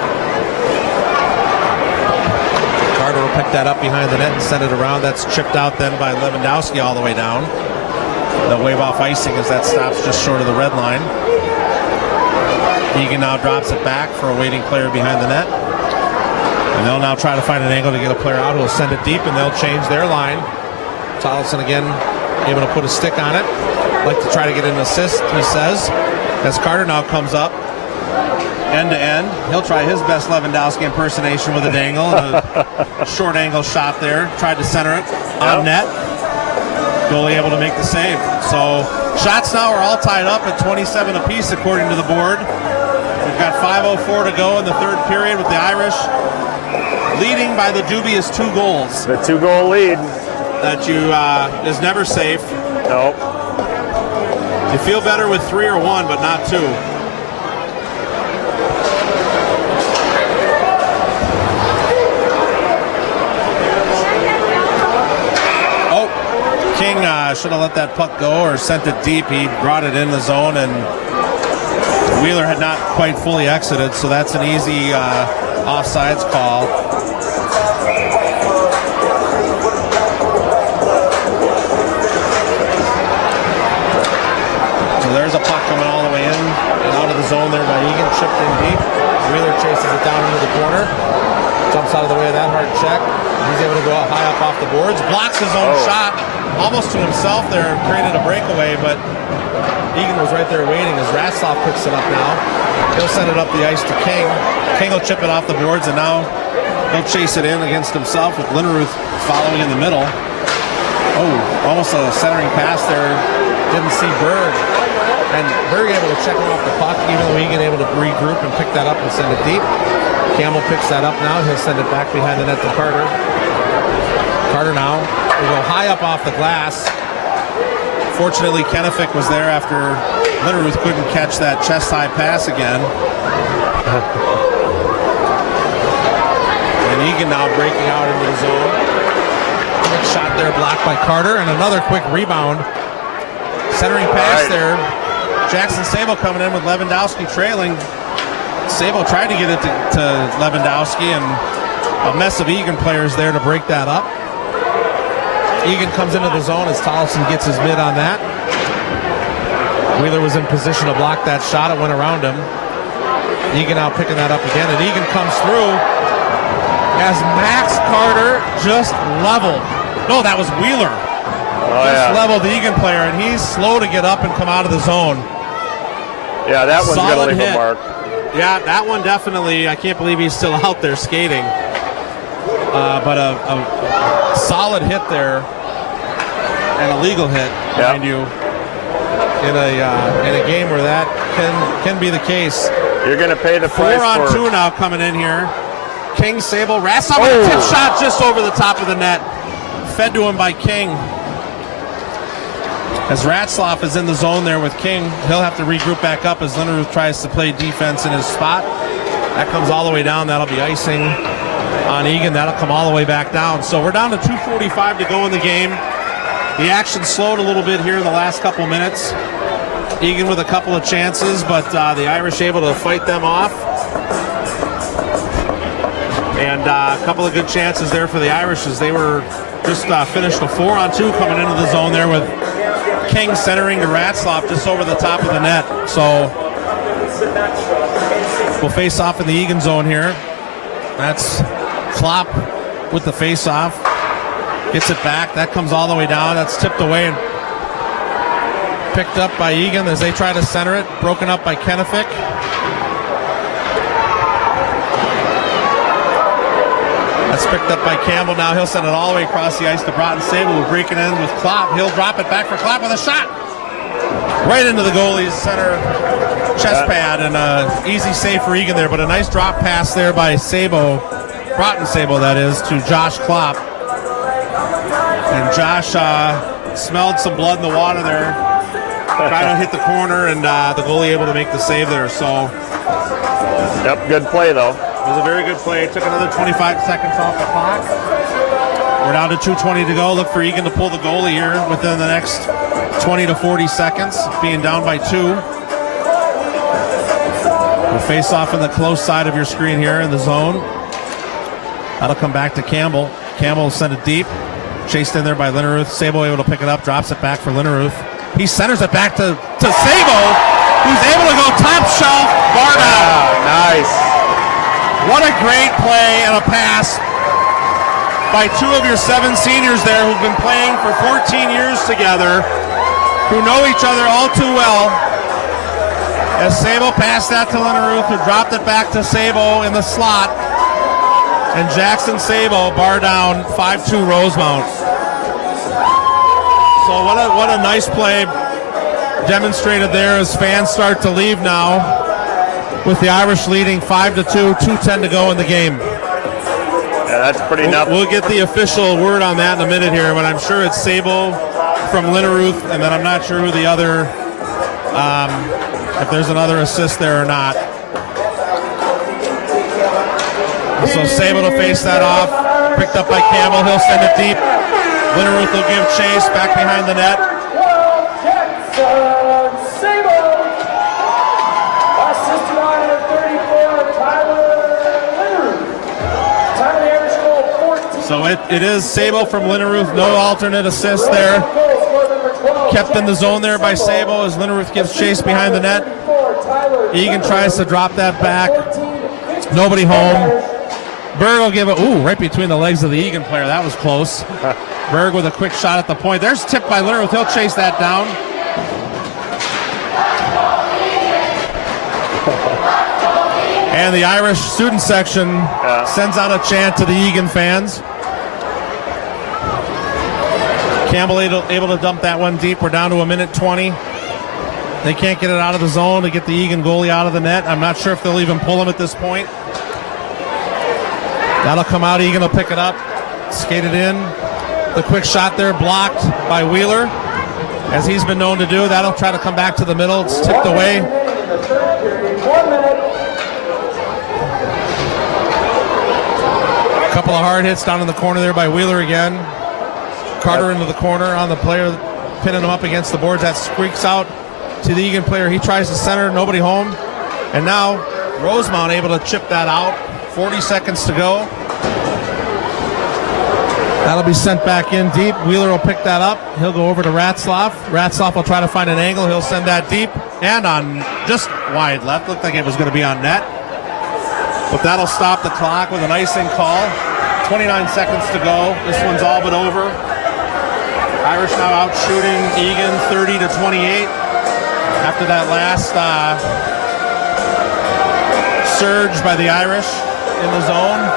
Carter will pick that up behind the net and send it around. That's chipped out then by Lewandowski all the way down. They'll wave off icing as that stops just short of the red line. Eagan now drops it back for a waiting player behind the net. And they'll now try to find an angle to get a player out who will send it deep, and they'll change their line. Tollefson again able to put a stick on it. Like to try to get an assist, he says. As Carter now comes up end to end. He'll try his best Lewandowski impersonation with a dangle. A short angle shot there. Tried to center it on net. Goalie able to make the save. So shots now are all tied up at 27 apiece according to the board. We've got 5:04 to go in the third period with the Irish leading by the dubious 2 goals. The 2-goal lead. That is never safe. Nope. You feel better with 3 or 1, but not 2. Oh, King should have let that puck go or sent it deep. He brought it in the zone, and Wheeler had not quite fully exited, so that's an easy offsides call. There's a puck coming all the way in and out of the zone there by Eagan, chipped in deep. Wheeler chases it down into the corner. Jumps out of the way of that hard check. He's able to go high up off the boards. Blocks his own shot almost to himself there. Created a breakaway, but Eagan was right there waiting as Ratzlaff picks it up now. He'll send it up the ice to King. King will chip it off the boards, and now he'll chase it in against himself with Linderuth following in the middle. Oh, almost a centering pass there. Didn't see Berg. And Berg able to check him off the puck, even though Eagan able to regroup and pick that up and send it deep. Campbell picks that up now. He'll send it back behind the net to Carter. Carter now will go high up off the glass. Fortunately, Kennefic was there after Linderuth couldn't catch that chest-high pass again. And Eagan now breaking out into the zone. Quick shot there blocked by Carter, and another quick rebound. Centering pass there. Jackson Sable coming in with Lewandowski trailing. Sable tried to get it to Lewandowski, and a mess of Eagan players there to break that up. Eagan comes into the zone as Tollefson gets his mid on that. Wheeler was in position to block that shot. It went around him. Eagan now picking that up again, and Eagan comes through as Max Carter just leveled. No, that was Wheeler. Leveled the Eagan player, and he's slow to get up and come out of the zone. Yeah, that one's going to leave a mark. Yeah, that one definitely. I can't believe he's still out there skating. But a solid hit there, and a legal hit, mind you, in a game where that can be the case. You're going to pay the price. 4 on 2 now coming in here. King, Sable, Ratzlaff with a tip shot just over the top of the net. Fed to him by King. As Ratzlaff is in the zone there with King, he'll have to regroup back up as Linderuth tries to play defense in his spot. That comes all the way down. That'll be icing on Eagan. That'll come all the way back down. So we're down to 2:45 to go in the game. The action slowed a little bit here in the last couple minutes. Eagan with a couple of chances, but the Irish able to fight them off. And a couple of good chances there for the Irish as they were just finished a 4-on-2 coming into the zone there with King centering to Ratzlaff just over the top of the net. So we'll face off in the Eagan zone here. That's Klopp with the face off. Gets it back. That comes all the way down. That's tipped away and picked up by Eagan as they try to center it. Broken up by Kennefic. That's picked up by Campbell. Now he'll send it all the way across the ice to Broughton Sable. We'll break it in with Klopp. He'll drop it back for Klopp with a shot. Right into the goalie's center chest pad, and easy save for Eagan there, but a nice drop pass there by Sabo, Broughton Sable that is, to Josh Klopp. And Josh smelled some blood in the water there, trying to hit the corner, and the goalie able to make the save there. So, Yep, good play though. It was a very good play. Took another 25 seconds off the clock. We're down to 2:20 to go. Look for Eagan to pull the goalie here within the next 20 to 40 seconds, being down by 2. We'll face off in the close side of your screen here in the zone. That'll come back to Campbell. Campbell will send it deep. Chased in there by Linneruth. Sabo able to pick it up, drops it back for Linneruth. He centers it back to Sabo, who's able to go top shelf, bar down. Nice. What a great play and a pass by 2 of your 7 seniors there who've been playing for 14 years together, who know each other all too well. As Sabo passed that to Linneruth, who dropped it back to Sabo in the slot. And Jackson Sabo bar down 5-2 Rosemount. So what a nice play demonstrated there as fans start to leave now, with the Irish leading 5-2, 2:10 to go in the game. Yeah, that's pretty nuts. We'll get the official word on that in a minute here, but I'm sure it's Sabo from Linneruth, and then I'm not sure who the other, if there's another assist there or not. So Sabo to face that off, picked up by Campbell. He'll send it deep. Linneruth will give chase back behind the net. So it is Sabo from Linneruth. No alternate assist there. Kept in the zone there by Sabo as Linneruth gives chase behind the net. Eagan tries to drop that back. Nobody home. Berg will give it, right between the legs of the Eagan player. That was close. Berg with a quick shot at the point. There's tipped by Linneruth. He'll chase that down. And the Irish student section sends out a chant to the Eagan fans. Campbell able to dump that one deep. We're down to 1:20. They can't get it out of the zone to get the Eagan goalie out of the net. I'm not sure if they'll even pull him at this point. That'll come out. Eagan will pick it up. Skate it in. The quick shot there blocked by Wheeler, as he's been known to do. That'll try to come back to the middle. It's tipped away. A couple of hard hits down in the corner there by Wheeler again. Carter into the corner on the player, pinning him up against the boards. That squeaks out to the Eagan player. He tries to center, nobody home. And now Rosemount able to chip that out. 40 seconds to go. That'll be sent back in deep. Wheeler will pick that up. He'll go over to Ratzlaff. Ratzlaff will try to find an angle. He'll send that deep and on just wide left. Looked like it was going to be on net. But that'll stop the clock with an icing call. 29 seconds to go. This one's all but over. Irish now out shooting Eagan 30-28 after that last surge by the Irish in the zone.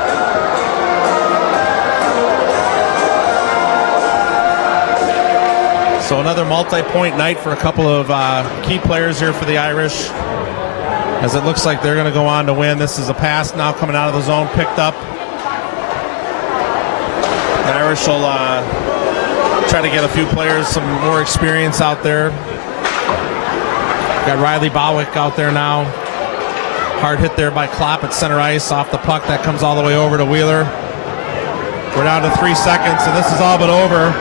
So another multi-point night for a couple of key players here for the Irish, as it looks like they're going to go on to win. This is a pass now coming out of the zone, picked up. The Irish will try to get a few players some more experience out there. Got Riley Bowick out there now. Hard hit there by Klopp at center ice off the puck. That comes all the way over to Wheeler. We're down to 3 seconds, and this is all but over.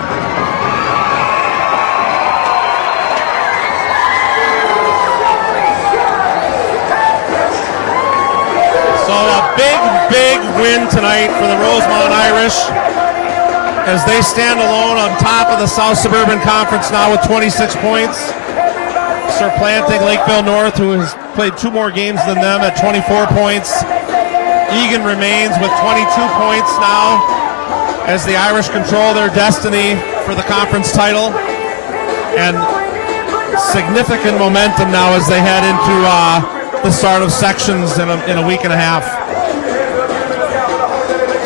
win tonight for the Rosemount Irish as they stand alone on top of the South Suburban Conference now with 26 points, supplanting Lakeville North, who has played 2 more games than them at 24 points. Eagan remains with 22 points now as the Irish control their destiny for the conference title, and significant momentum now as they head into the start of sections in a week and a half.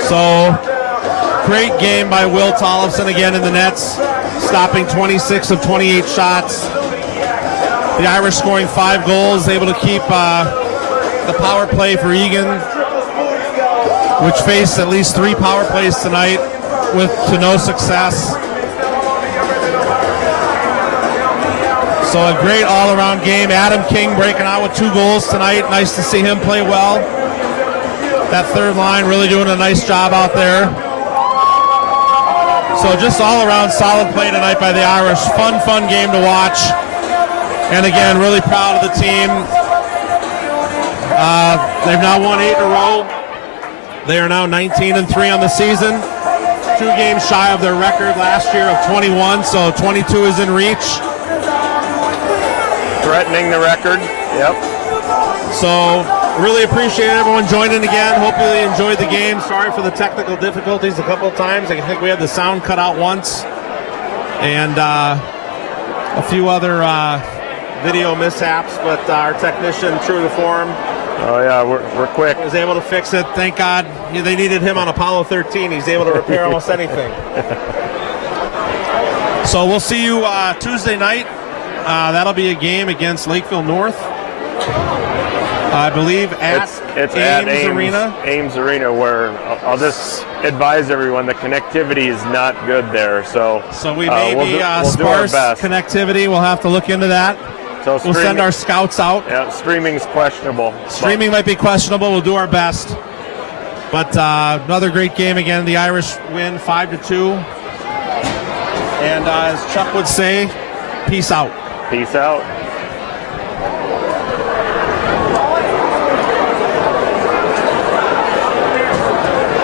So, great game by Will Tollefson again in the nets, stopping 26 of 28 shots. The Irish scoring 5 goals, able to keep the power play for Eagan, which faced at least 3 power plays tonight to no success. So a great all-around game. Adam King breaking out with 2 goals tonight. Nice to see him play well. That third line really doing a nice job out there. So just all-around solid play tonight by the Irish. Fun game to watch. And again, really proud of the team. They've now won 8 in a row. They are now 19-3 on the season. 2 games shy of their record last year of 21, so 22 is in reach. Threatening the record. Yep. So really appreciate everyone joining again. Hope you enjoyed the game. Sorry for the technical difficulties a couple of times. I think we had the sound cut out once. And a few other video mishaps, but our technician, true to form, Oh yeah, we're quick. was able to fix it. Thank God. They needed him on Apollo 13. He's able to repair almost anything. So we'll see you Tuesday night. That'll be a game against Lakeville North, I believe, at it's Ames at Arena. Ames Arena, where I'll just advise everyone the connectivity is not good there. So we may be sparse connectivity. We'll have to look into that. So we'll send our scouts out. Yeah, streaming's questionable. Streaming might be questionable. We'll do our best. But another great game again. The Irish win 5-2. And as Chuck would say, peace out. Peace out.